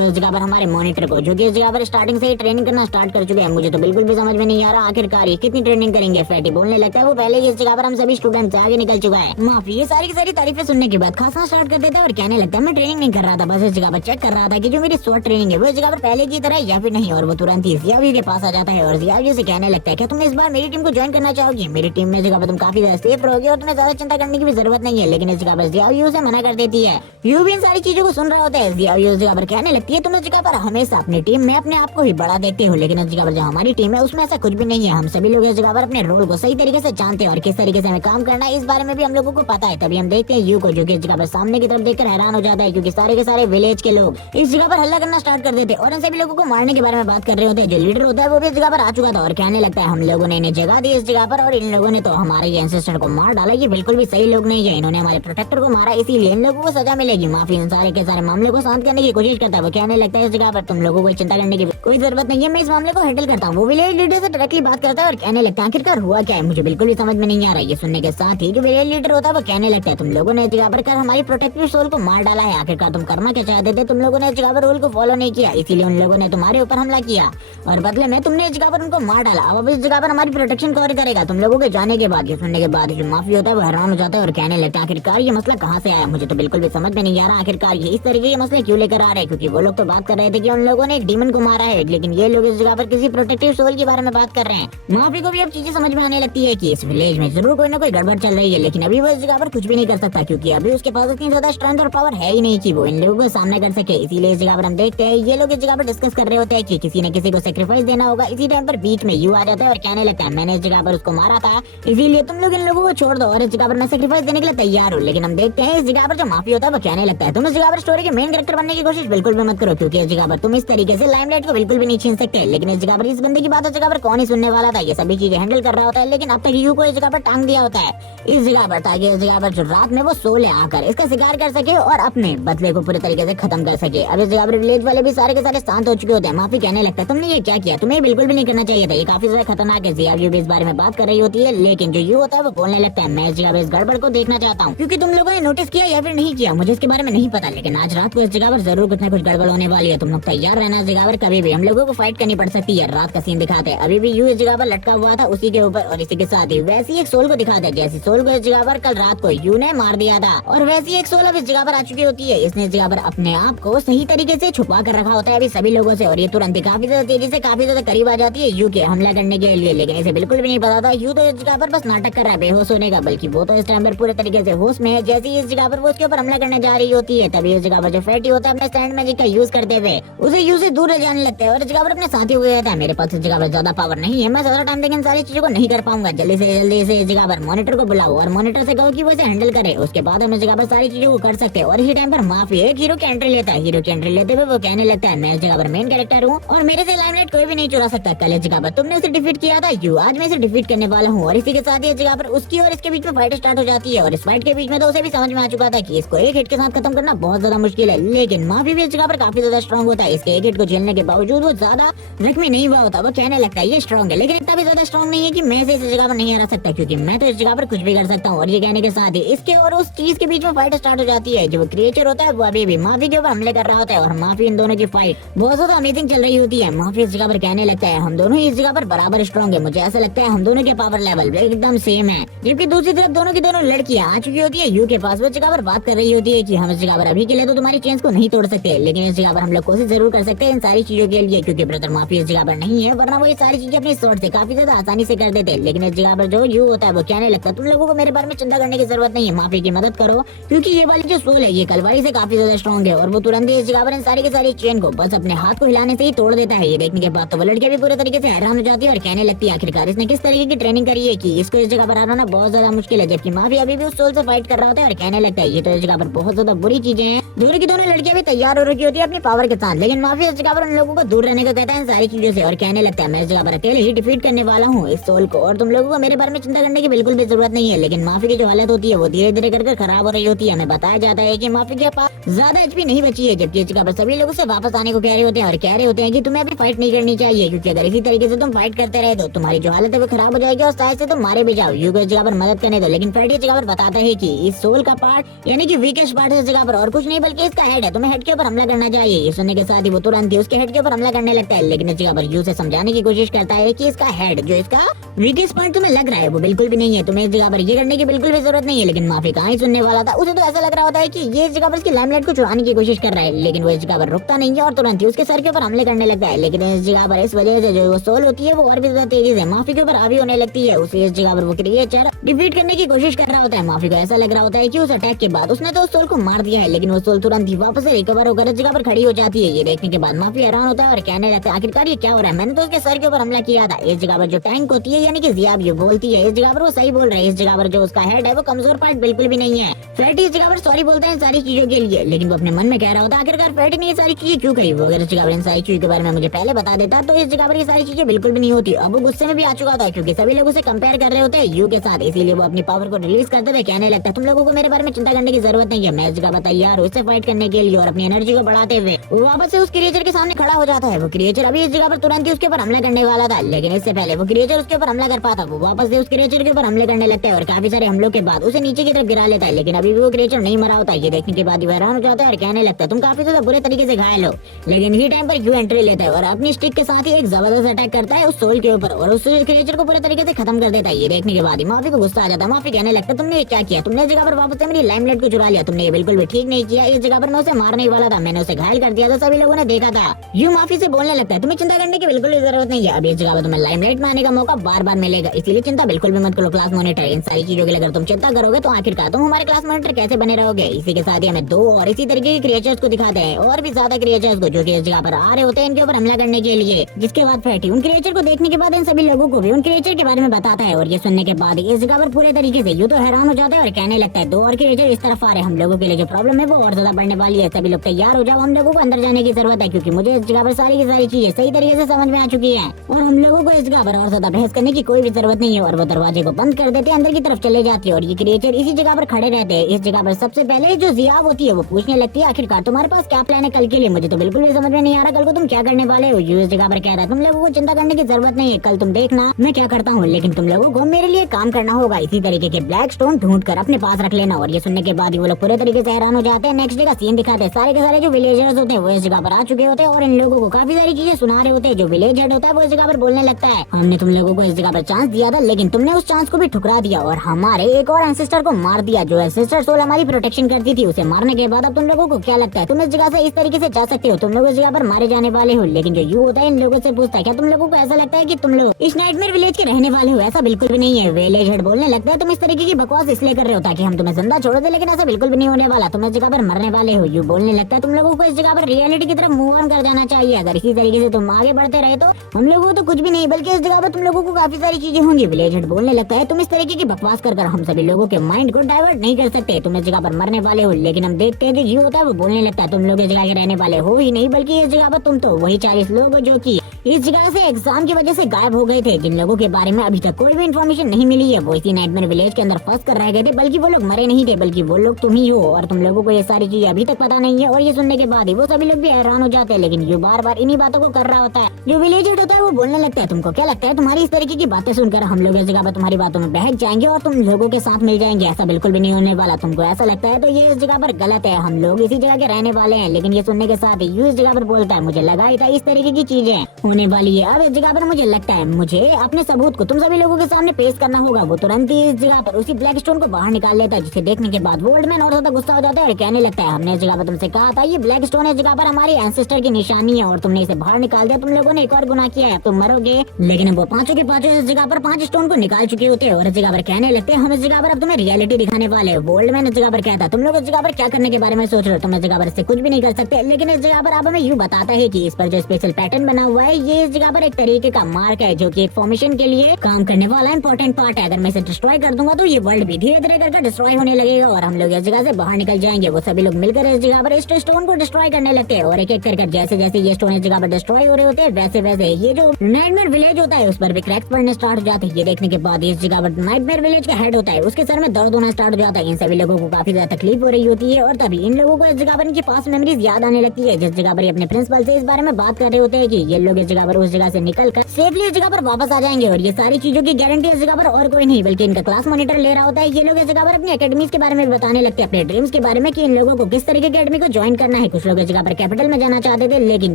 इस जगह पर हमारे मॉनिटर को, जो कि इस जगह पर स्टार्टिंग से ही ट्रेनिंग करना स्टार्ट कर चुके हैं। मुझे तो बिल्कुल भी समझ में नहीं आ रहा आखिरकार ये कितनी ट्रेनिंग करेंगे। फैटी बोलने लगता है, वो पहले ही इस जगह पर हम सभी स्टूडेंट से आगे निकल चुका है। माफी ये सारी की सारी तारीफें सुनने के बाद खासना स्टार्ट कर देता है और कहने लगता है, मैं ट्रेनिंग नहीं कर रहा था, बस इस जगह पर चेक कर रहा था कि जो मेरी शॉर्ट ट्रेनिंग है वो इस जगह पर पहले की तरह या फिर नहीं। और वो तुरंत ही जियावी के पास आ जाता है और जियावी से कहने लगता है, क्या तुम इस बार मेरी टीम को ज्वाइन करना चाहोगी? मेरी टीम में जगह पर तुम काफी ज्यादा सेफ रहोगे और तुम्हें ज्यादा चिंता करने की भी जरूरत नहीं है। लेकिन इस जगह पर जियावी उसे मना कर देती है। यू भी इन सारी चीजों को सुन रहा होता है। जियावी उस जगह पर कहने लगती है, तुम इस जगह पर हमेशा अपनी टीम में अपने आप को ही बड़ा देखते हो, लेकिन इस जगह पर जो हमारी टीम है उसमें ऐसा कुछ भी नहीं है। हम सभी लोग इस जगह पर अपने रोल को सही तरीके से जानते हैं और किस तरीके से हमें काम करना है इस बारे में भी हम लोगों को पता है। तभी हम देखते हैं यू को, जो कि इस जगह पर सामने की तरफ देखकर हैरान हो जाता है, क्योंकि सारे के सारे विलेज के लोग इस जगह पर हल्ला करना स्टार्ट कर देते हैं और इन सभी लोगों को मारने के बारे में बात कर रहे होते हैं। जो लीडर होता है वो भी इस जगह पर आ चुका था और कहने लगता है, हम लोगों ने इन्हें जगह दी इस जगह पर और इन लोगों ने तो हमारे एंसेस्टर को मार डाला। ये बिल्कुल भी सही लोग नहीं है, इन्होंने हमारे प्रोटेक्टर को मारा, इसीलिए इन लोगों को सजा मिलेगी। माफी इन सारे के सारे मामले को शांत करने की कोशिश करता है। वो कहने लगता है, इस जगह पर तुम लोगों को चिंता करने की कोई जरूरत नहीं है, मैं इस मामले को हैंडल करता हूँ। वो विलेज लीडर से डायरेक्टली बात करता है और कहने लगता है, आखिरकार हुआ क्या है, मुझे बिल्कुल भी समझ में नहीं आ रहा। ये सुनने के साथ ही जो विलेज लीडर होता है वो कहने लगता है, तुम लोगों ने इस जगह पर कर हमारी प्रोटेक्टिव सोल को मार डाला है। आखिरकार तुम करना क्या चाहते थे? तुम लोगों ने इस जगह पर रूल को फॉलो नहीं किया, इसीलिए उन लोगों ने तुम्हारे ऊपर हमला किया और बदले में तुमने इस जगह पर उनको मार डाला। अब इस जगह पर हमारी प्रोटेक्शन कौन करेगा तुम लोगों के जाने के बाद? ये सुनने के बाद जो माफी होता है वो हैरान हो जाता है और कहने लगता है, आखिरकार ये मसला कहाँ से आया, मुझे तो बिल्कुल भी समझ में नहीं आ रहा। आखिरकार ये इस तरीके के मसले क्यों लेकर आ रहे हैं? क्योंकि वो लोग तो बात कर रहे थे कि उन लोगों ने एक डीमन को मारा है, लेकिन ये लोग इस जगह पर किसी प्रोटेक्टिव सोल के बारे में बात कर रहे हैं। माफी को भी अब चीजें समझ में आने लगती है कि इस विलेज में जरूर कोई ना कोई गड़बड़ चल रही है, लेकिन अभी वो इस जगह पर कुछ भी नहीं कर सकता, क्योंकि अभी उसके पास इतनी ज्यादा स्ट्रेंथ और पावर है ही नहीं कि वो इन लोगों को सामना कर सके। इसीलिए इस जगह पर हम देखते हैं ये लोग इस जगह पर डिस्कस कर रहे होते हैं कि किसी न किसी को सेक्रीफाइस देना होगा। इसी टाइम पर बीच में यू आ जाता है और कहने लगता है, मैंने इस जगह पर उसको मारा था, इसीलिए तुम लोग इन लोगों को छोड़ दो और इस जगह पर मैं सेक्रीफाइस देने के लिए तैयार हूँ। लेकिन हम देखते हैं इस जगह पर जो माफी होता है वो कहने लगता है, तुम इस जगह पर स्टोरी के मेन कैरेक्टर बनने की कोशिश बिल्कुल भी मत करो, क्योंकि इस जगह पर तुम इस तरीके से लाइमलाइट को बिल्कुल भी नहीं छीन सकते। लेकिन इस जगह पर इस बंदे की बात इस जगह पर कौन ही सुनने वाला था? ये सभी चीजें हैंडल कर रहा होता है, लेकिन अब तक यू को इस जगह पर टांग दिया होता है इस जगह पर, ताकि इस जगह पर जो रात में वो सोले आकर इसका शिकार कर सके और अपने बदले को पूरे तरीके से खत्म कर सके। अब इस जगह पर विलेज वाले भी सारे के सारे शांत हो चुके होते हैं। माफी कहने लगता है, तुमने ये क्या किया, तुम्हें बिल्कुल भी नहीं करना चाहिए था, ये काफी ज्यादा खतरनाक है। जिया भी इस बारे में बात कर रही होती है, लेकिन जो यू होता है वो बोलने लगता है, मैं इस जगह पर इस गड़बड़ को देखना चाहता हूँ, क्योंकि तुम लोगों ने नोटिस किया या फिर नहीं किया मुझे इसके बारे में नहीं पता, लेकिन आज रात को इस जगह पर जरूर कुछ न कुछ गड़बड़ होने वाली है। तुम लोग तैयार रहना, इस जगह पर कभी भी हम लोगों को फाइट करनी पड़ सकती है। रात का सीन दिखाते हैं, अभी भी यू इस जगह पर लटका हुआ था उसी के ऊपर और इसी के साथ ही वैसी एक सोल को दिखाते हैं, जैसी सोल को इस जगह पर कल रात को यू ने मार दिया था और वैसी एक सोल अब इस जगह पर आ चुकी होती है। इसने इस जगह पर अपने आप को सही तरीके से छुपा कर रखा होता है अभी सभी लोगों से और ये तुरंत काफी ज्यादा तेजी से काफी ज्यादा करीब आ जाती है यू के हमला करने के लिए। लेकिन इसे बिल्कुल भी नहीं पता था यू तो इस जगह पर बस नाटक कर रहा है बेहोश होने का, बल्कि वो तो इस टाइम पर पूरे तरीके से होश में है। जैसे ही इस जगह पर वो उसके ऊपर हमला करने जा रही होती है, तभी इस जगह पर जो फैटी होता है अपने स्टैंड मैजिक का यूज करते हुए उसे यू से दूर ले जाने लगता है और इस जगह पर अपने साथी हो जाता है, मेरे पास इस जगह पर ज्यादा पावर नहीं है, मैं ज्यादा टाइम तक इन सारी चीजों को नहीं कर पाऊंगा, जल्दी से जल्दी से इस जगह पर मॉनिटर को बुलाओ और मॉनिटर से कहो कि वो इसे हैंडल करे, उसके बाद हम इस जगह पर सारी चीजों को कर सकते हैं। और इसी टाइम पर माफी एक हीरो की एंट्री लेता है। हीरो की एंट्री लेते हुए वो कहने लगता है, मैं इस जगह पर मेन कैरेक्टर हूँ और मेरे से लाइमलाइट कोई भी नहीं चुरा सकता। कल इस जगह पर तुमने उसे डिफीट किया था यू, आज मैं इसे डिफीट करने वाला हूँ। और इसी के साथ ही इस जगह पर उसकी और इसके बीच में फाइट स्टार्ट हो जाती है और इस फाइट के बीच में तो उसे भी समझ में आ चुका था कि इसको एक हिट के साथ खत्म करना बहुत ज्यादा मुश्किल है, लेकिन माफी भी इस जगह पर काफी ज्यादा स्ट्रॉन्ग होता है। इसके एक हिट को झेलने के बावजूद वो ज्यादा जख्मी नहीं हुआ होता। वो कहने लगता है ये स्ट्रॉन्ग है, लेकिन इतना भी ज्यादा स्ट्रॉन्ग नहीं है कि मैं इसे इस जगह पर नहीं हरा सकता, क्योंकि मैं तो इस जगह पर कुछ भी कर सकता हूँ। और ये कहने के साथ ही इसके और उस चीज के बीच में फाइट स्टार्ट हो जाती है। जो क्रिएचर होता है वो अभी भी माफी के ऊपर हमले कर रहा होता है और माफी इन दोनों की फाइट बहुत ज्यादा अमेजिंग चल रही होती है। माफी इस जगह पर कहने लगता है, हम दोनों ही इस जगह पर बराबर स्ट्रॉन्ग है, मुझे ऐसा लगता है हम दोनों के पावर लेवल एकदम सेम है। जबकि दूसरी तरफ दोनों की दोनों लड़कियां आ चुकी होती है यू के पास, वो जगह पर बात कर रही होती है कि हम इस जगह पर अभी के लिए तो तुम्हारी चेंज को नहीं तोड़ सकते, लेकिन इस जगह पर हम लोग कोशिश जरूर कर सकते हैं इन सारी चीजों के लिए, क्योंकि ब्रदर माफी इस जगह पर नहीं है, वरना वो ये सारी चीजें अपनी सोच से काफी ज्यादा आसानी से कर देते। लेकिन इस जगह पर जो यू होता है वो कहने लगता है तुम लोगों को मेरे बारे में चिंता करने की जरूरत नहीं है, माफी की मदद करो, क्योंकि ये वाली जो सोल है ये कलवारी से काफी ज्यादा स्ट्रॉन्ग है। और वो तुरंत ही इस जगह पर इन सारी की सारी चेन को बस अपने हाथ को हिलाने से ही तोड़ देता है। ये देखने के बाद तो वो लड़कियां भी पूरे तरीके से हैरान हो जाती है और कहने लगती है आखिरकार इसने किस तरीके की ट्रेनिंग करी है कि इसको इस जगह पर हराना बहुत ज्यादा मुश्किल है, जबकि माफी अभी भी उस सोल से फाइट कर रहा होता है और कहने लगता है ये तो इस जगह पर बहुत ज्यादा बुरी चीजें हैं। दोनों की दोनों लड़कियां भी तैयार हो रखी होती है अपनी पावर के साथ, लेकिन माफी इस जगह पर उन लोगों को दूर रहने को कहता है इन सारी चीजों से और कहने लगता है मैं इस जगह पर अकेले ही डिफीट करने वाला हूँ इस सोल को, और तुम लोगों को मेरे बारे में चिंता करने की बिल्कुल भी जरूरत नहीं है। लेकिन माफी की जो हालत होती है वो धीरे धीरे करके खराब हो रही होती है। हमें बताया जाता है कि माफी के पास ज्यादा एचपी नहीं बची है, जबकि इस जगह पर सभी लोग उसे वापस आने को कह रहे होते हैं और कह रहे होते हैं कि तुम्हें अभी फाइट नहीं करनी चाहिए, क्योंकि अगर इसी तरीके से तुम फाइट करते रहे तो तुम्हारी जो हालत है वो खराब हो जाएगी और शायद से तुम मारे भी जाओ। यू को इस जगह पर मदद करने दो, लेकिन फ्रेडी इस जगह पर बताता है कि इस सोल का पार्ट यानी कि वीकेस्ट पार्ट है इस जगह पर और कुछ नहीं बल्कि इसका हेड है, तुम्हें हेड के ऊपर हमला करना चाहिए। ये सुनने के साथ ही वो तुरंत ही उसके हेड के ऊपर हमला करने लगता है, लेकिन इस जगह पर यू से समझाने की कोशिश करता है कि इसका हेड जो इसका वीकेस्ट पॉइंट तुम्हें लग रहा है वो बिल्कुल भी नहीं है, तुम्हें इस जगह पर ये करने की बिल्कुल भी जरूरत नहीं है। लेकिन माफी कहाँ ही सुनने वाला था, उसे तो ऐसा लग रहा होता है कि ये इस जगह पर इसकी लाइमलाइट को चुराने की कोशिश कर रहा है, लेकिन वो इस जगह पर रुकता नहीं है और तुरंत ही उसके सर के ऊपर हमले करने लगता है। लेकिन इस जगह पर इस वजह से जो वो सोल होती है वो और भी ज्यादा तेजी से माफी के ऊपर हावी होने लगती है। उसे इस जगह पर वो क्रिएचर डिफीट करने की कोशिश कर रहा होता है। माफी को ऐसा लग रहा होता है कि उस अटैक के बाद उसने तो उस सोल को मार दिया है, लेकिन वो सोल तुरंत ही वापस से रिकवर होकर इस जगह पर खड़ी हो जाती है। ये देखने के बाद माफी हैरान होता है और कहने लगता है आखिरकार ये क्या हो रहा है, मैंने तो उसके सर के ऊपर हमला किया था। इस जगह पर जो टैंक होती है यानी कि जियाब ये बोलती है इस जगह पर वो सही बोल रहा है, इस जगह पर जो उसका हेड है वो कमजोर पार्ट बिल्कुल भी नहीं है। फ्रेडी इस जगह पर सॉरी बोलता है इन सारी चीजों के लिए, लेकिन वो अपने मन में कह रहा होता है आखिरकार फ्रेडी ने ये सारी चीजें क्यों कही, वो अगर इस जगह पर इन सारी चीजों के बारे में मुझे पहले बता देता तो इस जगह पर ये सारी चीजें बिल्कुल भी नहीं होती। अब वो गुस्से में भी आ चुका था क्योंकि सभी लोग उसे कंपेयर कर रहे होते हैं यू के साथ, इसीलिए वो अपनी पावर को रिलीज करते हुए कहने लगता है तुम लोगों को मेरे बारे में चिंता करने की जरूरत नहीं है, मैं इस जगह पर तैयार हूँ इससे फाइट करने के लिए। और अपनी एनर्जी को बढ़ाते हुए वो वापस से उस क्रिएचर के सामने खड़ा हो जाता है। वो क्रिएचर अभी इस जगह पर तुरंत ही उसके ऊपर हमला करने वाला था, लेकिन इससे पहले वो क्रिएचर उसके ऊपर हमला कर पाता वो वापस से उस क्रिएचर के ऊपर हमले करने लगता है और काफी सारे हमलों के बाद उसे नीचे की तरफ गिरा लेता है, लेकिन अभी भी वो क्रिएचर नहीं मरा होता है। ये देखने के बाद वो हैरान हो जाता है और कहने लगता है तुम काफी ज्यादा बुरे तरीके से घायल हो, लेकिन इसी टाइम पर क्यों एंट्री लेता है और अपनी स्टिक के साथ ही एक जबरदस्त अटैक करता है उस सोल के ऊपर और उस क्रिएचर को पूरे तरीके से खत्म कर देता है। ये देखने के बाद माफी को गुस्सा आ जाता है। माफी कहने लगता है तुमने ये क्या किया, तुमने इस जगह पर वापस से मेरी लाइमलाइट को चुरा लिया, तुमने ये बिल्कुल भी ठीक नहीं किया, इस जगह पर मैं उसे मारने ही वाला था, मैंने उसे घायल कर दिया था, सभी लोगों ने देखा था। यू माफी से बोलने लगता है तुम्हें चिंता करने की बिल्कुल भी जरूरत नहीं है, अब इस जगह पर तुम्हें लाइमलाइट में आने का मौका बार बार मिलेगा, इसलिए चिंता बिल्कुल भी मत करो क्लास मॉनिटर। इन सारी चीजों के लिए अगर तुम चिंता करोगे तो आखिरकार तुम हमारे क्लास मॉनिटर कैसे बने रहोगे। इसी के साथ ही हमें दो और इसी तरीके के क्रिएचर्स को दिखाते हैं और भी ज्यादा क्रिएचर्स को जो कि इस जगह पर आ रहे होते हैं इनके ऊपर हमला करने के लिए। जिसके बाद फ्रेडी उन क्रिएचर को देखने के बाद इन सभी लोगों को भी उन क्रिएचर के बारे में बताता है और ये सुनने के बाद इस जगह पर पूरे तरीके से यू तो हैरान हो जाता है और कहने लगता है दो और क्रिएचर इस तरफ आ रहे हैं, हम लोगों के लिए जो प्रॉब्लम है वो और ज्यादा बढ़ने वाली है, सभी लोग तैयार हो जाओ, हम लोगों को अंदर जाने की जरूरत है क्योंकि मुझे इस जगह पर सारी की सारी चीजें सही तरीके से समझ में आ चुकी है और हम लोगों को इस जगह पर और ज्यादा बहस करने की कोई भी जरूरत नहीं है। और वो दरवाजे को बंद कर देते अंदर की तरफ चले जाती है और ये क्रिएचर इसी जगह पर खड़े रहते हैं। इस जगह पर सबसे पहले जो जियाब होती है वो पूछने लगती है आखिरकार तुम्हारे पास क्या प्लान है कल के लिए, मुझे तो बिल्कुल भी समझ में नहीं आ रहा कल को तुम क्या करने वाले हो। यू इस जगह पर कह रहा है तुम लोगों को चिंता करने की जरूरत नहीं है, कल तुम देखना मैं क्या करता हूँ, लेकिन तुम लोगों को मेरे लिए काम करना होगा, इसी तरीके के ब्लैक स्टोन ढूंढ कर अपने पास रख लेना। और ये सुनने के बाद वो लोग पूरे तरीके से हैरान हो जाते हैं। नेक्स्ट डे का सीन दिखाते हैं, सारे के सारे जो विलेजर्स होते हैं वो इस जगह पर आ चुके होते हैं और इन लोगों को काफी सारी चीजें सुना रहे होते हैं। जो विलेज हेड होता है वो इस जगह पर बोलने लगता है हमने तुम लोगों को इस जगह पर चांस दिया था, लेकिन तुमने उस चांस को भी ठुकरा दिया और हमारे एक और एंसेस्टर को मार दिया। जो एंसेस्टर सोल हमारी प्रोटेक्शन करती थी उसे मारने के बाद अब तुम लोगों को क्या लगता है तुम इस जगह से इस तरीके से जा सकते हो, तुम लोग इस जगह पर मारे जाने वाले हो। लेकिन जो यू होता है इन लोगों से पूछता है क्या तुम लोगों को ऐसा लगता है कि तुम लोग इस नाइटमेयर विलेज के रहने वाले हो, ऐसा बिल्कुल भी नहीं है। विलेज हेड बोलने लगता है तुम इस तरीके की बकवास इसलिए कर रहे हो ताकि हम तुम्हें जिंदा छोड़ दे, लेकिन ऐसा बिल्कुल भी नहीं होने वाला, तुम इस जगह पर मरने वाले हो। यू बोलने लगता है तुम लोगों को इस जगह पर रियलिटी की तरफ मूव ऑन कर जाना चाहिए, अगर इसी तरीके से तुम आगे बढ़ते रहे तो हम लोगों को तो कुछ भी नहीं बल्कि इस जगह पर तुम लोगों को काफी सारी चीजें होंगी। विलेज हेड बोलने लगता है तुम इस तरीके की बकवास कर हम सभी लोगों के माइंड को डाइवर्ट नहीं कर सकते, तुम इस जगह पर मरने वाले हो। लेकिन हम देखते हैं जो यू होता है वो बोलने लगता है तुम लोग इस जगह के रहने वाले हो ही नहीं, बल्कि इस जगह पर तुम तो वही 40 लोग हो जो कि इस जगह से एग्जाम की वजह से गायब हो गए थे, जिन लोगों के बारे में अभी तक कोई भी इन्फॉर्मेशन नहीं मिली है। वो इसी नाइटमेयर विलेज के अंदर फंस कर रह गए थे, बल्कि वो लोग मरे नहीं थे, बल्कि वो लोग तुम ही हो और तुम लोगों को ये सारी चीजें अभी तक पता नहीं है। और ये सुनने के बाद ही वो सभी लोग भी हैरान हो जाते हैं, लेकिन यू बार बार इन्हीं बातों को कर रहा होता है। जो विलेज हेड होता है वो बोलने लगता है तुमको क्या लगता है तुम्हारी इस तरीके की बातें सुनकर हम लोग इस जगह पर तुम्हारी बातों में बहक जाएंगे और तुम लोगों के साथ मिल जाएंगे, ऐसा बिल्कुल भी नहीं होने वाला। तुमको ऐसा लगता है तो ये इस जगह पर गलत है, हम लोग इसी जगह के रहने वाले हैं। लेकिन ये सुनने के साथ ही यू इस जगह पर बोलता है मुझे लगा ही था इस तरीके की चीजें होने होने वाली है। अब इस जगह पर मुझे लगता है मुझे अपने सबूत को तुम सभी लोगों के सामने पेश करना होगा। वो तुरंत ही इस जगह पर उसी ब्लैक स्टोन को बाहर निकाल लेता है, जिसे देखने के बाद वोल्डमैन और ज्यादा गुस्सा हो जाता है और कहने लगता है हमने इस जगह पर तुमसे कहा था ये ब्लैक स्टोन इस जगह पर हमारे एंसेस्टर की निशानी है और तुमने इसे बाहर निकाल दिया। तुम लोगों ने एक और गुनाह किया है, तुम मरोगे। लेकिन वो पांचों के पांचों इस जगह पर 5 स्टोन को निकाल चुके होते हैं और इस जगह पर कहने लगते हैं हम इस जगह पर अब तुम्हें रियलिटी दिखाने वाले हैं। वोल्डमैन इस जगह पर कहता है तुम लोग इस जगह पर क्या करने के बारे में सोच रहे हो, तुम इस जगह पर इससे कुछ भी नहीं कर सकते। लेकिन इस जगह पर अब हमें यूँ बताता है कि इस पर जो स्पेशल पैटर्न बना हुआ है ये इस जगह पर एक तरीके का मार्क है जो कि एक फॉर्मेशन के लिए काम करने वाला इंपॉर्टेंट पार्ट है। अगर मैं इसे डिस्ट्रॉय कर दूंगा तो ये वर्ल्ड भी धीरे धीरे करके डिस्ट्रॉय होने लगेगा और हम लोग इस जगह से बाहर निकल जाएंगे। वो सभी लोग मिलकर इस जगह पर इस स्टोन को डिस्ट्रॉय करने लगते हैं और एक एक करके जैसे जैसे ये स्टोन इस जगह पर डिस्ट्रॉय हो रहे होते हैं वैसे वैसे ये जो नाइटमेयर विलेज होता है उस पर भी क्रैक्स पड़ने स्टार्ट हो जाते हैं। ये देखने के बाद इस जगह पर नाइटमेयर विलेज का हेड होता है उसके सर में दर्द होना स्टार्ट हो जाता है। इन सभी लोगों को काफी ज्यादा तकलीफ हो रही होती है और तभी इन लोगों को इस जगह पर इनकी पास मेमोरीज याद आने लगती है जिस जगह पर अपने प्रिंसिपल से इस बारे में बात कर रहे होते हैं कि ये लोग इस जगह पर उस जगह से निकलकर सेफली इस जगह पर वापस आ जाएंगे और ये सारी चीजों की गारंटी इस जगह पर और कोई नहीं बल्कि इनका क्लास मॉनिटर ले रहा होता है। ये लोग इस जगह पर अपनी एकेडमीज के बारे में बताने लगते हैं, अपने ड्रीम्स के बारे में कि इन लोगों को किस तरीके की एकेडमी को ज्वाइन करना है। कुछ लोग इस जगह पर कैपिटल में जाना चाहते थे लेकिन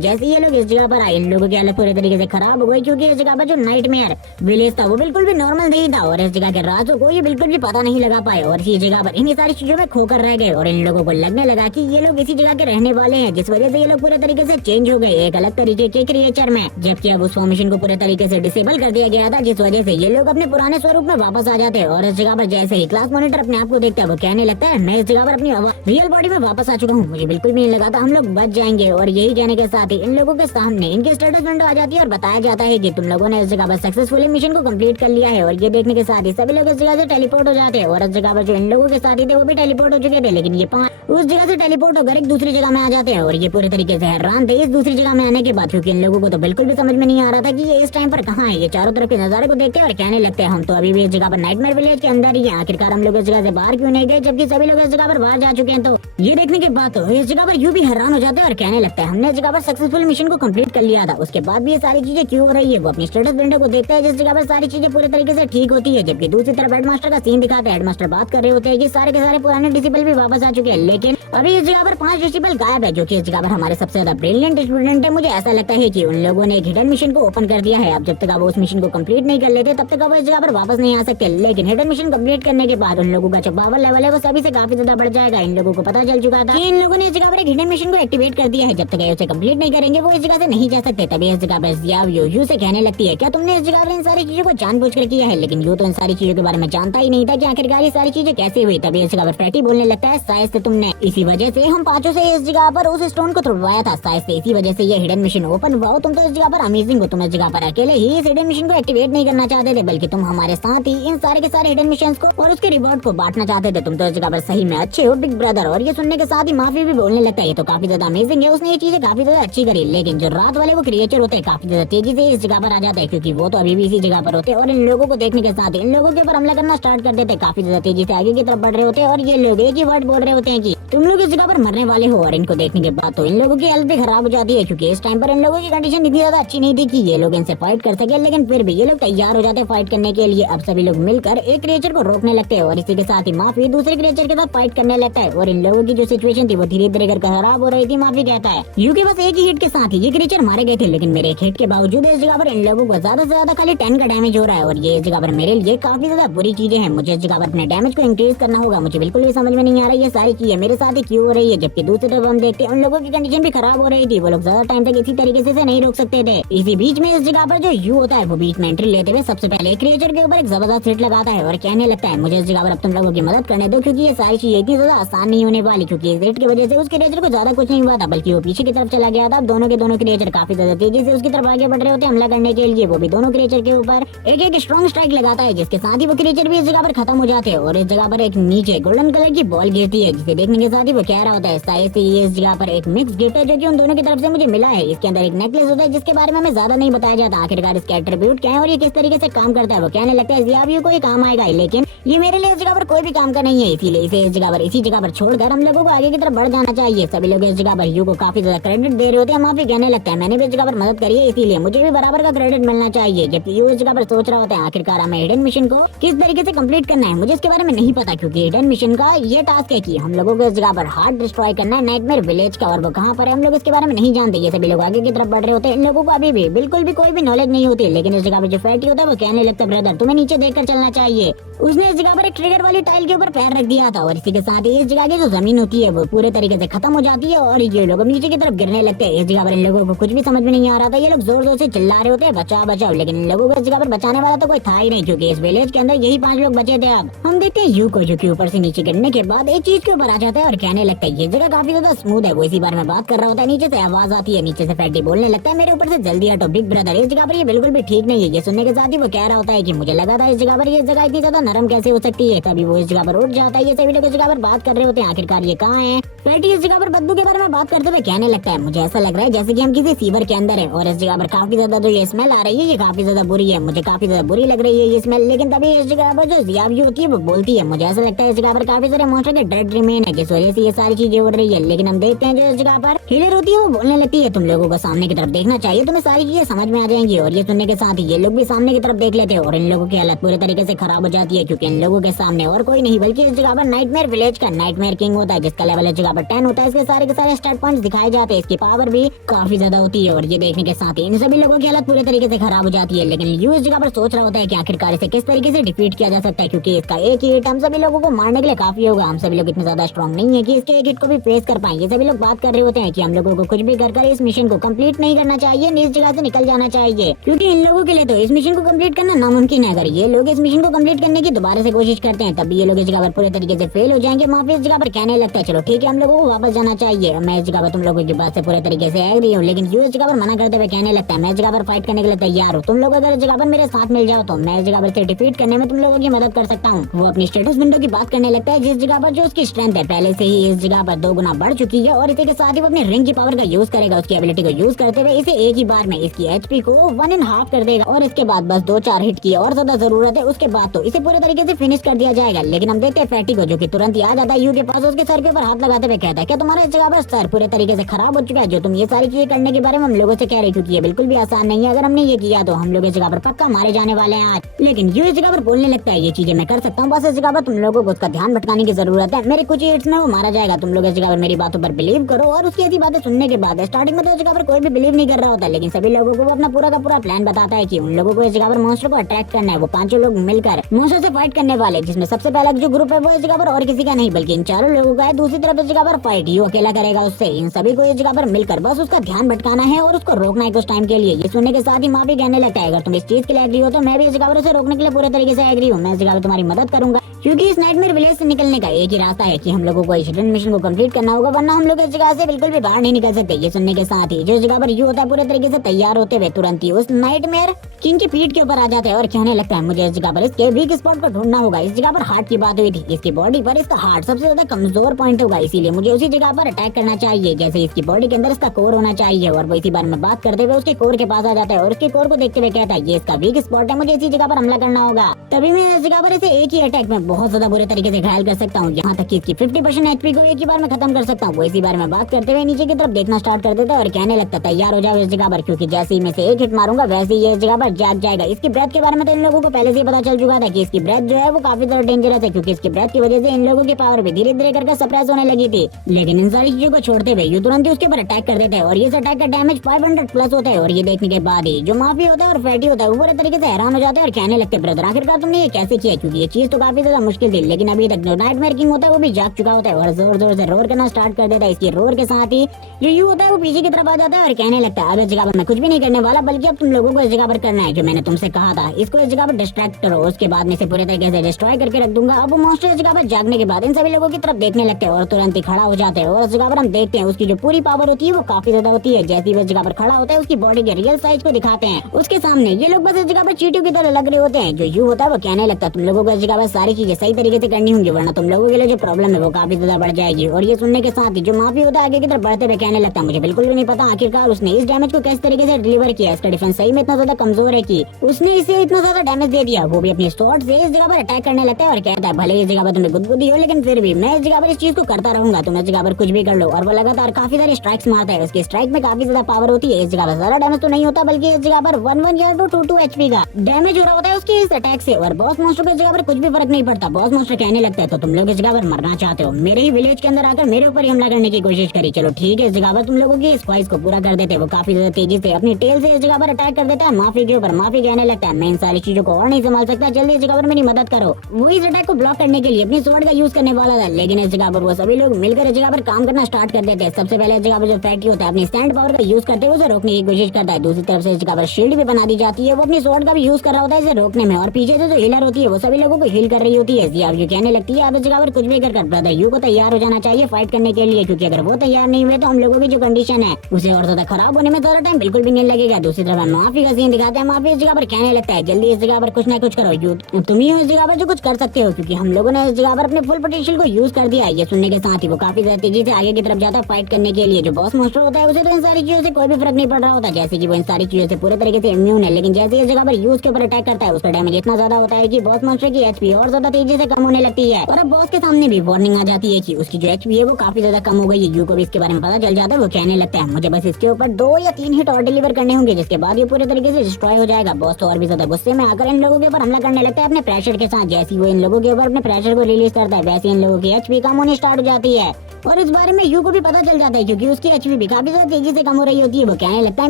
जैसे ये लोग इस जगह पर आए इन लोगों की हालत पूरे तरीके से खराब हो गई क्योंकि इस जगह पर जो नाइटमेयर विलेज था वो बिल्कुल भी नॉर्मल नहीं था और इस जगह के राजों को ये बिल्कुल भी पता नहीं लगा पाए और इसी जगह पर इन्हीं सारी चीजों में खोकर रह गए और इन लोगों को लगने लगा कि ये लोग इसी जगह के रहने वाले हैं जिस वजह से ये लोग पूरे तरीके से चेंज हो गए एक अलग तरीके के क्रिएचर में, जबकि अब उस फॉर्मेशन को पूरे तरीके से डिसेबल कर दिया गया था जिस वजह से ये लोग अपने पुराने स्वरूप में वापस आ जाते हैं। और इस जगह पर जैसे ही क्लास मॉनिटर अपने आप को देखता है वो कहने लगता है मैं इस जगह पर अपनी रियल बॉडी में वापस आ चुका हूँ, मुझे बिल्कुल भी नहीं लगा था हम लोग बच जाएंगे। और यही कहने के साथ ही इन लोगों के सामने इनके स्टेटस विंडो आ जाती है और बताया जाता है कि तुम लोगों ने इस जगह पर सक्सेसफुली मिशन को कंप्लीट कर लिया है। और ये देखने के साथ ही सभी लोग इस जगह से टेलीपोर्ट हो जाते हैं और इस जगह पर जो इन लोगों के साथी थे वो भी टेलीपोर्ट हो चुके थे लेकिन ये 5 उस जगह से टेलीपोर्ट होकर एक दूसरी जगह में आ जाते हैं और ये पूरे तरीके से हैरान थे इस दूसरी जगह में आने के बाद क्योंकि इन लोगों को तो बिल्कुल भी समझ में नहीं आ रहा था कि ये इस टाइम पर कहाँ है। ये चारों तरफ के नजारे को देखते हैं और कहने लगते हैं हम तो अभी भी इस जगह पर नाइटमेयर विलेज के अंदर ही हैं, आखिरकार हम लोग इस जगह से बाहर क्यों नहीं गए जबकि सभी लोग इस जगह पर बाहर जा चुके हैं। तो ये देखने के बाद तो इस जगह पर यूं भी हैरान हो जाते हैं और कहने लगता है हमने इस जगह पर सक्सेसफुल मिशन को कंप्लीट कर लिया था, उसके बाद भी ये सारी चीजें क्यों हो रही है। वो अपनी स्टेटस विंडो को देखता है जिस जगह पर सारी चीजें पूरे तरीके से ठीक होती है जबकि दूसरी तरफ हेडमास्टर का सीन दिखाता है। हेडमास्टर बात कर रहे होते हैं कि सारे के सारे पुराने डिसिपल भी वापस आ चुके हैं लेकिन अभी इस जगह पर 5 डिसिपल गायब है जो कि इस जगह पर हमारे सबसे ज्यादा ब्रिलियंट स्टूडेंट है। मुझे ऐसा लगता है कि उन लोगों ने एक हिडन मिशन को ओपन कर दिया है, अब जब तक आप उस मिशन को कंप्लीट नहीं कर लेते तब तक आप इस जगह पर वापस नहीं आ सकते। लेकिन हिडन मिशन कंप्लीट करने के बाद उन लोगों का जो पावर लेवल है वो सभी से काफी ज्यादा बढ़ जाएगा। इन लोगों को पता चल चुका था कि इन लोगों ने इस जगह पर एक हिडन मिशन को एक्टिवेट कर दिया है, जब तक ये उसे कंप्लीट नहीं करेंगे वो इस जगह से नहीं जा सकते। तभी इस जगह पर जियाव यू से कहने लगती है क्या तुमने इस जगह पर इन सारी चीजों को जानबूझकर किया है, लेकिन यू तो इन सारी चीजों के बारे में जानता ही नहीं था कि आखिरकार ये सारी चीजें कैसे हुई। तभी इस जगह पर फैटी बोलने लगता है शायद से तुमने इसी वजह से हम पांचों से इस जगह पर उस स्टोन को तोड़वाया था, शायद से इसी वजह से ये हिडन मिशन ओपन हुआ। तुम तो इस जगह पर अमेजिंग हो, तुम इस जगह पर अकेले ही इस हिडन मिशन को एक्टिवेट नहीं करना चाहते थे बल्कि तुम हमारे साथ ही इन सारे के सारे हिडन मिशंस को और उसके रिवॉर्ड को बांटना चाहते थे। तुम तो इस जगह पर सही में अच्छे हो बिग ब्रदर। और ये सुनने के साथ ही माफी भी बोलने लगता है ये तो काफी ज्यादा अमेजिंग है, उसने ये चीजें काफी ज्यादा अच्छी करी। लेकिन जो रात वाले वो क्रिएचर होते हैं काफी ज्यादा तेजी से इस जगह पर आ जाते हैं क्योंकि वो तो अभी भी इसी जगह पर होते हैं और इन लोगों को देखने के साथ इन लोगों के ऊपर हमला करना स्टार्ट कर देते हैं। काफी ज्यादा तेजी से आगे की तरफ बढ़ रहे होते हैं और ये लोग एक ही वर्ड बोल रहे होते हैं कि तुम लोग इस जगह पर मरने वाले हो। और इनको देखने के बाद तो इन लोगों की हेल्थ भी खराब हो जाती है क्योंकि इस टाइम पर इन लोगों की कंडीशन इतनी ज्यादा अच्छी नहीं थी कि ये लोग इनसे फाइट कर सके, लेकिन फिर भी ये लोग तैयार हो जाते हैं फाइट करने के लिए। अब सभी लोग मिलकर एक क्रिएचर को रोकने लगते हैं और इसी के साथ ही माफी दूसरे क्रिएचर के साथ फाइट करने लगता है और इन लोगों की जो सिचुएशन थी वो धीरे धीरे करके खराब हो रही थी। माफी कहता है यू के बस एक ही हिट के साथ ही ये क्रिएचर मारे गए थे, लेकिन मेरे एक हिट के बावजूद इस जगह पर इन लोगों को ज्यादा से ज्यादा खाली 10 का डैमेज हो रहा है और ये इस जगह पर मेरे लिए काफी ज्यादा बुरी चीजें हैं। मुझे इस जगह पर अपने डैमेज को इंक्रीज करना होगा, मुझे बिल्कुल भी समझ में नहीं आ रहा है ये सारी चीजें मेरे साथ ही क्यों हो रही है। जबकि दूसरी तरफ हम देखते हैं उन लोगों की कंडीशन भी खराब हो रही थी, वो लोग ज्यादा टाइम तक इसी तरीके से नहीं रोक सकते थे। इसी बीच में इस जगह पर जो यू होता है वो बीच में एंट्री लेते हुए सबसे पहले क्रिएचर के ऊपर एक जबरदस्त हिट लगाता है और कहने लगता है मुझे इस जगह पर अब तुम लोगों की मदद करने दो क्योंकि ये सारी चीजें इतनी ज्यादा आसान नहीं होने वाली। क्योंकि इस हिट की वजह से उस क्रिएचर को ज्यादा कुछ नहीं हुआ था बल्कि वो पीछे की तरफ चला गया था। अब दोनों के दोनों क्रिएचर काफी ज्यादा तेजी से उसकी तरफ आगे बढ़ रहे होते हैं हमला करने के लिए। वो भी दोनों क्रिएचर के ऊपर एक एक स्ट्रॉन्ग स्ट्राइक लगाता है जिसके साथ ही वो क्रिएचर भी इस जगह पर खत्म हो जाते हैं और इस जगह पर एक नीचे गोल्डन कलर की बॉल गिरती है जिसे देखने के साथ ही वो कह रहा होता है शायद से ये इस जगह पर एक मिक्स गिफ्ट है जो कि उन दोनों की तरफ से मुझे मिला है। इसके अंदर एक नेकलेस होता है जिसके बारे में हमें ज्यादा नहीं बताया जाता आखिरकार इसके एट्रीब्यूट क्या है और ये किस तरीके से काम करता है। वो कहने लगता है जिया भी कोई काम आएगा, लेकिन ये मेरे लिए इस जगह पर कोई भी काम का नहीं है, इसीलिए इसे इसी जगह पर छोड़कर हम लोगों को आगे की तरफ बढ़ जाना चाहिए। सभी लोग इस जगह पर यू को काफी ज्यादा क्रेडिट दे रहे होते हैं। माफी कहने लगता है मैंने भी इस जगह पर मदद करी है इसीलिए मुझे भी बराबर का क्रेडिट मिलना चाहिए। जबकि यू इस जगह पर सोच रहा होता है आखिरकार हमें हिडन मिशन को किस तरीके से कंप्लीट करना है, मुझे इसके बारे में नहीं पता क्योंकि हिडन मिशन का ये टास्क है कि हम लोगों को इस जगह पर हार्ट डिस्ट्रॉय करना है नाइटमेयर विलेज का, और वो कहाँ पर है हम लोग इसके बारे में नहीं जानते। ये सभी लोग आगे की तरफ बढ़ रहे होते हैं, इन लोगों को अभी भी बिल्कुल भी कोई भी नॉलेज नहीं होती। लेकिन इस जगह पर जो फैटी होता है वो कहने लगता है ब्रदर तुम्हें नीचे देखकर चलना चाहिए। उसने इस जगह पर एक ट्रिगर वाली टाइल के ऊपर पैर रख दिया था, और इसी के साथ ही इस जगह की जो जमीन होती है वो पूरे तरीके से खत्म हो जाती है और ये लोग नीचे की तरफ गिरने लगते हैं। इस जगह पर इन लोगों को कुछ भी समझ में नहीं आ रहा था। ये लोग जोर जोर से चिल्ला रहे होते हैं बचाओ बचाओ, लेकिन इन लोगों को इस जगह पर बचाने वाला तो कोई था ही नहीं, क्योंकि इस विलेज के अंदर यही 5 लोग बचे थे। अब हम देखते हैं यू को, जो कि ऊपर से नीचे गिरने के बाद एक चीज के ऊपर आ जाता है और कहने लगता है ये जगह काफी ज्यादा स्मूथ है। वो इसी बारे में बात कर रहा होता है, नीचे से आवाज आती है, नीचे से फैटी बोलने लगता है मेरे ऊपर से जल्दी हटो बिग ब्रदर, इस जगह पर ये बिल्कुल भी ठीक नहीं है। ये सुनने के साथ ही वो कह रहा होता है कि मुझे लगा था इस जगह पर ये जगह इतनी ज्यादा नरम कैसे हो सकती है। तभी वो इस जगह पर उठ जाता है। ये सभी लोग इस जगह पर बात कर रहे होते हैं आखिरकार ये कहाँ है। फैटी इस जगह पर बदबू के बारे में बात करते हुए कहने लगता है मुझे ऐसा लग रहा है जैसे कि हम किसी सीवर के अंदर है, और इस जगह पर काफी ज्यादा जो ये स्मेल आ रही है ये काफी ज्यादा बुरी है, मुझे काफी ज्यादा बुरी लग रही है ये स्मेल। लेकिन तभी इस जगह पर जो जियाबी होती है वो बोलती है मुझे ऐसा लगता है इस जगह पर काफी सारे मॉन्स्टर के डेड रिमेन है, जिस वजह से ये सारी चीजें उड़ रही है। लेकिन हम देखते हैं जो इस जगह पर हिलर होती है वो बोलने लगती है तुम लोगों को सामने की तरफ देखना चाहिए, तुम्हें सारी चीजें समझ में आ जाएंगी। और ये सुनने के साथ ही ये लोग भी सामने की तरफ देख लेते हैं और इन लोगों की हालत पूरे तरीके से खराब हो जाती है, क्योंकि इन लोगों के सामने और कोई नहीं बल्कि इस जगह पर नाइटमेयर विलेज का नाइटमेयर किंग होता है, जिसका लेवल इस जगह पर 10 होता है। इसके सारे स्टार्ट पॉइंट्स दिखाए जाते हैं, इसकी पावर भी काफी ज्यादा होती है। और ये देखने के साथ ही इन सभी लोगों की हालत पूरे तरीके से खराब हो जाती है। लेकिन यू इस जगह पर सोच रहा होता है कि आखिरकार इसे किस तरीके से डिफीट किया जा सकता है, क्योंकि इसका एक ही हिट हम सभी लोगों को मारने के लिए काफी होगा। हम सभी लोग इतने ज्यादा स्ट्रॉन्ग नहीं है कि इसके एक हिट को भी फेस कर पाएंगे। सभी लोग बात कर रहे होते हैं कि हम लोगों को कुछ भी कर इस मिशन को कंप्लीट नहीं करना चाहिए, इस जगह से निकल जाना चाहिए, क्योंकि इन लोगों के लिए तो इस मिशन को कंप्लीट करना नामुमकिन है। अगर ये लोग इस मिशन को कंप्लीट करने की दोबारा से कोशिश करते हैं तब ये लोग इस जगह पर पूरे तरीके से फेल हो जाएंगे। माफी इस जगह पर कहने लगता है चलो ठीक है हम लोगों को वापस जाना चाहिए, मैं इस जगह पर तुम लोगों की बात से पूरे तरीके से एग्री हूँ। लेकिन यू इस जगह पर मना करते हुए कहने लगता है मैं इस जगह पर फाइट करने के लिए तैयार हूँ, तुम लोग अगर इस जगह पर मेरे साथ मिल जाओ तो मैं इस जगह पर से डिफीट करने में तुम लोगों की मदद कर सकता हूँ। वो अपनी स्टेटस विंडो की बात करने लगता है, जिस जगह पर जो उसकी स्ट्रेंथ है पहले से ही इस जगह पर 2 गुना बढ़ चुकी है, और इसी के साथ ही वो अपनी रिंग की पावर का यूज करेगा, उसकी एबिलिटी को यूज करते हुए इसे एक ही बार में इसकी एचपी को 1.5 कर देगा, और इसके बाद बस 2-4 हिट की और ज्यादा जरूरत है, उसके बाद तो इसे पूरे तरीके से फिनिश कर दिया जाएगा। लेकिन हम देखते हैं फैटी को, जो कि तुरंत याद आता है यू के पास, उसके सर के ऊपर हाथ लगाते हुए कहता है क्या तुम्हारा इस जगह पर सर पूरे तरीके से खराब हो चुका है जो तुम ये सारी चीजें करने के बारे में हम लोगों से कह रहे, क्योंकि ये बिल्कुल भी आसान नहीं है। अगर हमने ये किया तो हम लोग इस जगह पर पक्का मारे जाने वाले हैं आज। लेकिन यू इस जगह पर बोलने लगता है ये चीजें मैं कर सकता हूँ, बस इस जगह पर तुम लोगों को उसका ध्यान भटकाने की जरूरत है, मेरे कुछ हिट्स में वो मारा जाएगा, तुम लोग इस जगह पर मेरी बातों पर बिलीव करो। और उसकी ऐसी बातें सुनने के बाद स्टार्टिंग में तो इस जगह पर कोई भी बिलीव नहीं कर रहा होता, लेकिन सभी लोगों को वो अपना पूरा का पूरा प्लान बताता है कि उन लोगों को इस जगह पर मॉन्स्टर को अट्रैक्ट करना है। वो 5 लोग मिलकर मॉन्स्टर से फाइट करने वाले, जिसमें सबसे पहला जो ग्रुप है वो इस जगह पर और किसी का नहीं बल्कि इन 4 लोगों का है। दूसरी तरफ इस जगह पर फाइट यू अकेला करेगा उससे। इन सभी को इस जगह पर मिलकर बस उसका ध्यान भटकाना है और उसको रोकना है कुछ टाइम के लिए। ये सुनने के साथ ही माफी कहने लगता है अगर तुम इस चीज के लिए एग्री हो तो मैं भी इस जगह पर उसे रोकने के लिए पूरे तरीके से एग्री हूँ, मैं इस जगह पर तुम्हारी मदद करूंगा, क्योंकि इस नाइटमेयर विलेज से निकलने का एक ही रास्ता है कि हम लोगों को इस हिडन मिशन को कंप्लीट करना होगा, वरना हम लोग इस जगह से बिल्कुल भी बाहर नहीं निकल सकते। ये सुनने के साथ ही जो जगह पर यू होता है पूरे तरीके से तैयार होते हुए तुरंत ही उस नाइटमेयर किंग की पीठ के ऊपर आ जाता है और कहने लगता है मुझे इस जगह पर इसके वीक स्पॉट को ढूंढना होगा। इस जगह पर हार्ट की बात हुई थी, इसकी बॉडी पर इसका हार्ट सबसे ज्यादा कमजोर पॉइंट होगा, इसीलिए मुझे उसी जगह पर अटैक करना चाहिए। जैसे इसकी बॉडी के अंदर इसका कोर होना चाहिए, और वो इसी बारे में बात करते हुए उसके कोर के पास आ जाता है और उसके कोर को देखते हुए कहता है ये इसका वीक स्पॉट है, मुझे इसी जगह पर हमला करना होगा, तभी मैं इस जगह पर इसे एक ही अटैक में बहुत ज्यादा बुरे तरीके से घायल कर सकता हूँ, यहाँ तक कि इसकी 50% एचपी को एक ही बार में खत्म कर सकता हूँ। वो इसी बारे में बात करते हुए नीचे की तरफ देखना स्टार्ट कर देता है और कहने लगता है तैयार हो जाओ इस जगह पर, क्योंकि जैसे ही मैं से एक हिट मारूंगा वैसे ही ये इस जगह पर जाग जाएगा। इसकी ब्रेथ के बारे में तो इन लोगों को पहले से ही पता चल चुका था कि इसकी ब्रेथ जो है वो काफी ज्यादा डेंजरस है, क्योंकि इसकी ब्रेथ की वजह से इन लोगों की पावर भी धीरे धीरे करके सप्रेस होने लगी थी। लेकिन इन सारी चीजों को छोड़ते हुए ये तुरंत ही उसके ऊपर अटैक कर देते हैं और ये अटैक का डैमेज 500 प्लस होता है। और ये देखने के बाद ही जो माफी होता है और फैटी होता है वो पूरे तरीके से हैरान हो जाते हैं और कहने लगते हैं ब्रदर आखिरकार तुमने ये कैसे किया, क्योंकि ये चीज तो काफी ज्यादा मुश्किल थी। लेकिन अभी तक जो नाइटमेयर किंग होता है वो भी जाग चुका होता है और जोर जोर से रोर करना स्टार्ट कर देता है। इसकी रोर के साथ ही जो यू होता है वो पीछे की तरफ आ जाता है और कहने लगता है अब इस जगह पर मैं कुछ भी नहीं करने वाला, बल्कि अब तुम लोगों को इस जगह पर करना है जो मैंने तुमसे कहा था, इसको इस जगह पर डिस्ट्रैक्ट करो, उसके बाद मैं इसे पूरे तरीके से डिस्ट्रॉय करके रख दूंगा। अब वो मॉन्स्टर इस जगह पर जागने के बाद इन सभी लोगों की तरफ देखने लगते हैं और तुरंत ही खड़ा हो जाते हैं और उस जगह पर हम देखते हैं उसकी जो पूरी पावर होती है वो काफी ज्यादा होती है। जैसे ही वो इस जगह पर खड़ा होता है उसकी बॉडी के रियल साइज को दिखाते हैं उसके सामने। ये लोग बस इस जगह पर चींटियों की तरह लग रहे होते हैं। जो यू होता है वो कहने लगता है तुम लोगों को इस जगह पर सारी चीजें सही तरीके से करनी होंगी, वरना तुम लोगों के लिए जो प्रॉब्लम है वो काफी ज्यादा बढ़ जाएगी। और ये सुनने के साथ ही जो माफी होता है आगे की तरफ बढ़ते हुए कहने लगता है मुझे बिल्कुल भी नहीं पता आखिरकार उसने इस डैमेज को किस तरीके से डिलीवर किया, इसका डिफेंस सही में इतना ज्यादा कमजोर है कि उसने इसे इतना ज्यादा डैमेज दे दिया, वो भी अपनी स्वॉर्ड से इस जगह पर अटैक करने लगता है और कहता है भले इस जगह पर तुम्हें गुदगुदी हो लेकिन फिर भी मैं इस जगह पर इस चीज को करता रहूंगा, तुम इस जगह पर कुछ भी कर लो। और वो लगातार काफी सारे स्ट्राइक्स मारता है, उसकी स्ट्राइक में काफी ज्यादा पावर होती है। इस जगह पर ज्यादा डैमेज तो नहीं होता, बल्कि इस जगह पर 1-1 या 2-2 एचपी का डैमेज हो रहा होता है उसके इस अटैक से। और बॉस मॉन्स्टर को इस जगह पर कुछ भी फर्क नहीं पड़ता। बॉस मॉन्स्टर कहने लगता है तो तुम लोग इस जगह पर मरना चाहते हो, मेरे ही विलेज के अंदर आकर मेरे ऊपर हमला करने की कोशिश करी, चलो ठीक है इस जगह पर तुम लोगों की इस ख्वाहिश को पूरा कर देते। वो काफी ज्यादा तेजी से अपनी टेल से इस जगह पर अटैक कर देता है माफी के ऊपर। माफी कहने लगता है मैं इन सारी चीजों को और नहीं संभाल सकता, जल्दी इस जगह पर मेरी मदद करो। वो इस अटैक को ब्लॉक करने के लिए अपनी स्वॉर्ड का यूज करने वाला था, लेकिन इस जगह पर वो सभी लोग मिलकर इस जगह पर काम करना स्टार्ट कर देते हैं। सबसे पहले इस जगह पर जो फैक्ट्री होता है अपनी स्टैंड पावर का यूज करते हुए उसे रोकने की कोशिश करता है। दूसरी तरफ से इस जगह पर शील्ड भी बना दी जाती है, वो अपनी स्वॉर्ड का भी यूज कर रहा होता है इसे रोकने में। और पीछे से जो हीलर होती है वो सभी लोगों को हील कर रही होती है। अब ये कहने लगती है अब इस जगह पर कुछ भी कर ब्रदर यू को तैयार हो जाना चाहिए फाइट करने के लिए, क्योंकि अगर वो तैयार नहीं हुए तो हम लोगों की जो कंडीशन है उसे और ज्यादा खराब होने में ज्यादा टाइम बिल्कुल भी नहीं लगेगा। दूसरी तरफ माफी का सीन दिखाते हैं, माफी इस जगह पर कहने लगता है जल्दी इस जगह पर कुछ ना कुछ करो, यू तुम ही हो इस जगह पर जो कुछ कर सकते हो, क्योंकि हम लोगों ने इस जगह पर अपने फुल पोटेंशियल को यूज कर दिया है। ये सुनने के साथ ही वो काफी ज्यादा तेजी से आगे की तरफ जाता है फाइट करने के लिए। जो बॉस मॉन्स्टर होता है उसे तो इन सारी चीजों से कोई भी फर्क नहीं पड़ रहा होता, जैसे कि वो इन सारी चीजों से पूरे तरीके से इम्यून है। लेकिन जैसे इस जगह पर यूज के ऊपर अटैक करता है उसका डैमेज इतना ज्यादा होता है कि बॉस मॉन्स्टर की एचपी और ज्यादा तेजी से कम होने लगती है। और अब बॉस के सामने भी वार्निंग आ जाती है कि उसकी जो एचपी है वो काफी ज्यादा कम हो गई है। यू को भी इसके बारे में पता चल जाता है, वो कहने लगता है मुझे बस इसके ऊपर 2 या 3 हिट और डिलीवर करने होंगे, जिसके बाद ये पूरे तरीके से डिस्ट्रॉय हो जाएगा। बॉस तो और भी ज्यादा गुस्से में आकर इन लोगों के ऊपर हमला करने लगता है अपने प्रेशर के साथ। जैसे वो इन लोगों के ऊपर अपने प्रेशर को रिलीज करता है वैसे इन लोगों की एचपी कम होनी स्टार्ट हो जाती है। और इस बारे में यू को भी पता चल जाता है, क्योंकि उसकी एचपी भी काफी ज्यादा तेजी से कम हो रही होती है। वो कहने लगता है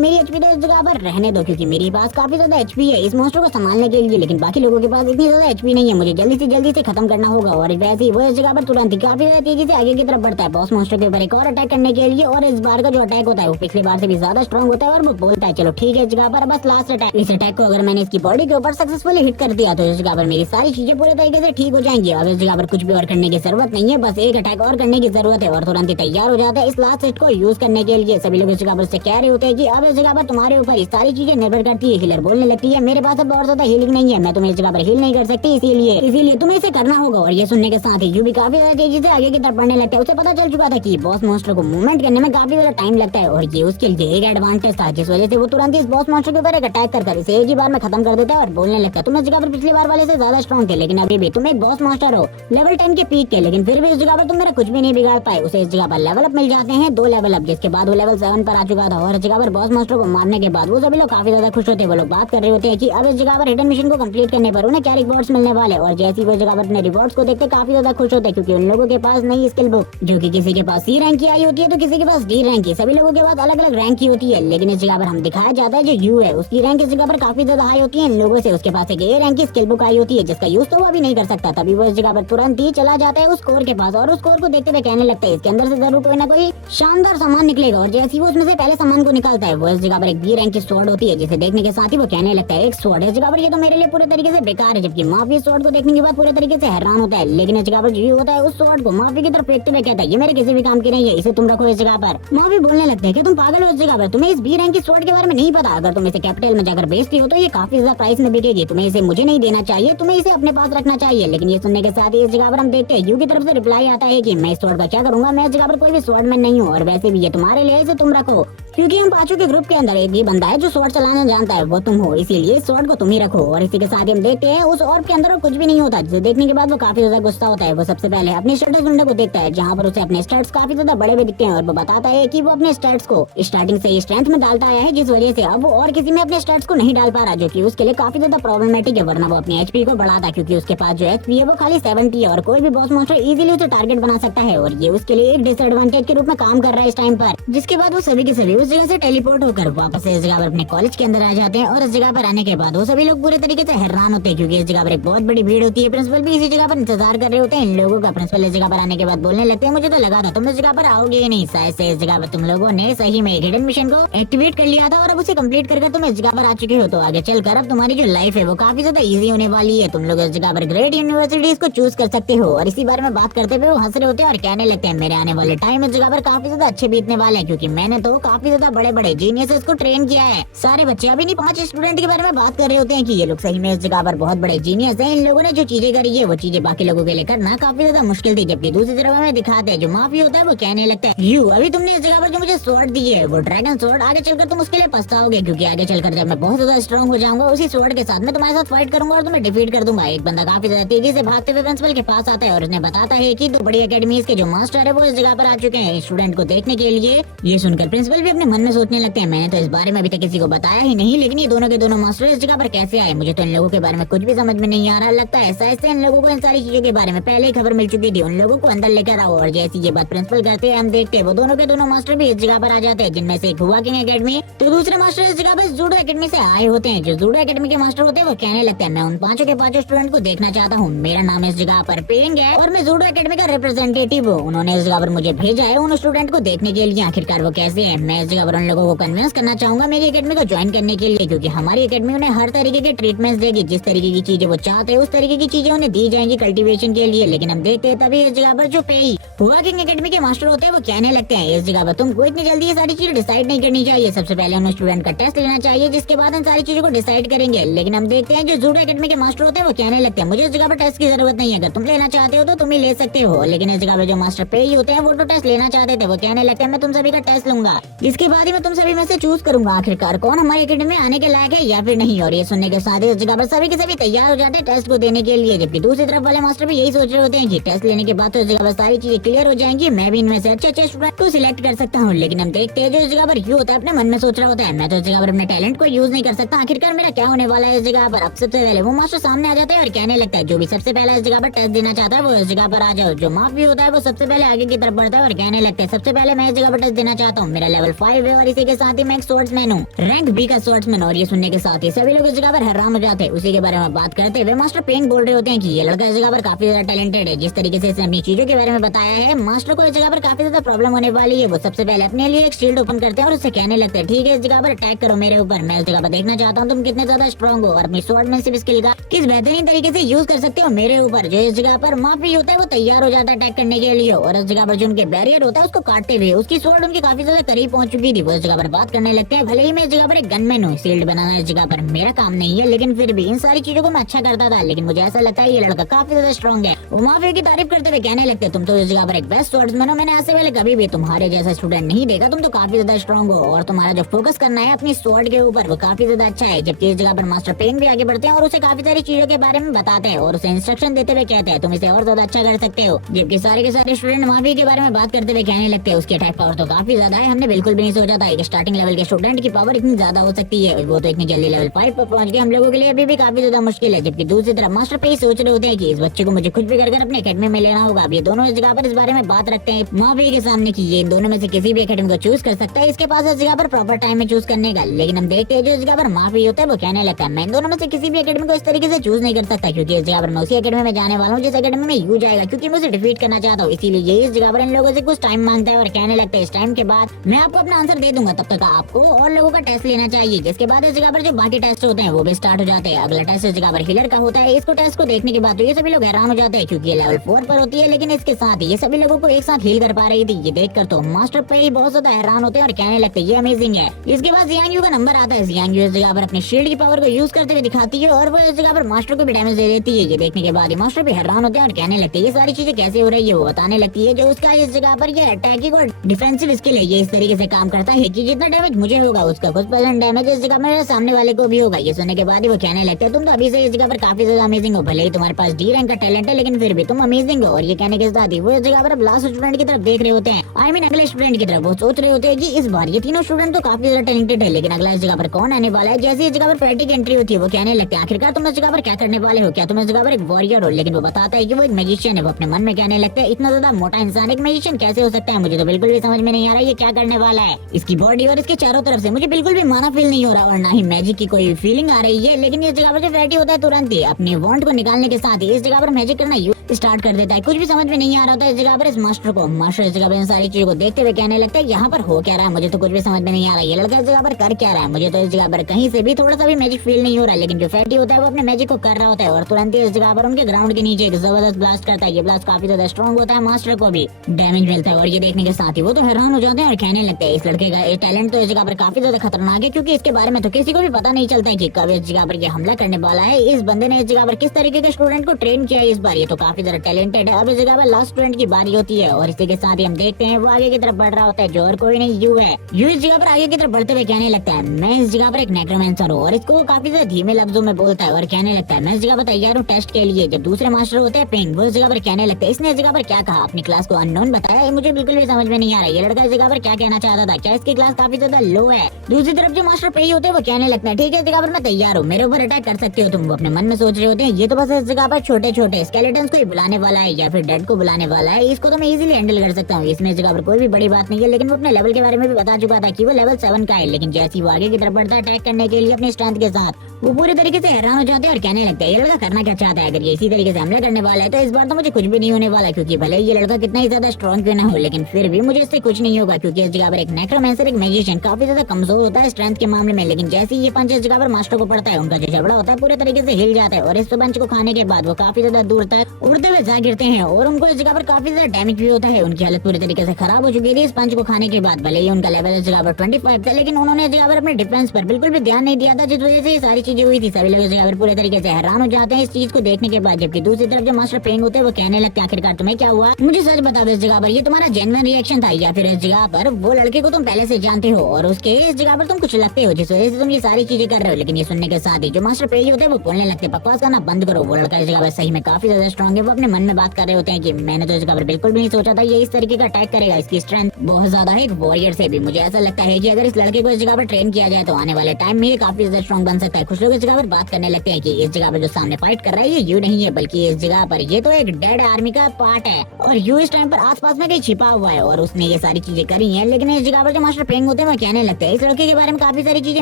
मेरी एचपी तो इस जगह पर रहने दो, क्योंकि मेरे पास काफी ज्यादा एचपी है इस मॉन्स्टर को संभालने के लिए, लेकिन बाकी लोगों के पास इतनी ज्यादा एचपी नहीं है, मुझे जल्दी से खत्म करना होगा। और वैसे ही वो इस जगह पर तुरंत ही काफी ज्यादा तेजी से आगे की तरफ बढ़ता है बॉस मॉन्स्टर के ऊपर एक और अटैक करने के लिए। और इस बार का जो अटैक होता है वो पिछली बार से भी ज्यादा स्ट्रॉन्ग होता है। और वो बोलता है चलो ठीक है इस जगह पर बस लास्ट अटैक, इस अटैक को अगर मैंने इसकी बॉडी के ऊपर सक्सेसफुली हिट कर दिया तो इस जगह पर मेरी सारी चीजें पूरे तरीके से ठीक हो जाएंगी। अब इस जगह पर कुछ भी और करने की जरूरत नहीं है, बस एक अटैक और करने की जरूरत है और तुरंत ही तैयार हो जाता है इस लास्ट हिट को यूज करने के लिए। सभी लोग इस जगह पर से कह रहे होते हैं कि अब इस जगह पर तुम्हारे ऊपर ये सारी चीजें निर्भर करती है। हीलर बोलने लगती है मेरे पास अब और ज्यादा हीलिंग नहीं है, मैं तुम्हें इस जगह पर हील नहीं कर सकती, इसीलिए तुम्हें इसे करना होगा। और ये सुनने के साथ ही यू भी काफी ज्यादा तेजी से आगे की तरफ बढ़ने लगता है। उसे पता चल चुका था कि बॉस मॉन्स्टर को मूवमेंट करने में काफी ज्यादा टाइम लगता है और ये उसके लिए एक एडवांटेज था, जिस वजह से वो तुरंत इस बॉस मॉन्स्टर के ऊपर एक अटैक कर इसे एक ही बार में खत्म कर देता है। और बोलने लगता है तुम इस जगह पर पिछली बार वाले से ज्यादा स्ट्रॉन्ग थे, लेकिन अभी भी तुम एक बॉस मॉन्स्टर हो लेवल 10 के पीक के, लेकिन फिर भी इस जगह पर तुम मेरा कुछ भी नहीं बिगाड़ पाए। उसे इस जगह पर लेवल अप मिल जाते हैं 2 लेवल अप, जिसके बाद वो लेवल 7 पर आ चुका था। और इस जगह पर बॉस मॉन्स्टर को मारने के बाद वो सभी लोग काफी ज्यादा खुश होते हैं। वो लोग बात कर रहे होते हैं कि अब इस जगह पर हिडन मिशन को कंप्लीट करने पर उन्हें क्या रिवॉर्ड्स मिलने वाले। और जैसे वो जगह पर अपने रिवॉर्ड्स को देखते काफी ज्यादा खुश होते हैं, क्योंकि उन लोगों के पास नई स्किल बुक जो कि किसी के पास सी रैंक की आई होती है तो किसी के पास डी रैंक की, सभी लोगों के पास अलग अलग रैंक की होती है। लेकिन इस जगह पर हम दिखाया जाता है जो यू है उसकी रैंक इस जगह पर काफी ज्यादा हाई होती है इन लोगों से। उसके पास एक ए रैंक की स्किल बुक आई होती है जिसका यूज तो वो अभी नहीं कर सकता। तभी वो इस जगह पर तुरंत ही चला जाता है उस कोर के पास और उस कोर को देखते हुए कहने लगता है इसके अंदर से जरूर कोई ना कोई शानदार सामान निकलेगा। और जैसे ही वो उसमें से पहले सामान को निकालता है वो इस जगह पर एक बी रैंक की स्वॉर्ड होती है, जिसे देखने के साथ ही वो कहने लगता है एक स्वॉर्ड इस जगह पर ये तो मेरे लिए पूरे तरीके से बेकार है। जबकि माफी स्वॉर्ड को देखने के बाद पूरे तरीके से हैरान होता है, लेकिन इस जगह पर जो होता है उस स्वॉर्ड को माफी की तरफ फेंकते हुए कहता है ये मेरे किसी भी काम की नहीं है, इसे तुम रखो इस जगह पर। माफी बोलने लगते हैं कि तुम पागल हो इस जगह पर, तुम्हें इस बी रैंक की स्वॉर्ड के बारे में नहीं पता। अगर तुम इसे कैपिटल में जाकर बेचती हो तो ये काफी ज्यादा प्राइस में बिकेगी, तुम्हें इसे मुझे नहीं देना चाहिए, तुम्हें इसे अपने पास रखना चाहिए। लेकिन ये सुनने के साथ ही इस जगह पर हम देखते हैं यू की तरफ से रिप्लाई आता है कि मैं इस स्वॉर्ड का क्या करूंगा, मैं इस जगह पर कोई भी स्वॉर्डमैन नहीं हूँ और वैसे भी ये तुम्हारे लिए इसे तुम रखो, क्योंकि हम पांचों के ग्रुप के अंदर एक ही बंदा है जो स्वॉर्ड चलाना जानता है वो तुम हो, इसीलिए इस स्वॉर्ड को तुम ही रखो। और इसी के साथ हम देखते हैं उस ऑर्ब के अंदर कुछ भी नहीं होता, जिसे देखने के बाद वो काफी ज्यादा गुस्सा होता है। वो सबसे पहले अपने स्टेटस विंडो को देखता है जहाँ पर उसे अपने स्टैट्स काफी ज्यादा बड़े हुए दिखते हैं और वो बताता है कि वो अपने स्टैट्स को स्टार्टिंग से ही स्ट्रेंथ में डालता आया है, जिस वजह से अब वो और किसी में अपने स्टैट्स को नहीं डाल पा रहा, जो कि उसके लिए काफी ज्यादा प्रॉब्लमेटिक है। वरना वो अपने एचपी को बढ़ाता, क्योंकि उसके पास जो एचपी है वो खाली 70 है और कोई भी बॉस मॉन्स्टर इजीली उसे टारगेट बना सकता है। और ये उसके लिए एक डिसएडवांटेज के रूप में काम कर रहा है इस टाइम पर। जिसके बाद वो सभी के सभी उस जगह से टेलीपोर्ट होकर वापस इस जगह पर अपने कॉलेज के अंदर आ जाते हैं। और इस जगह पर आने के बाद वो सभी लोग पूरे तरीके से हैरान होते हैं, क्योंकि इस जगह पर एक बहुत बड़ी भीड़ होती है। प्रिंसिपल भी इसी जगह पर इंतजार कर रहे होते हैं इन लोगों का। प्रिंसिपल इस जगह पर आने के बाद बोलने लगते हैं मुझे तो लगा था तुम इस जगह पर आओगे ही नहीं, शायद से इस जगह पर तुम लोगों ने सही में हिडन मिशन को एक्टिवेट कर लिया था और अब उसे कंप्लीट कर तुम इस जगह पर आ चुके हो। तो आगे चलकर अब तुम्हारी जो लाइफ है वो काफी ज्यादा इजी होने वाली है, तुम लोग इस जगह पर ग्रेट यूनिवर्सिटीज को चूज कर सकते हो। और इसी बारे में बात करते हुए वो हंस रहे होते हैं और कहने लगते हैं मेरे आने वाले टाइम इस जगह पर काफी ज्यादा अच्छे बीतने वाले हैं, क्योंकि मैंने तो काफी ज्यादा बड़े बड़े जीनियसेस को ट्रेन किया है। सारे बच्चे अभी नहीं 5 स्टूडेंट के बारे में बात कर रहे होते हैं कि ये लोग सही में इस जगह पर बहुत बड़े जीनियस हैं। इन लोगों ने जो चीजें करी है वो चीजें बाकी लोगों के लिए करना काफी ज्यादा मुश्किल थी। जबकि दूसरी तरफ हमें दिखाते हैं जो माफी होता है वो कहने लगता है यू अभी तुमने इस जगह पर जो मुझे स्वॉर्ड दी है वो ड्रैगन स्वॉर्ड, आगे चलकर तुम उसके लिए पछताओगे, क्योंकि आगे चलकर जब मैं बहुत ज्यादा स्ट्रॉन्ग हो जाऊंगा उसी स्वॉर्ड के साथ मैं तुम्हारे साथ फाइट करूंगा और तुम्हें डिफीट कर दूंगा। एक बंदा काफी ज्यादा तेजी से भागते हुए प्रिंसिपल के पास आता है और उसने बताता है कि 2 बड़ी एकेडमीज के जो मास्टर है वो इस जगह पर आ चुके हैं स्टूडेंट को देखने के लिए। ये सुनकर प्रिंसिपल भी अपने मन में सोचने लगते हैं मैंने तो इस बारे में अभी तक किसी को बताया ही नहीं, लेकिन ये दोनों के दोनों मास्टर इस जगह पर कैसे आए, मुझे तो इन लोगों के बारे में कुछ भी समझ में नहीं आ रहा। लगता है ऐसा इन लोगों को इन सारी चीजों के बारे में पहले ही खबर मिल चुकी थी, उन लोगों को अंदर लेकर आओ। और जैसी ये बात प्रिंसिपल करते हैं हम देखते हैं वो दोनों के दोनों मास्टर भी इस जगह पर आ जाते हैं, जिनमें से एक हुआ किंग एकेडमी तो दूसरे मास्टर इस जगह पर जूडो एकेडमी से आए होते हैं। जो जूडो एकेडमी के मास्टर होते हैं वो कहने लगते हैं मैं उन 5 के 5 स्टूडेंट को देखना चाहता हूँ, मेरा नाम इस जगह पर पेंग है और मैं जूडो एकेडमी का रिप्रेजेंटेटिव हूँ। उन्होंने इस जगह पर मुझे भेजा है उन स्टूडेंट को देखने के लिए आखिरकार वो कैसे है। मैं इस जगह पर उन लोगों को कन्विंस करना चाहूंगा मेरी एकेडमी को ज्वाइन करने के लिए, क्योंकि हमारी एकेडमी उन्हें हर तरीके के ट्रीटमेंट्स देगी, जिस तरीके की चीजें वो चाहते हैं उस तरीके की चीजें उन्हें दी जाएंगी कल्टीवेशन के लिए। लेकिन हम देखते हैं तभी इस जगह पर जो पेई हुआ किंग एकेडमी के मास्टर होते हैं वो कहने लगते हैं इस जगह पर तुमको इतनी जल्दी ये सारी चीजें डिसाइड नहीं करनी चाहिए, सबसे पहले उन स्टूडेंट का टेस्ट लेना चाहिए जिसके बाद उन सारी चीजों को डिसाइड करेंगे। लेकिन हम देखते हैं जो जूडो एकेडमी के मास्टर होते हैं वो कहने लगते हैं मुझे इस जगह पर टेस्ट की जरूरत नहीं है, अगर तुम लेना चाहते हो तो तुम ही ले सकते हो। लेकिन इस जगह पर जो मास्टर पेई होते हैं वो तो टेस्ट लेना चाहते थे, वो कहने लगते हैं मैं तुम सभी का टेस्ट लूंगा, जिसके बाद ही मैं तुम सभी में से चूज करूंगा आखिरकार कौन हमारी एकेडमी में आने के लायक है या फिर नहीं। और ये सुनने के साथ इस जगह पर सभी के सभी तैयार हो जाते हैं टेस्ट को देने के लिए, जबकि दूसरी तरफ वाले मास्टर भी यही सोच रहे होते हैं कि टेस्ट लेने के बाद तो इस जगह पर सारी चीजें क्लियर हो जाएंगी, मैं भी इनमें से अच्छे स्टूडेंट को सिलेक्ट कर सकता हूँ। लेकिन हम देखते हैं जो इस जगह पर यू होता है अपने मन में सोच रहा होता है मैं तो इस जगह पर अपने टैलेंट को यूज नहीं कर सकता, आखिरकार मेरा क्या होने वाला है इस जगह पर। अब सबसे पहले वो मास्टर सामने आ जाता है और कहने लगता है जो भी सबसे पहले इस जगह पर टेस्ट देना चाहता है वो इस जगह पर आ जाओ। जो माफी होता है वो सबसे पहले आगे की तरफ बढ़ता है और कहने लगता है सबसे पहले मैं इस जगह पर टेस्ट देना चाहता हूँ, मेरा लेवल 5 है और इसी के साथ ही मैं एक स्वॉर्ड्समैन हूँ, रैंक बी का स्वॉर्ड्समैन। और ये सुनने के साथ ही सभी लोग इस जगह पर हैरान हो जाते हैं। उसी के बारे में बात करते हुए मास्टर पेंग बोल रहे होते हैं कि ये लड़का इस जगह पर काफी ज्यादा टैलेंटेड है, जिस तरीके से इसने अपनी चीजों के बारे में बताया है मास्टर को इस जगह पर काफी ज्यादा प्रॉब्लम होने वाली है। वो सबसे पहले अपने लिए एक शील्ड ओपन करते हैं और उससे कहने लगते हैं ठीक है इस जगह पर अटैक करो मेरे ऊपर, मैं इस जगह पर देखना चाहता हूँ तुम कितने ज्यादा स्ट्रॉन्ग हो और अपनी स्वॉर्डमैनशिप स्किल का किस बेहतरीन तरीके से यूज कर सकते हो मेरे ऊपर। जो इस जगह पर माफी होता है वो तैयार हो जाता है अटैक करने के लिए और इस जगह पर जो उनके बैरियर होता है उसको काटते हुए उसकी स्वॉर्ड उनके काफी ज्यादा करीब पहुंच चुकी थी। वो इस जगह पर बात करने लगते हैं भले ही मैं इस जगह पर एक गनमैन हूँ, शील्ड बनाना इस जगह पर मेरा काम नहीं है, लेकिन फिर भी इन सारी चीजों को मैं अच्छा करता था, लेकिन मुझे ऐसा लगता है ये लड़का काफी ज्यादा स्ट्रॉन्ग है। वो माफी की तारीफ करते हुए कहने लगते तुम तो इस जगह पर एक बेस्ट स्वॉर्ड्समैन हो, मैंने ऐसे पहले कभी भी तुम्हारे जैसा स्टूडेंट नहीं देखा, तुम तो काफी ज्यादा स्ट्रॉन्ग हो और तुम्हारा जो फोकस करना है अपनी स्वॉर्ड के ऊपर वो काफी ज्यादा अच्छा है। जबकि इस जगह पर मास्टर पेन भी आगे बढ़ते हैं और उसे काफी सारी चीजों के बारे में बताते हैं और उसे इंस्ट्रक्शन देते हुए कहते हैं तुम इसे और ज्यादा अच्छा कर सकते हो। जबकि सारे के सारे स्टूडेंट माफी के बारे में बात करते हुए कहने लगते हैं उसकी अटैक पावर तो काफी ज्यादा है, हमने बिल्कुल भी नहीं सोचा था एक स्टार्टिंग लेवल के स्टूडेंट की पावर इतनी ज्यादा हो सकती है, वो तो इतनी जल्दी लेवल 5 पर पहुंच गए, हम लोगों के लिए अभी भी काफी ज्यादा मुश्किल है। जबकि दूसरी तरफ मास्टर पे सोच रहे होते हैं कि इस बच्चे को मुझे कुछ भी कर अपने एकेडमी में लेना होगा। अब ये दोनों इस जगह पर इस बारे में बात रखते हैं माफी के सामने की ये इन दोनों में से किसी भी एकेडमी को चूज कर सकता है, इसके पास इस जगह पर प्रॉपर टाइम में चूज करने का। लेकिन हम देखते हैं जो इस जगह पर माफी होता है वो कहने लगता है मैं इन दोनों में से किसी भी एकेडमी को इस तरीके से चूज नहीं कर सकता, क्योंकि इस जगह पर मैं उसी एकेडमी में जाने वाला हूँ जिस एकेडमी में यू जाएगा, क्योंकि मैं उसे डिफीट करना चाहता हूँ। इसीलिए ये इस जगह पर इन लोगों से कुछ टाइम मांगता है और कहने लगता है इस टाइम के बाद मैं आपको अपना आंसर दे दूंगा, तब तक आपको और लोगों का टेस्ट लेना चाहिए। जिसके बाद इस जगह पर जो बाकी टेस्ट होते हैं वो भी स्टार्ट हो जाते हैं। अगला टेस्ट इस जगह पर हीलर का होता है। इसको टेस्ट को देखने के बाद तो ये सभी लोग हैरान हो जाते हैं, क्योंकि ये लेवल 4 पर होती है, लेकिन इसके साथ ये सभी लोगों को एक साथ हील कर पा रही थी। ये देखकर तो मास्टर पे ही बहुत ज्यादा हैरान होते हैं और कहने लगते हैं ये अमेजिंग है। इसके बाद जियांग यू का नंबर आता है। जियांग यू इस जगह पर अपने शील्ड की पावर को यूज करते हुए दिखाती है और वो इस जगह पर मास्टर को भी डैमेज दे देती है। ये देखने के बाद मास्टर भी हैरान होते हैं और कहने लगते हैं ये सारी चीजें कैसे हो रही है। वो बताने लगती है जो उसका इस जगह पर ये अटैकिंग और डिफेंसिव स्किल है, ये इस तरीके से काम करता है कि जितना डैमेज मुझे होगा उसका कुछ % डैमेज इस जगह मेरे सामने वाले को भी होगा। ये सुनने के बाद ही वो कहने लगते हैं तुम तो अभी से इस जगह पर काफी ज्यादा अमेजिंग हो, भले ही तुम्हारे पास डी रैंक का टैलेंट है लेकिन फिर भी तुम अमेजिंग हो। और ये कहने के साथ ही वो इस जगह पर लास्ट स्टूडेंट की तरफ देख रहे होते हैं, आई मीन अगले स्टूडेंट की तरफ। वो सोच रहे होते हैं कि इस बार ये तीनों स्टूडेंट तो काफी ज्यादा टैलेंटेड है, लेकिन अगला इस जगह पर कौन आने वाला है। जैसे इस जगह पर फ्रेडी की एंट्री होती है वो कहने लगते हैं आखिरकार तुम इस जगह पर क्या करने वाले हो, क्या तुम इस जगह पर एक वॉरियर हो। लेकिन वो बताता है कि वो एक मैजिशियन है। वो अपने मन में कहने लगते हैं इतना ज्यादा मोटा इंसान एक मैजिशियन कैसे हो सकता है, मुझे तो बिल्कुल भी समझ में नहीं आ रहा ये क्या करने वाला है। इसकी बॉडी और इसके चारों तरफ से मुझे बिल्कुल भी माना फील नहीं हो रहा और ना ही मैजिक की कोई फीलिंग आ रही है। लेकिन इस जगह पर जो फ्रेडी होता है तुरंत ही अपने वॉन्ट को निकालने के साथ ही इस जगह पर मैजिक करना स्टार्ट कर देता है। कुछ भी समझ में नहीं आ रहा होता इस जगह पर इस मास्टर को। मास्टर इस जगह पर इन सारी चीजों को देखते हुए कहने लगता है यहाँ पर हो क्या रहा है, मुझे तो कुछ भी समझ में नहीं आ रहा। ये लड़का इस जगह पर कर क्या रहा है, मुझे तो इस जगह पर कहीं से भी थोड़ा सा भी मैजिक फील नहीं हो रहा है। लेकिन जो फैटी होता है वो अपने मैजिक को कर रहा होता है और तुरंत ही इस जगह पर उनके ग्राउंड के नीचे एक जबरदस्त ब्लास्ट करता है। ये ब्लास्ट काफी ज्यादा स्ट्रॉन्ग होता है, मास्टर को भी डैमेज मिलता है और ये देखने के साथ ही वो तो हैरान हो जाते हैं और कहने लगते हैं इस लड़के का टैलेंट तो इस जगह पर काफी ज्यादा खतरनाक है, क्योंकि इसके बारे में तो किसी को भी पता नहीं चलता है कि कब इस जगह पर ये हमला करने वाला है। इस बंदे ने इस जगह पर किस तरीके के स्टूडेंट को ट्रेन किया है इस बार, ये तो काफी ज्यादा टैलेंटेड है। अब इस जगह पर लास्ट स्टूडेंट की बारी होती है और इसी के साथ ही हम देखते हैं वो आगे की तरफ बढ़ रहा होता है, जो और कोई नहीं यू है। यू इस जगह पर आगे की तरफ बढ़ते हुए कहने लगता है मैं इस जगह पर एक नेक्रोमेंसर हूँ, और इसको वो काफी ज्यादा धीमे लफ्जों में बोलता है और कहने लगता है मैं इस जगह पर तैयार हूँ टेस्ट के लिए। जब दूसरे मास्टर होते हैं पिंग, वो इस जगह पर कहने लगते हैं इसने इस जगह पर क्या कहा, अपनी क्लास को अननोन बताया, ये मुझे बिल्कुल भी समझ में नहीं आ रहा। ये लड़का इस जगह पर क्या कहना चाहता था, क्या इसकी क्लास काफी ज्यादा लो है। दूसरी तरफ जो मास्टर पे होते हैं वो कहने लगता है ठीक है इस जगह पर मैं तैयार हूँ, मेरे ऊपर अटैक कर सकते हो तुम। वो अपने मन में सोच रहे होते हैं ये तो बस इस जगह पर छोटे छोटे स्केलेटन्स को ही बुलाने वाला है या फिर डेड को बुलाने वाला है, इसको तो मैं इजीली हैंडल कर सकता हूँ, इसमें इस जगह पर कोई भी बड़ी बात नहीं है। लेकिन वो अपने लेवल के बारे में भी बता चुका था कि वो लेवल 7 का है। लेकिन जैसे ही वो आगे की तरफ बढ़ता है अटैक करने के लिए अपनी स्ट्रेंथ के साथ, वो पूरी तरीके से हैरान हो जाते हैं और कहने लगते हैं ये लड़का करना क्या चाहता है, अगर ये इसी तरीके से हमला करने वाला है तो इस बार तो मुझे कुछ भी नहीं होने वाला, क्योंकि भले ये लड़का कितना ही ज्यादा स्ट्रॉन्ग क्यों ना हो लेकिन फिर भी मुझे इससे कुछ नहीं होगा, क्योंकि इस जगह पर एक नेक्रोमेंसर एक मैजिशियन काफी ज्यादा कमजोर होता है स्ट्रेंथ के मामले में। लेकिन जैसे ही ये पंच इस जगह पर मास्टर को पड़ता है उनका जो जबड़ा होता है पूरे तरीके से हिल जाता है और इस पंच को खाने के बाद वो काफी ज्यादा दूर तक उड़ते हुए जा गिरते हैं और उनको इस जगह पर काफी ज्यादा डैमेज भी होता है। उनकी हालत पूरी तरीके से खराब हो चुकी थी इस पंच को खाने के बाद। भले ही उनका लेवल इस जगह पर 25 था लेकिन उन्होंने इस जगह पर अपने डिफेंस पर बिल्कुल भी ध्यान नहीं दिया था, जिस वजह से ये सारी चीजें हुई थी। सभी लोग इस जगह पर पूरे तरीके से हैरान हो जाते हैं इस चीज को देखने के बाद। जबकि दूसरी तरफ जो मास्टर पेंग होते हैं वो कहने लगते हैं आखिरकार तुम्हें क्या हुआ, मुझे सच बताओ इस जगह पर ये तुम्हारा जेन्युइन रिएक्शन था या फिर इस जगह पर वो लड़के को तुम पहले से जानते हो और उसके इस जगह पर तुम कुछ लगते हो जिस वजह से तुम ये सारी चीजें कर रहे हो। लेकिन ये सुनने के साथ ही जो मास्टर पेज होते हैं वो बोलने लगते हैं बकवास करना बंद करो, वो लड़का इस जगह पर सही में काफी ज्यादा स्ट्रॉन्ग है। वो अपने मन में बात कर रहे होते हैं कि मैंने तो इस जगह पर बिल्कुल भी नहीं सोचा था ये इस तरीके का अटैक करेगा, इसकी स्ट्रेंथ बहुत ज्यादा है एक वॉरियर से भी। मुझे ऐसा लगता है कि अगर इस लड़के को इस जगह पर ट्रेन किया जाए तो आने वाले टाइम में ये काफी ज्यादा स्ट्रॉन्ग बन सकता है। कुछ लोग इस जगह पर बात करने लगते हैं कि इस जगह पर जो सामने फाइट कर रहा है ये यू नहीं है बल्कि इस जगह पर ये तो एक डेड आर्मी का पार्ट है और यू इस टाइम पर आसपास में कहीं छिपा हुआ है और उसने ये सारी चीजें करी है। लेकिन इस जगह पर जो मास्टर पेंग होते हैं वो कहने लगते हैं इस लड़के के बारे में काफी सारी चीजें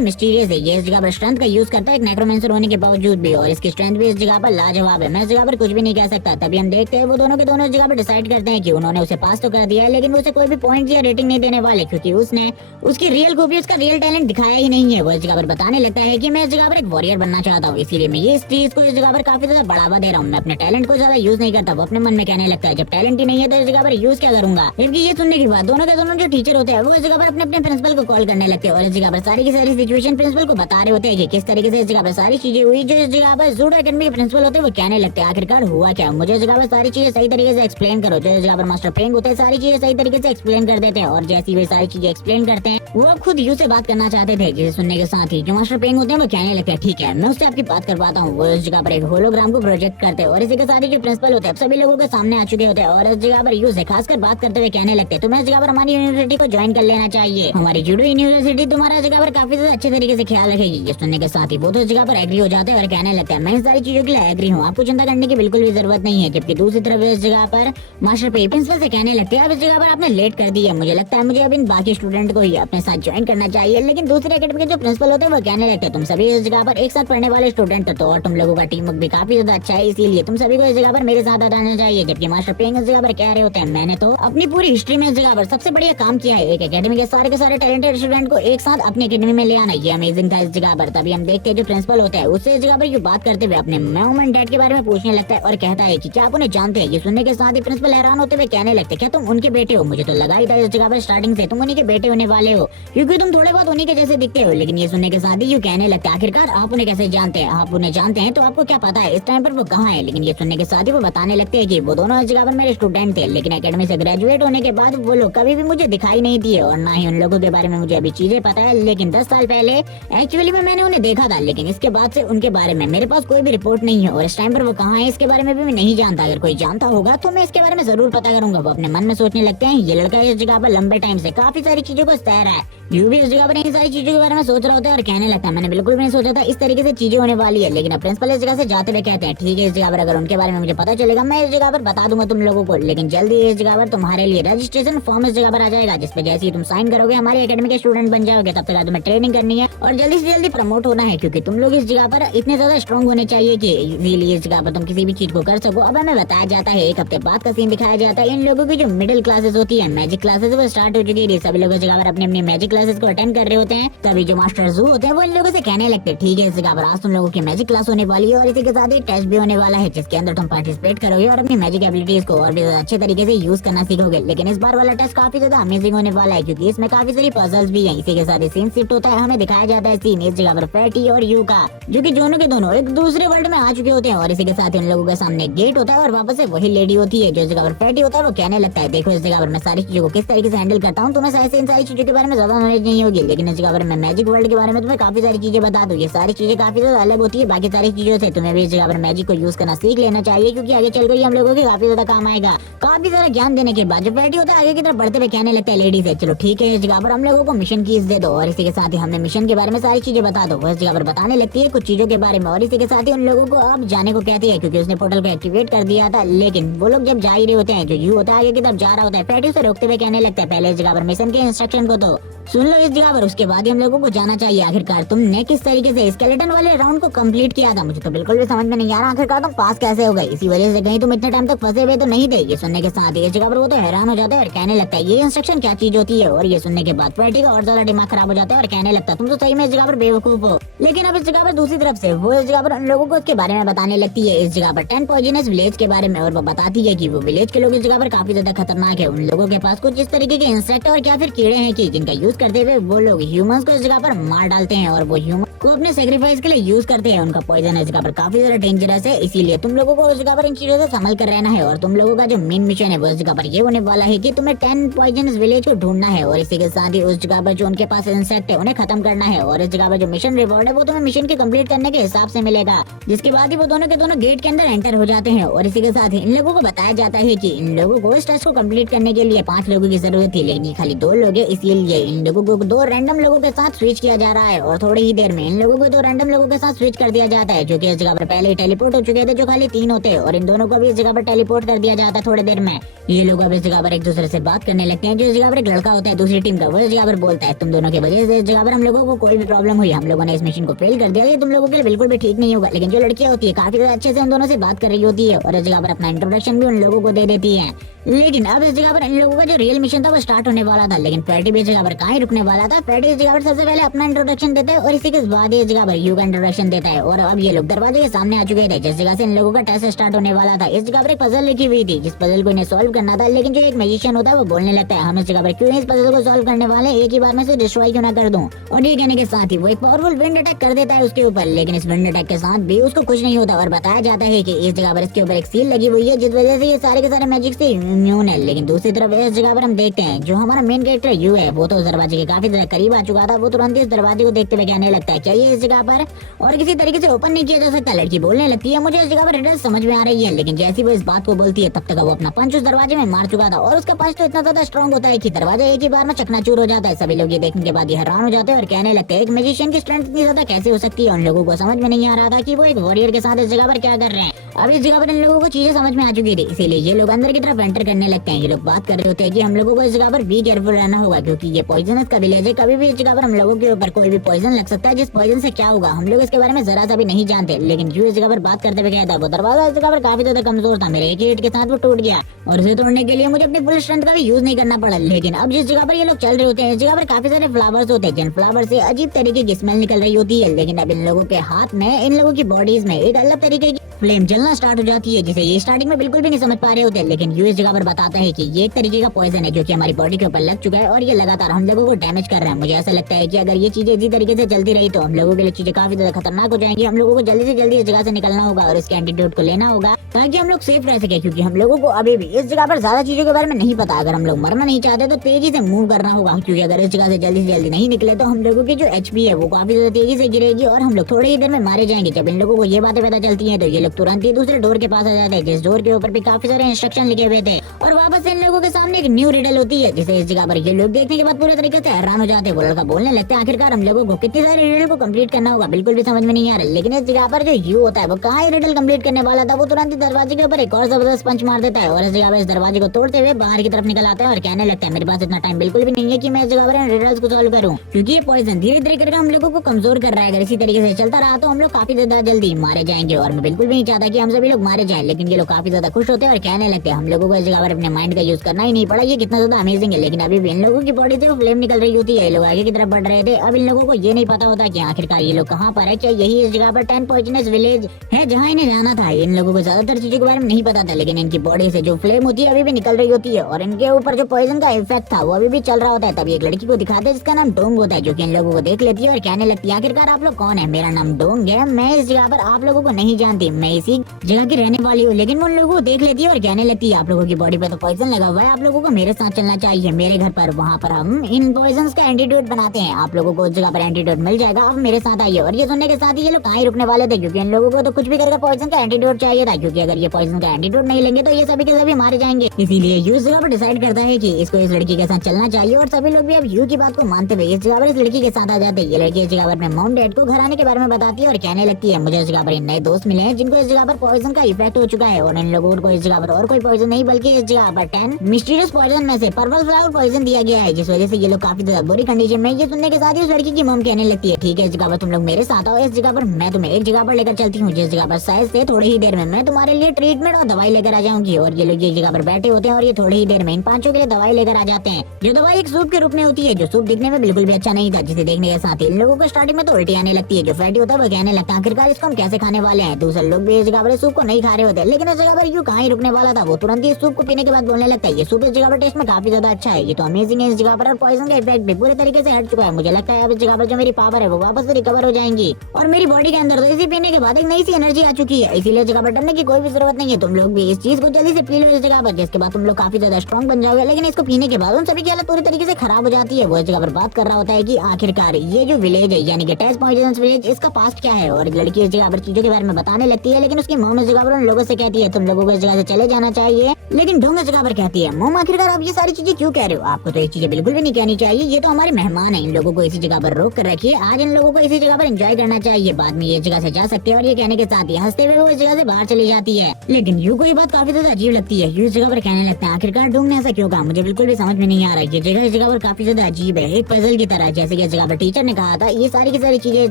मिस्टीरियस है, ये इस जगह पर स्ट्रेंथ का यूज करता है एक नेक्रोमेंसर होने के बावजूद भी और इसकी स्ट्रेंथ भी इस जगह पर लाजवाब है। मैं इस जगह पर कुछ भी नहीं कह सकता। तभी हम देखते हैं वो दोनों के दोनों इस जगह पर डिसाइड करते हैं कि उन्होंने उसे पास तो कर दिया है लेकिन वो उसे कोई भी पॉइंट या रेटिंग नहीं देने वाले, क्योंकि उसने उसकी रियल खूबी उसका रियल टैलेंट दिखाया ही नहीं है। वो इस जगह पर बताने लगता है कि मैं इस जगह पर एक वॉरियर बनना चाहता हूँ, इसीलिए मैं ये इस चीज को इस जगह पर काफी ज्यादा बढ़ावा दे रहा हूँ, मैं अपने टैलेंट को ज्यादा यूज नहीं करता। वो अपने मन में कहने लगता है जब टैलेंट ही नहीं है तो इस जगह पर यूज क्या करूंगा। जबकि ये सुनने के बाद दोनों के दोनों जो टीचर होते हैं वो इस जगह पर अपने अपने प्रिंसिपल को कॉल करने लगते हैं और इस जगह पर सारी की सारी सिचुएशन प्रिंसिपल को बता रहे होते हैं कि किस तरीके से इस जगह पर सारी चीजें हुई। जो इस जगह पर जूडो एकेडमी के प्रिंसिपल होते हैं वो कहने लगते हैं आखिरकार हुआ क्या, मुझे इस जगह पर सारी चीजें सही तरीके से एक्सप्लेन करो। जो इस जगह पर मास्टर पेंग होते हैं सारी चीजें सही तरीके से एक्सप्लेन कर देते हैं और जैसी वे सारी चीजें एक्सप्लेन करते हैं वो अब खुद यू से बात करना चाहते थे, जिसे सुनने के साथ ही जो मास्टर पेंग होते हैं वो कहने लगते हैं ठीक है मैं उससे आपकी बात करवाता हूँ। वो इस जगह पर एक होलोग्राम को प्रोजेक्ट करते हैं और इसी के साथ ही जो प्रिंसिपल होते हैं सभी लोगों के सामने आ चुके होते हैं और इस जगह पर यू से खासकर बात करते हुए कहने लगते हैं तुम्हें इस जगह पर हमारी यूनिवर्सिटी को ज्वाइन कर लेना चाहिए, हमारी जूडो यूनिवर्सिटी तुम्हारा इस जगह पर काफी ज्यादा अच्छे तरीके से ख्याल रखेगी। ये सुनने के साथ ही वो तो इस जगह पर एग्री हो जाते हैं और कहने लगता है मैं इन सारी चीजों के लिए एग्री हूँ, आपको चिंता करने की बिल्कुल भी जरूरत नहीं है। जबकि दूसरी तरफ इस जगह पर मास्टर पे प्रिंसिपल से कहने लगते हैं अब इस जगह पर आपने लेट कर दी है, मुझे लगता है मुझे अब इन बाकी स्टूडेंट को ही अपने साथ ज्वाइन करना चाहिए। लेकिन दूसरे एकेडमी के जो प्रिंसिपल होते हैं वो कहने लगते हैं तुम सभी इस जगह पर एक साथ पढ़ने वाले स्टूडेंट हो तो और तुम लोगों का टीम वर्क भी काफी ज्यादा अच्छा है, इसीलिए तुम सभी को इस जगह पर मेरे साथ आना चाहिए। जबकि मास्टर पेंग इस जगह पर कह रहे होते हैं मैंने तो अपनी पूरी हिस्ट्री में इस जगह पर सबसे बढ़िया काम किया है, एक एकेडमी के सारे टैलेंटेड स्टूडेंट को एक साथ अपनी एकेडमी में ले आना, ये अमेजिंग था इस जगह पर। तभी हम देखते हैं जो प्रिंसिपल होता है उससे इस जगह पर ये बात करते हुए अपने मॉम एंड डैड के बारे में पूछने लगता है और कहता है कि क्या आप उन्हें जानते हैं। ये सुनने के साथ ही प्रिंसिपल हैरान होते हुए कहने लगते क्या तुम उनके बेटे हो, मुझे तो लगा ही था इस जगह पर स्टार्टिंग से तुम उन्हीं के बेटे होने वाले हो क्योंकि तुम थोड़े बहुत उन्हीं के जैसे दिखते हो। लेकिन ये सुनने के साथ ही यू कहने लगता है आखिरकार आप उन्हें कैसे जानते हैं, आप उन्हें जानते हैं तो आपको क्या पता है इस टाइम पर वो कहाँ है। लेकिन ये सुनने के साथ ही वो बताने लगते हैं कि वो दोनों इस जगह पर मेरे स्टूडेंट थे लेकिन एकेडमी से ग्रेजुएट होने के बाद वो लोग कभी भी मुझे दिखाई नहीं दिए और ना ही उन लोगों के बारे में मुझे अभी चीजें पता है। लेकिन 10 साल पहले एक्चुअली में मैंने उन्हें देखा था लेकिन इसके बाद से उनके बारे में मेरे पास कोई भी रिपोर्ट नहीं है और इस टाइम पर वो कहाँ है इसके बारे में भी मैं नहीं जानता। अगर कोई जानता होगा तो मैं इसके बारे में जरूर पता करूंगा। वो अपने मन में सोचने लगते हैं ये लड़का इस जगह पर लंबे टाइम से काफी सारी चीजों को सह रहा है यू भी इस जगह पर इन सारी चीजों के बारे में सोच रहा होता है और कहने लगता है मैंने बिल्कुल भी नहीं सोचा था इस तरीके से चीजें होने वाली है। लेकिन अब प्रिंसिपल इस जगह से जाते हुए कहते हैं ठीक है, इस जगह पर अगर उनके बारे में मुझे पता चलेगा मैं इस जगह पर बता दूंगा तुम लोगों को, लेकिन जल्दी इस जगह पर तुम्हारे लिए रजिस्ट्रेशन फॉर्म इस जगह पर आ जाएगा, जिसपे जैसे ही तुम साइन करोगे हमारी एकेडमी के स्टूडेंट बन जाओगे। तब तक तुम्हें ट्रेनिंग करनी है और जल्दी से जल्दी प्रमोट होना है, क्योंकि तुम लोग इस जगह पर इतने ज्यादा स्ट्रॉन्ग होने चाहिए कि इजीली इस जगह पर तुम किसी भी चीज को कर सको। अब हमें बताया जाता है 1 हफ्ते बाद का सीन दिखाया जाता है। इन लोगों की जो मिडिल क्लासेस होती है, मैजिक क्लासेस, वो स्टार्ट हो चुकी है। सभी लोग इस जगह पर अपनी अपनी मैजिक क्लासेस को अटेंड कर रहे होते हैं। तभी जो मास्टर जू होते हैं वो इन लोगों से कहने लगते हैं ठीक है, इस जगह पर आज तुम लोगों की मैजिक क्लास होने वाली है और इसी के साथ एक टेस्ट भी होने वाला है, जिसके अंदर तुम पार्टिसिपेट करोगे और अपनी मैजिक एबिलिटीज को और भी ज्यादा अच्छे तरीके से यूज करना सीखोगे। लेकिन इस बार वाला टेस्ट काफी ज्यादा अमेजिंग होने वाला है, क्योंकि इसमें काफी सारी पजल्स भी हैं। इसी के साथ सीन शिफ्ट होता है, हमें दिखाया जाता है सीन इस जगह पर फैटी और यू का, जो कि दोनों के दोनों एक दूसरे वर्ल्ड में आ चुके होते हैं। और इसी के साथ इन लोगों के सामने गेट होता है और वापस से वही लेडी होती है जो इस जगह पर फैटी होता है। वो कहने लगता है देखो इस जगह पर मैं सारी चीजों को किस तरीके से हैंडल करता हूँ, तुम्हें शायद इन सारी चीजों के बारे में ज्यादा नॉलेज नहीं होगी, लेकिन इस जगह पर मैं मैजिक वर्ल्ड के बारे में तुम्हें काफी सारी चीजें बता दूं। ये सारी चीजें काफी ज्यादा अलग होती है बाकी सारी चीजों से, तुम्हें भी इस जगह पर मैजिक को यूज करना सीख लेना चाहिए, क्योंकि आगे चलकर ये हम लोगों के काफी ज्यादा काम आएगा। काफी सारा ज्ञान देने के बाद जो फैटी होता है आगे की तरफ बढ़ते हुए कहने लगता है लेडी से चलो ठीक है, इस जगह पर हम लोगों को मिशन कीज दे दो और इसी के साथ ही हमें मिशन के बारे में सारी चीजें बता दो। वो इस जगह पर बताने लगती है कुछ चीजों के बारे में और इसी के साथ ही उन लोगों को अब जाने को कहती है, क्योंकि उसने पोर्टल को एक्टिवेट कर दिया था। लेकिन वो लोग जब जा ही रहे होते हैं, जो यू होता है आगे की तरफ जा रहा होता है, फैटी उसे रोकते हुए कहने लगता है पहले इस जगह पर मिशन के इंस्ट्रक्शन को तो सुन लो इस जगह पर, उसके बाद ही हम लोगों को जाना चाहिए। आखिरकार तुमने किस तरीके से स्केलेटन वाले राउंड को कंप्लीट किया था, मुझे तो बिल्कुल भी समझ में नहीं आ रहा आखिरकार तुम पास कैसे हो गए। इसी वजह से कहीं तुम इतने टाइम तक फंसे हुए तो नहीं थे। ये सुनने के साथ ही इस जगह पर वो तो हैरान हो जाता है और कहने लगता है ये इंस्ट्रक्शन क्या चीज होती है। और ये सुनने के बाद फैटी का और ज्यादा दिमाग खराब हो जाता है और कहने लगता है तुम तो सही में इस जगह पर बेवकूफ हो। लेकिन अब इस जगह पर दूसरी तरफ से वो इस जगह पर उन लोगों को इसके बारे में बताने लगती है, इस जगह पर 10 पॉइजनस विलेज के बारे में। और वो बताती है कि वो विलेज के लोग इस जगह पर काफी ज्यादा खतरनाक है। उन लोगों के पास कुछ इस तरीके के इंसेक्ट और क्या फिर कीड़े हैं कि जिनका यूज करते हुए वो लोग ह्यूमंस को इस जगह पर मार डालते हैं और वो ह्यूमन को अपने सेक्रीफाइस के लिए यूज करते हैं। उनका पॉइजन इस जगह पर काफी ज्यादा डेंजरस है, इसीलिए तुम लोगों को उस जगह पर इन चीजों से संभल कर रहना है। और तुम लोगों का जो मेन मिशन है वो इस जगह पर ये होने वाला है कि तुम्हें 10 पॉइजनस विलेज को ढूंढना है और इसी के साथ ही उस जगह पर जो उनके पास इंसेक्ट है उन्हें खत्म करना है। और इस जगह पर जो मिशन रिवॉर्ड है वो तुम्हें मिशन के कंप्लीट करने के हिसाब से मिलेगा, जिसके बाद ही वो दोनों के दोनों गेट के अंदर एंटर हो जाते हैं। और इसी के साथ ही इन लोगों को बताया जाता है कि इन लोगों को इस टेस्ट को कंप्लीट करने के लिए 5 लोगों की जरूरत थी, लेकिन खाली 2 लोग हैं, इसीलिए इन लोगों को 2 रैंडम लोगों के साथ स्विच किया जा रहा है। और थोड़ी ही देर में इन लोगों को 2 रैंडम लोगों के साथ स्विच कर दिया जाता है, जो कि इस जगह पर पहले ही टेलीपोर्ट हो चुके थे, जो खाली 3 होते हैं। और इन दोनों को भी इस जगह पर टेलीपोर्ट कर दिया जाता है थोड़ी देर में। ये लोग अब इस जगह पर एक दूसरे से बात करने लगते हैं। जो इस जगह पर एक लड़का होता है दूसरी टीम का, वो इस जगह पर बोलता है तुम दोनों की वजह से इस जगह पर हम लोगों को कोई भी प्रॉब्लम हुई, हम लोगों ने इस मिशन को फेल कर दिया, ये तुम लोगों के लिए बिल्कुल भी ठीक नहीं होगा। लेकिन जो लड़कियां होती है काफी ज्यादा अच्छे से उन दोनों से बात कर रही होती है और इस जगह पर अपना इंट्रोडक्शन भी उन लोगों को दे देती है। लेकिन अब इस जगह पर इन लोगों का जो रियल मिशन था वो स्टार्ट होने वाला था, लेकिन फैटी भी इस जगह पर कहीं रुकने वाला था। फैटी इस जगह पर सबसे पहले अपना इंट्रोडक्शन देता है और इसी के बाद इस जगह पर यू का इंट्रोडक्शन देता है। और अब ये लोग दरवाजे के सामने आ चुके थे जिस जगह से इन लोगों का टेस्ट स्टार्ट होने वाला था। इस जगह पर एक पजल लिखी हुई थी जिस पजल को इन्हें सॉल्व करना था, लेकिन जो एक मैजिशियन होता है वो बोलने लगता है हम इस जगह पर क्यों इस पजल को सॉल्व करने वाले, एक ही बार में से डिस्ट्रॉय क्यों ना कर दूं। और ये कहने के साथ ही वो एक पावरफुल विंड अटैक कर देता है उसके ऊपर, लेकिन इस विंड अटैक के साथ भी उसको कुछ नहीं होता। और बताया जाता है कि इस जगह पर इसके ऊपर एक सील लगी हुई है जिस वजह से ये सारे के सारे मैजिक से इम्यून है। लेकिन दूसरी तरफ इस जगह पर हम देखते हैं जो हमारा मेन कैरेक्टर यू है वो तो उस दरवाजे के काफी ज्यादा करीब आ चुका था। वो तुरंत इस दरवाजे को देखते हुए कहने लगता है चाहिए इस जगह पर और किसी तरीके से ओपन नहीं किया जा सकता। लड़की बोलने लगती है मुझे इस जगह पर रिडल समझ में आ रही है, लेकिन जैसी वो इस बात को बोलती है तब तक वो अपना पंच उस दरवाजे में मार चुका था और उसका पंच तो इतना ज्यादा स्ट्रॉन्ग होता है कि दरवाजा एक ही बार में चकनाचूर हो जाता है। सभी लोग ये देखने के बाद ये हैरान हो जाते हैं और कहने लगते हैं एक मैजिशियन की स्ट्रेंथ इतनी ज्यादा कैसे हो सकती है। उन लोगों को समझ में नहीं आ रहा था कि वो एक वॉरियर के साथ इस जगह पर क्या कर रहे हैं। अब इस जगह पर इन लोगों को चीजें समझ में आ चुकी थी, इसीलिए ये लोग अंदर की तरफ एंटर करने लगते हैं। ये लोग बात कर रहे होते हैं कि हम लोगों को इस जगह पर बी केयरफुल रहना होगा, क्योंकि ये पॉइजनस का विलेज है, कभी भी इस जगह पर हम लोगों के ऊपर कोई भी पॉइजन लग सकता है, जिस पॉइजन से क्या होगा हम लोग इसके बारे में जरा सा भी नहीं जानते। लेकिन जो इस जगह पर बात करते हुए कहता है वो दरवाजा इस जगह पर काफी ज्यादा कमजोर था, मेरे एक ही हिट के साथ वो टूट गया और उसे तोड़ने के लिए मुझे अपनी फुल स्ट्रेंथ का भी यूज नहीं करना पड़ा। लेकिन अब जिस जगह पर ये लोग चल रहे होते हैं इस जगह पर काफी सारे फ्लावर्स होते हैं जिन फ्लावर से अजीब तरीके की स्मेल निकल रही होती है। लेकिन अब इन लोगों के हाथ में, इन लोगों की बॉडीज में एक अलग तरीके की फ्लेम जलना स्टार्ट हो जाती है, जिसे ये स्टार्टिंग में बिल्कुल भी नहीं समझ पा रहे होते। लेकिन यू इस जगह पर बताता है कि ये एक तरीके का पॉइजन है जो कि हमारी बॉडी के ऊपर लग चुका है और ये लगातार हम लोगों को डैमेज कर रहा है। मुझे ऐसा लगता है कि अगर ये चीजें इसी तरीके से चलती रही तो हम लोगों के लिए चीजें काफी ज्यादा खतरनाक हो जाएंगी। हम लोगों को जल्दी से जल्दी इस जगह से निकलना होगा और इसके एंटीट्यूड को लेना होगा ताकि हम लोग सेफ रह सके, क्योंकि हम लोगों को अभी भी इस जगह पर ज्यादा चीजों के बारे में नहीं पता। अगर हम लोग मरना नहीं चाहते तो तेजी से मूव करना होगा, क्योंकि अगर इस जगह से जल्दी नहीं निकले तो हम लोगों की जो एचपी है वो काफी ज्यादा तेजी से गिरेगी और हम लोग थोड़ी ही देर में मारे जाएंगे। जब इन लोगों को ये बातें पता चलती हैं तो ये लोग लोग तुरंत ही दूसरे डोर के पास आ जाते हैं, जिस डोर के ऊपर भी काफी सारे इंस्ट्रक्शन लिखे हुए थे। और वापस इन लोगों के सामने एक न्यू रिडल होती है, जिसे इस जगह पर ये लोग देखने के बाद पूरे तरीके से हैरान हो जाते हैं। वो लड़का बोलने लगता है आखिरकार हम लोगों को कितनी सारी रिडल को कंप्लीट करना होगा, बिल्कुल भी समझ में नहीं आ रहा। लेकिन इस जगह पर जो यू होता है वो कहाँ रिडल कंप्लीट करने वाला था, वो तुरंत ही दरवाजे के ऊपर एक और जबरदस्त पंच मार देता है और इस जगह पर इस दरवाजे को तोड़ते हुए बाहर की तरफ निकल आता है और कहने लगता है मेरे पास इतना टाइम बिल्कुल भी नहीं है कि मैं इस जगह पर रिडल्स को सॉल्व करूं, क्योंकि ये पॉइजन धीरे धीरे करके हम लोगों को कमजोर कर रहा है। अगर इसी तरीके से चलता रहा तो हम लोग काफी ज्यादा जल्दी मारे जाएंगे और मैं बिल्कुल भी नहीं चाहता कि हम सभी लोग मारे जाएं। लेकिन ये लोग काफी ज्यादा खुश होते हैं और कहने लगते हैं हम लोगों को इस जगह पर अपने माइंड का यूज करना ही नहीं पड़ा, ये कितना ज्यादा अमेजिंग है। लेकिन अभी भी इन लोगों की बॉडी से वो फ्लेम निकल रही होती है, ये लोग आगे की तरफ बढ़ रहे थे। अब इन लोगों को ये नहीं पता होता कि आखिरकार ये लोग कहाँ पर है, क्या यही इस जगह पर 10 पॉइजनस विलेज है जहाँ इन्हें जाना था। इन लोगों को ज्यादातर चीजों के बारे में नहीं पता था, लेकिन इनकी बॉडी से जो फ्लेम होती है अभी भी निकल रही होती है और इनके ऊपर जो पॉइजन का इफेक्ट था वो अभी भी चल रहा होता है। तभी एक लड़की को दिखाते हैं जिसका नाम डोंग होता है, जो कि इन लोगों को देख लेती है और कहने लगती है आखिरकार आप लोग कौन है, मेरा नाम डोंग है, मैं इस जगह पर आप लोगों को नहीं जानती, मैं इसी जगह की रहने वाली हूँ। लेकिन वो उन लोगों को देख लेती है और कहने लगती है आप लोगों की बॉडी पे तो पॉइजन लगा हुआ है, आप लोगों को मेरे साथ चलना चाहिए मेरे घर पर, वहाँ पर हम इन पॉइजन का एंटीडोट बनाते हैं, आप लोगों को उस जगह पर एंटीडोट मिल जाएगा, आप मेरे साथ आइए। और ये सुनने के साथ ही ये लोग कहाँ ही रुकने वाले थे, क्योंकि इन लोगों को तो कुछ भी करके पॉइजन का एंटीडोट चाहिए था, क्योंकि अगर ये पॉइजन का एंटीडोट नहीं लेंगे तो ये सभी के सभी मारे जाएंगे। इसीलिए यू इस जगह पर डिसाइड करता है कि इसको इस लड़की के साथ चलना चाहिए और सभी लोग भी अब यू की बात को मानते हुए इस जगह पर इस लड़की के साथ आ जाते हैं। ये लड़की इस जगह पर अपने मॉम डैड को घर आने के बारे में बताती है और कहने लगती है मुझे इस जगह पर नए दोस्त मिले हैं जिनको इस जगह पर पॉइजन का इफेक्ट हो चुका है और इन लोगों को इस जगह पर और कोई पॉइजन नहीं बल्कि इस जगह पर 10 मिस्टीरियस पॉइजन में से पर्पल फ्लावर पॉइजन दिया गया है, जिस वजह से ये लोग काफी ज्यादा बुरी कंडीशन में। ये सुनने के साथ ही उस लड़की की मॉम कहने लगती है ठीक है इस जगह पर तुम लोग मेरे साथ आओ, इस जगह पर मैं तुम्हें एक जगह पर लेकर चलती हूँ जिस जगह पर शायद से थोड़ी ही देर में मैं तुम्हारे लिए ट्रीटमेंट और दवाई लेकर आ जाऊंगी। और ये लोग ये जगह पर बैठे होते हैं और ये थोड़ी ही देर में इन पांचों के लिए दवाई लेकर आ जाते हैं, जो दवाई एक सूप के रूप में होती है, जो सूप दिखने में बिल्कुल भी अच्छा नहीं था, जिसे देखने के साथ ही इन लोगों को स्टार्टिंग में तो उल्टी आने लगती है। जो फैटी होता है वो कहने लगता है आखिरकार इसको हम कैसे खाने वाले हैं। दूसरे लोग भी इस जगह पर सूप को नहीं खा रहे होते, लेकिन इस जगह पर यू कहाँ ही रुकने वाला था, वो तुरंत ही सूप को पीने के बाद बोलने लगता है ये सूप इस जगह पर टेस्ट में काफी ज्यादा अच्छा है, ये तो अमेजिंग है इस जगह पर, और पॉइजन का इफेक्ट भी पूरे तरीके से हट चुका है। मुझे लगता है अब इस जगह पर जो मेरी पावर है वो वापस से रिकवर हो जाएंगी और मेरी बॉडी के अंदर तो इसी पीने के बाद एक नई सी एनर्जी आ चुकी है, इसीलिए जगह पर डरने की कोई भी जरूरत नहीं है। तुम लोग भी इस चीज को जल्दी से पी लो इस जगह पर, जिसके बाद तुम लोग काफी ज्यादा स्ट्रॉन्ग बन जाओगे। लेकिन इसको पीने के बाद उन सभी की हालत पूरी तरीके से खराब हो जाती है। वो इस जगह पर बात कर रहा होता है कि आखिरकार ये जो विलेज है यानी कि 10 पॉइजनस विलेज, इसका पास्ट क्या है। और एक लड़की इस जगह पर चीजों के बारे में बताने लगती है, लेकिन उसकी मॉम इस जगह पर उन लोगों से कहती है तुम लोगों को इस जगह से चले जाना चाहिए। लेकिन ढोंग इस जगह पर कहती है मॉम आखिरकार आप ये सारी चीजें क्यों कह रहे हो, आपको तो ये चीजें बिल्कुल भी नहीं कहनी चाहिए, ये तो हमारे मेहमान है, इन लोगों को इसी जगह पर रोक कर रखिए, आज इन लोगों को इसी जगह पर एंजॉय करना चाहिए, बाद में ये जगह से जा सकते हैं। और ये कहने के साथ ही हंसते हुए वो इस जगह से बाहर चली जाती है। लेकिन यू को ये बात काफी ज्यादा अजीब लगती है, यू इस जगह पर कहने लगता है आखिरकार ढोंग ने ऐसा क्यों कहा, मुझे बिल्कुल भी समझ में नहीं आ रहा है, ये जगह इस जगह पर काफी ज्यादा अजीब है, एक पजल की तरह, जैसे कि इस जगह पर टीचर ने कहा था ये सारी की सारी चीजें इस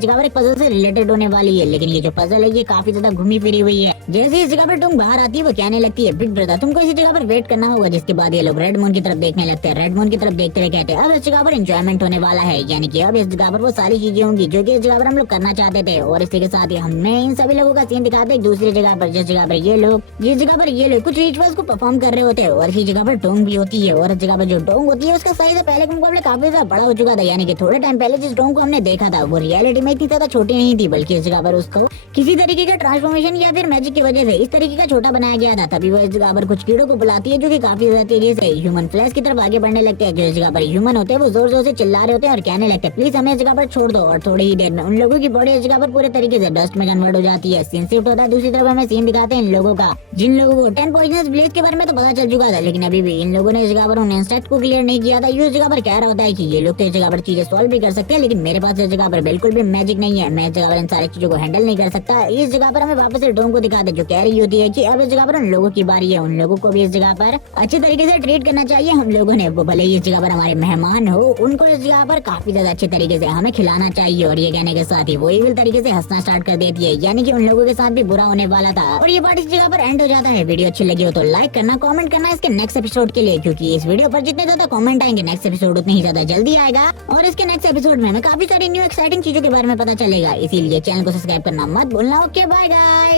जगह पर एक पजल से रिलेटेड होने वाली है। लेकिन ये जो पजल है ये काफी ज्यादा घूमी फिरी हुई है। जैसे इस जगह पर ढोंग बाहर आती है वो कहने लगती है बिग ब्रदर तुमको इसी जगह पर वेट करना होगा, जिसके बाद ये लोग रेड मून की तरफ देखने लगते हैं। रेड मून की तरफ देखते हुए कहते हैं अब इस जगह पर एंजॉयमेंट होने वाला है, यानी कि अब इस जगह पर वो सारी चीजें होंगी जो कि इस जगह पर हम लोग करना चाहते थे। और इसी के साथ ही हमें इन सभी लोगों का सीन दिखाते हैं दूसरी जगह पर, जिस जगह पर ये लोग कुछ रिचुअल्स को परफॉर्म कर रहे होते हैं और इसी जगह पर डोंग भी होती है। और इस जगह पर जो डोंग होती है उसका साइज पहले के मुकाबले काफी ज्यादा बड़ा हो चुका था, यानी कि थोड़े टाइम पहले जिस डोंग को हमने देखा था वो रियलिटी में इतनी ज्यादा छोटी नहीं थी, बल्कि इस जगह पर उसको किसी तरीके का ट्रांसफॉर्मेशन या फिर मैजिक की वजह से इस तरीके का छोटा बनाया गया था। तभी वो इस जगह पर कुछ कीड़ों को बुलाती है जो कि काफी ज्यादा तेजी से ह्यूमन फ्लैश की तरफ आगे बढ़ने लगते हैं। जो इस जगह पर ह्यूमन होते हैं वो जोर जोर से चिल्ला रहे होते हैं और कहने लगते हैं प्लीज हमें इस जगह पर छोड़ दो। और थोड़ी ही देर में उन लोगों की बॉडी इस जगह पर पूरे तरीके से डस्ट में कन्वर्ट हो जाती है। सीन शिफ्ट होता है, दूसरी तरफ हमें सीन दिखाते हैं इन लोगों का, जिन लोगों को 10 पॉइजनस विलेज के बारे में तो पता चल चुका था, लेकिन अभी भी इन लोगों ने इस जगह पर उन इंसेक्ट को क्लियर नहीं किया था। ये इस जगह पर कह रहा होता है कि ये लोग तो इस जगह पर चीजें सॉल्व भी कर सकते हैं, लेकिन मेरे पास इस जगह पर बिल्कुल भी मैजिक नहीं है, मैं इस जगह पर इन सारी चीजों को हैंडल नहीं कर सकता। इस जगह पर हमें वापस से डोंग को दिखाते जो कह रही होती है कि अब इस जगह पर उन लोगों की बारी है, उन लोगों को भी इस जगह पर अच्छे तरीके से ट्रीट करना चाहिए हम लोगों ने, वो भले ही इस जगह पर हमारे मेहमान हो, उनको इस जगह पर काफी ज्यादा अच्छे तरीके से हमें खिलाना चाहिए। और ये कहने के साथ ही वो इविल तरीके से हंसना स्टार्ट कर देती है, यानी कि उन लोगों के साथ भी बुरा होने वाला था। और ये पार्ट इस जगह पर एंड हो जाता है। वीडियो अच्छी लगी हो तो लाइक करना, कमेंट करना इसके नेक्स्ट एपिसोड के लिए, क्योंकि इस वीडियो पर जितने ज्यादा कमेंट आएंगे नेक्स्ट एपिसोड उतनी ही ज्यादा जल्दी आएगा। और इसके नेक्स्ट एपिसोड में हमें काफी सारी न्यू एक्साइटिंग चीजों के बारे में पता चलेगा, इसीलिए चैनल को सब्सक्राइब करना मत भूलना। Okay bye guys.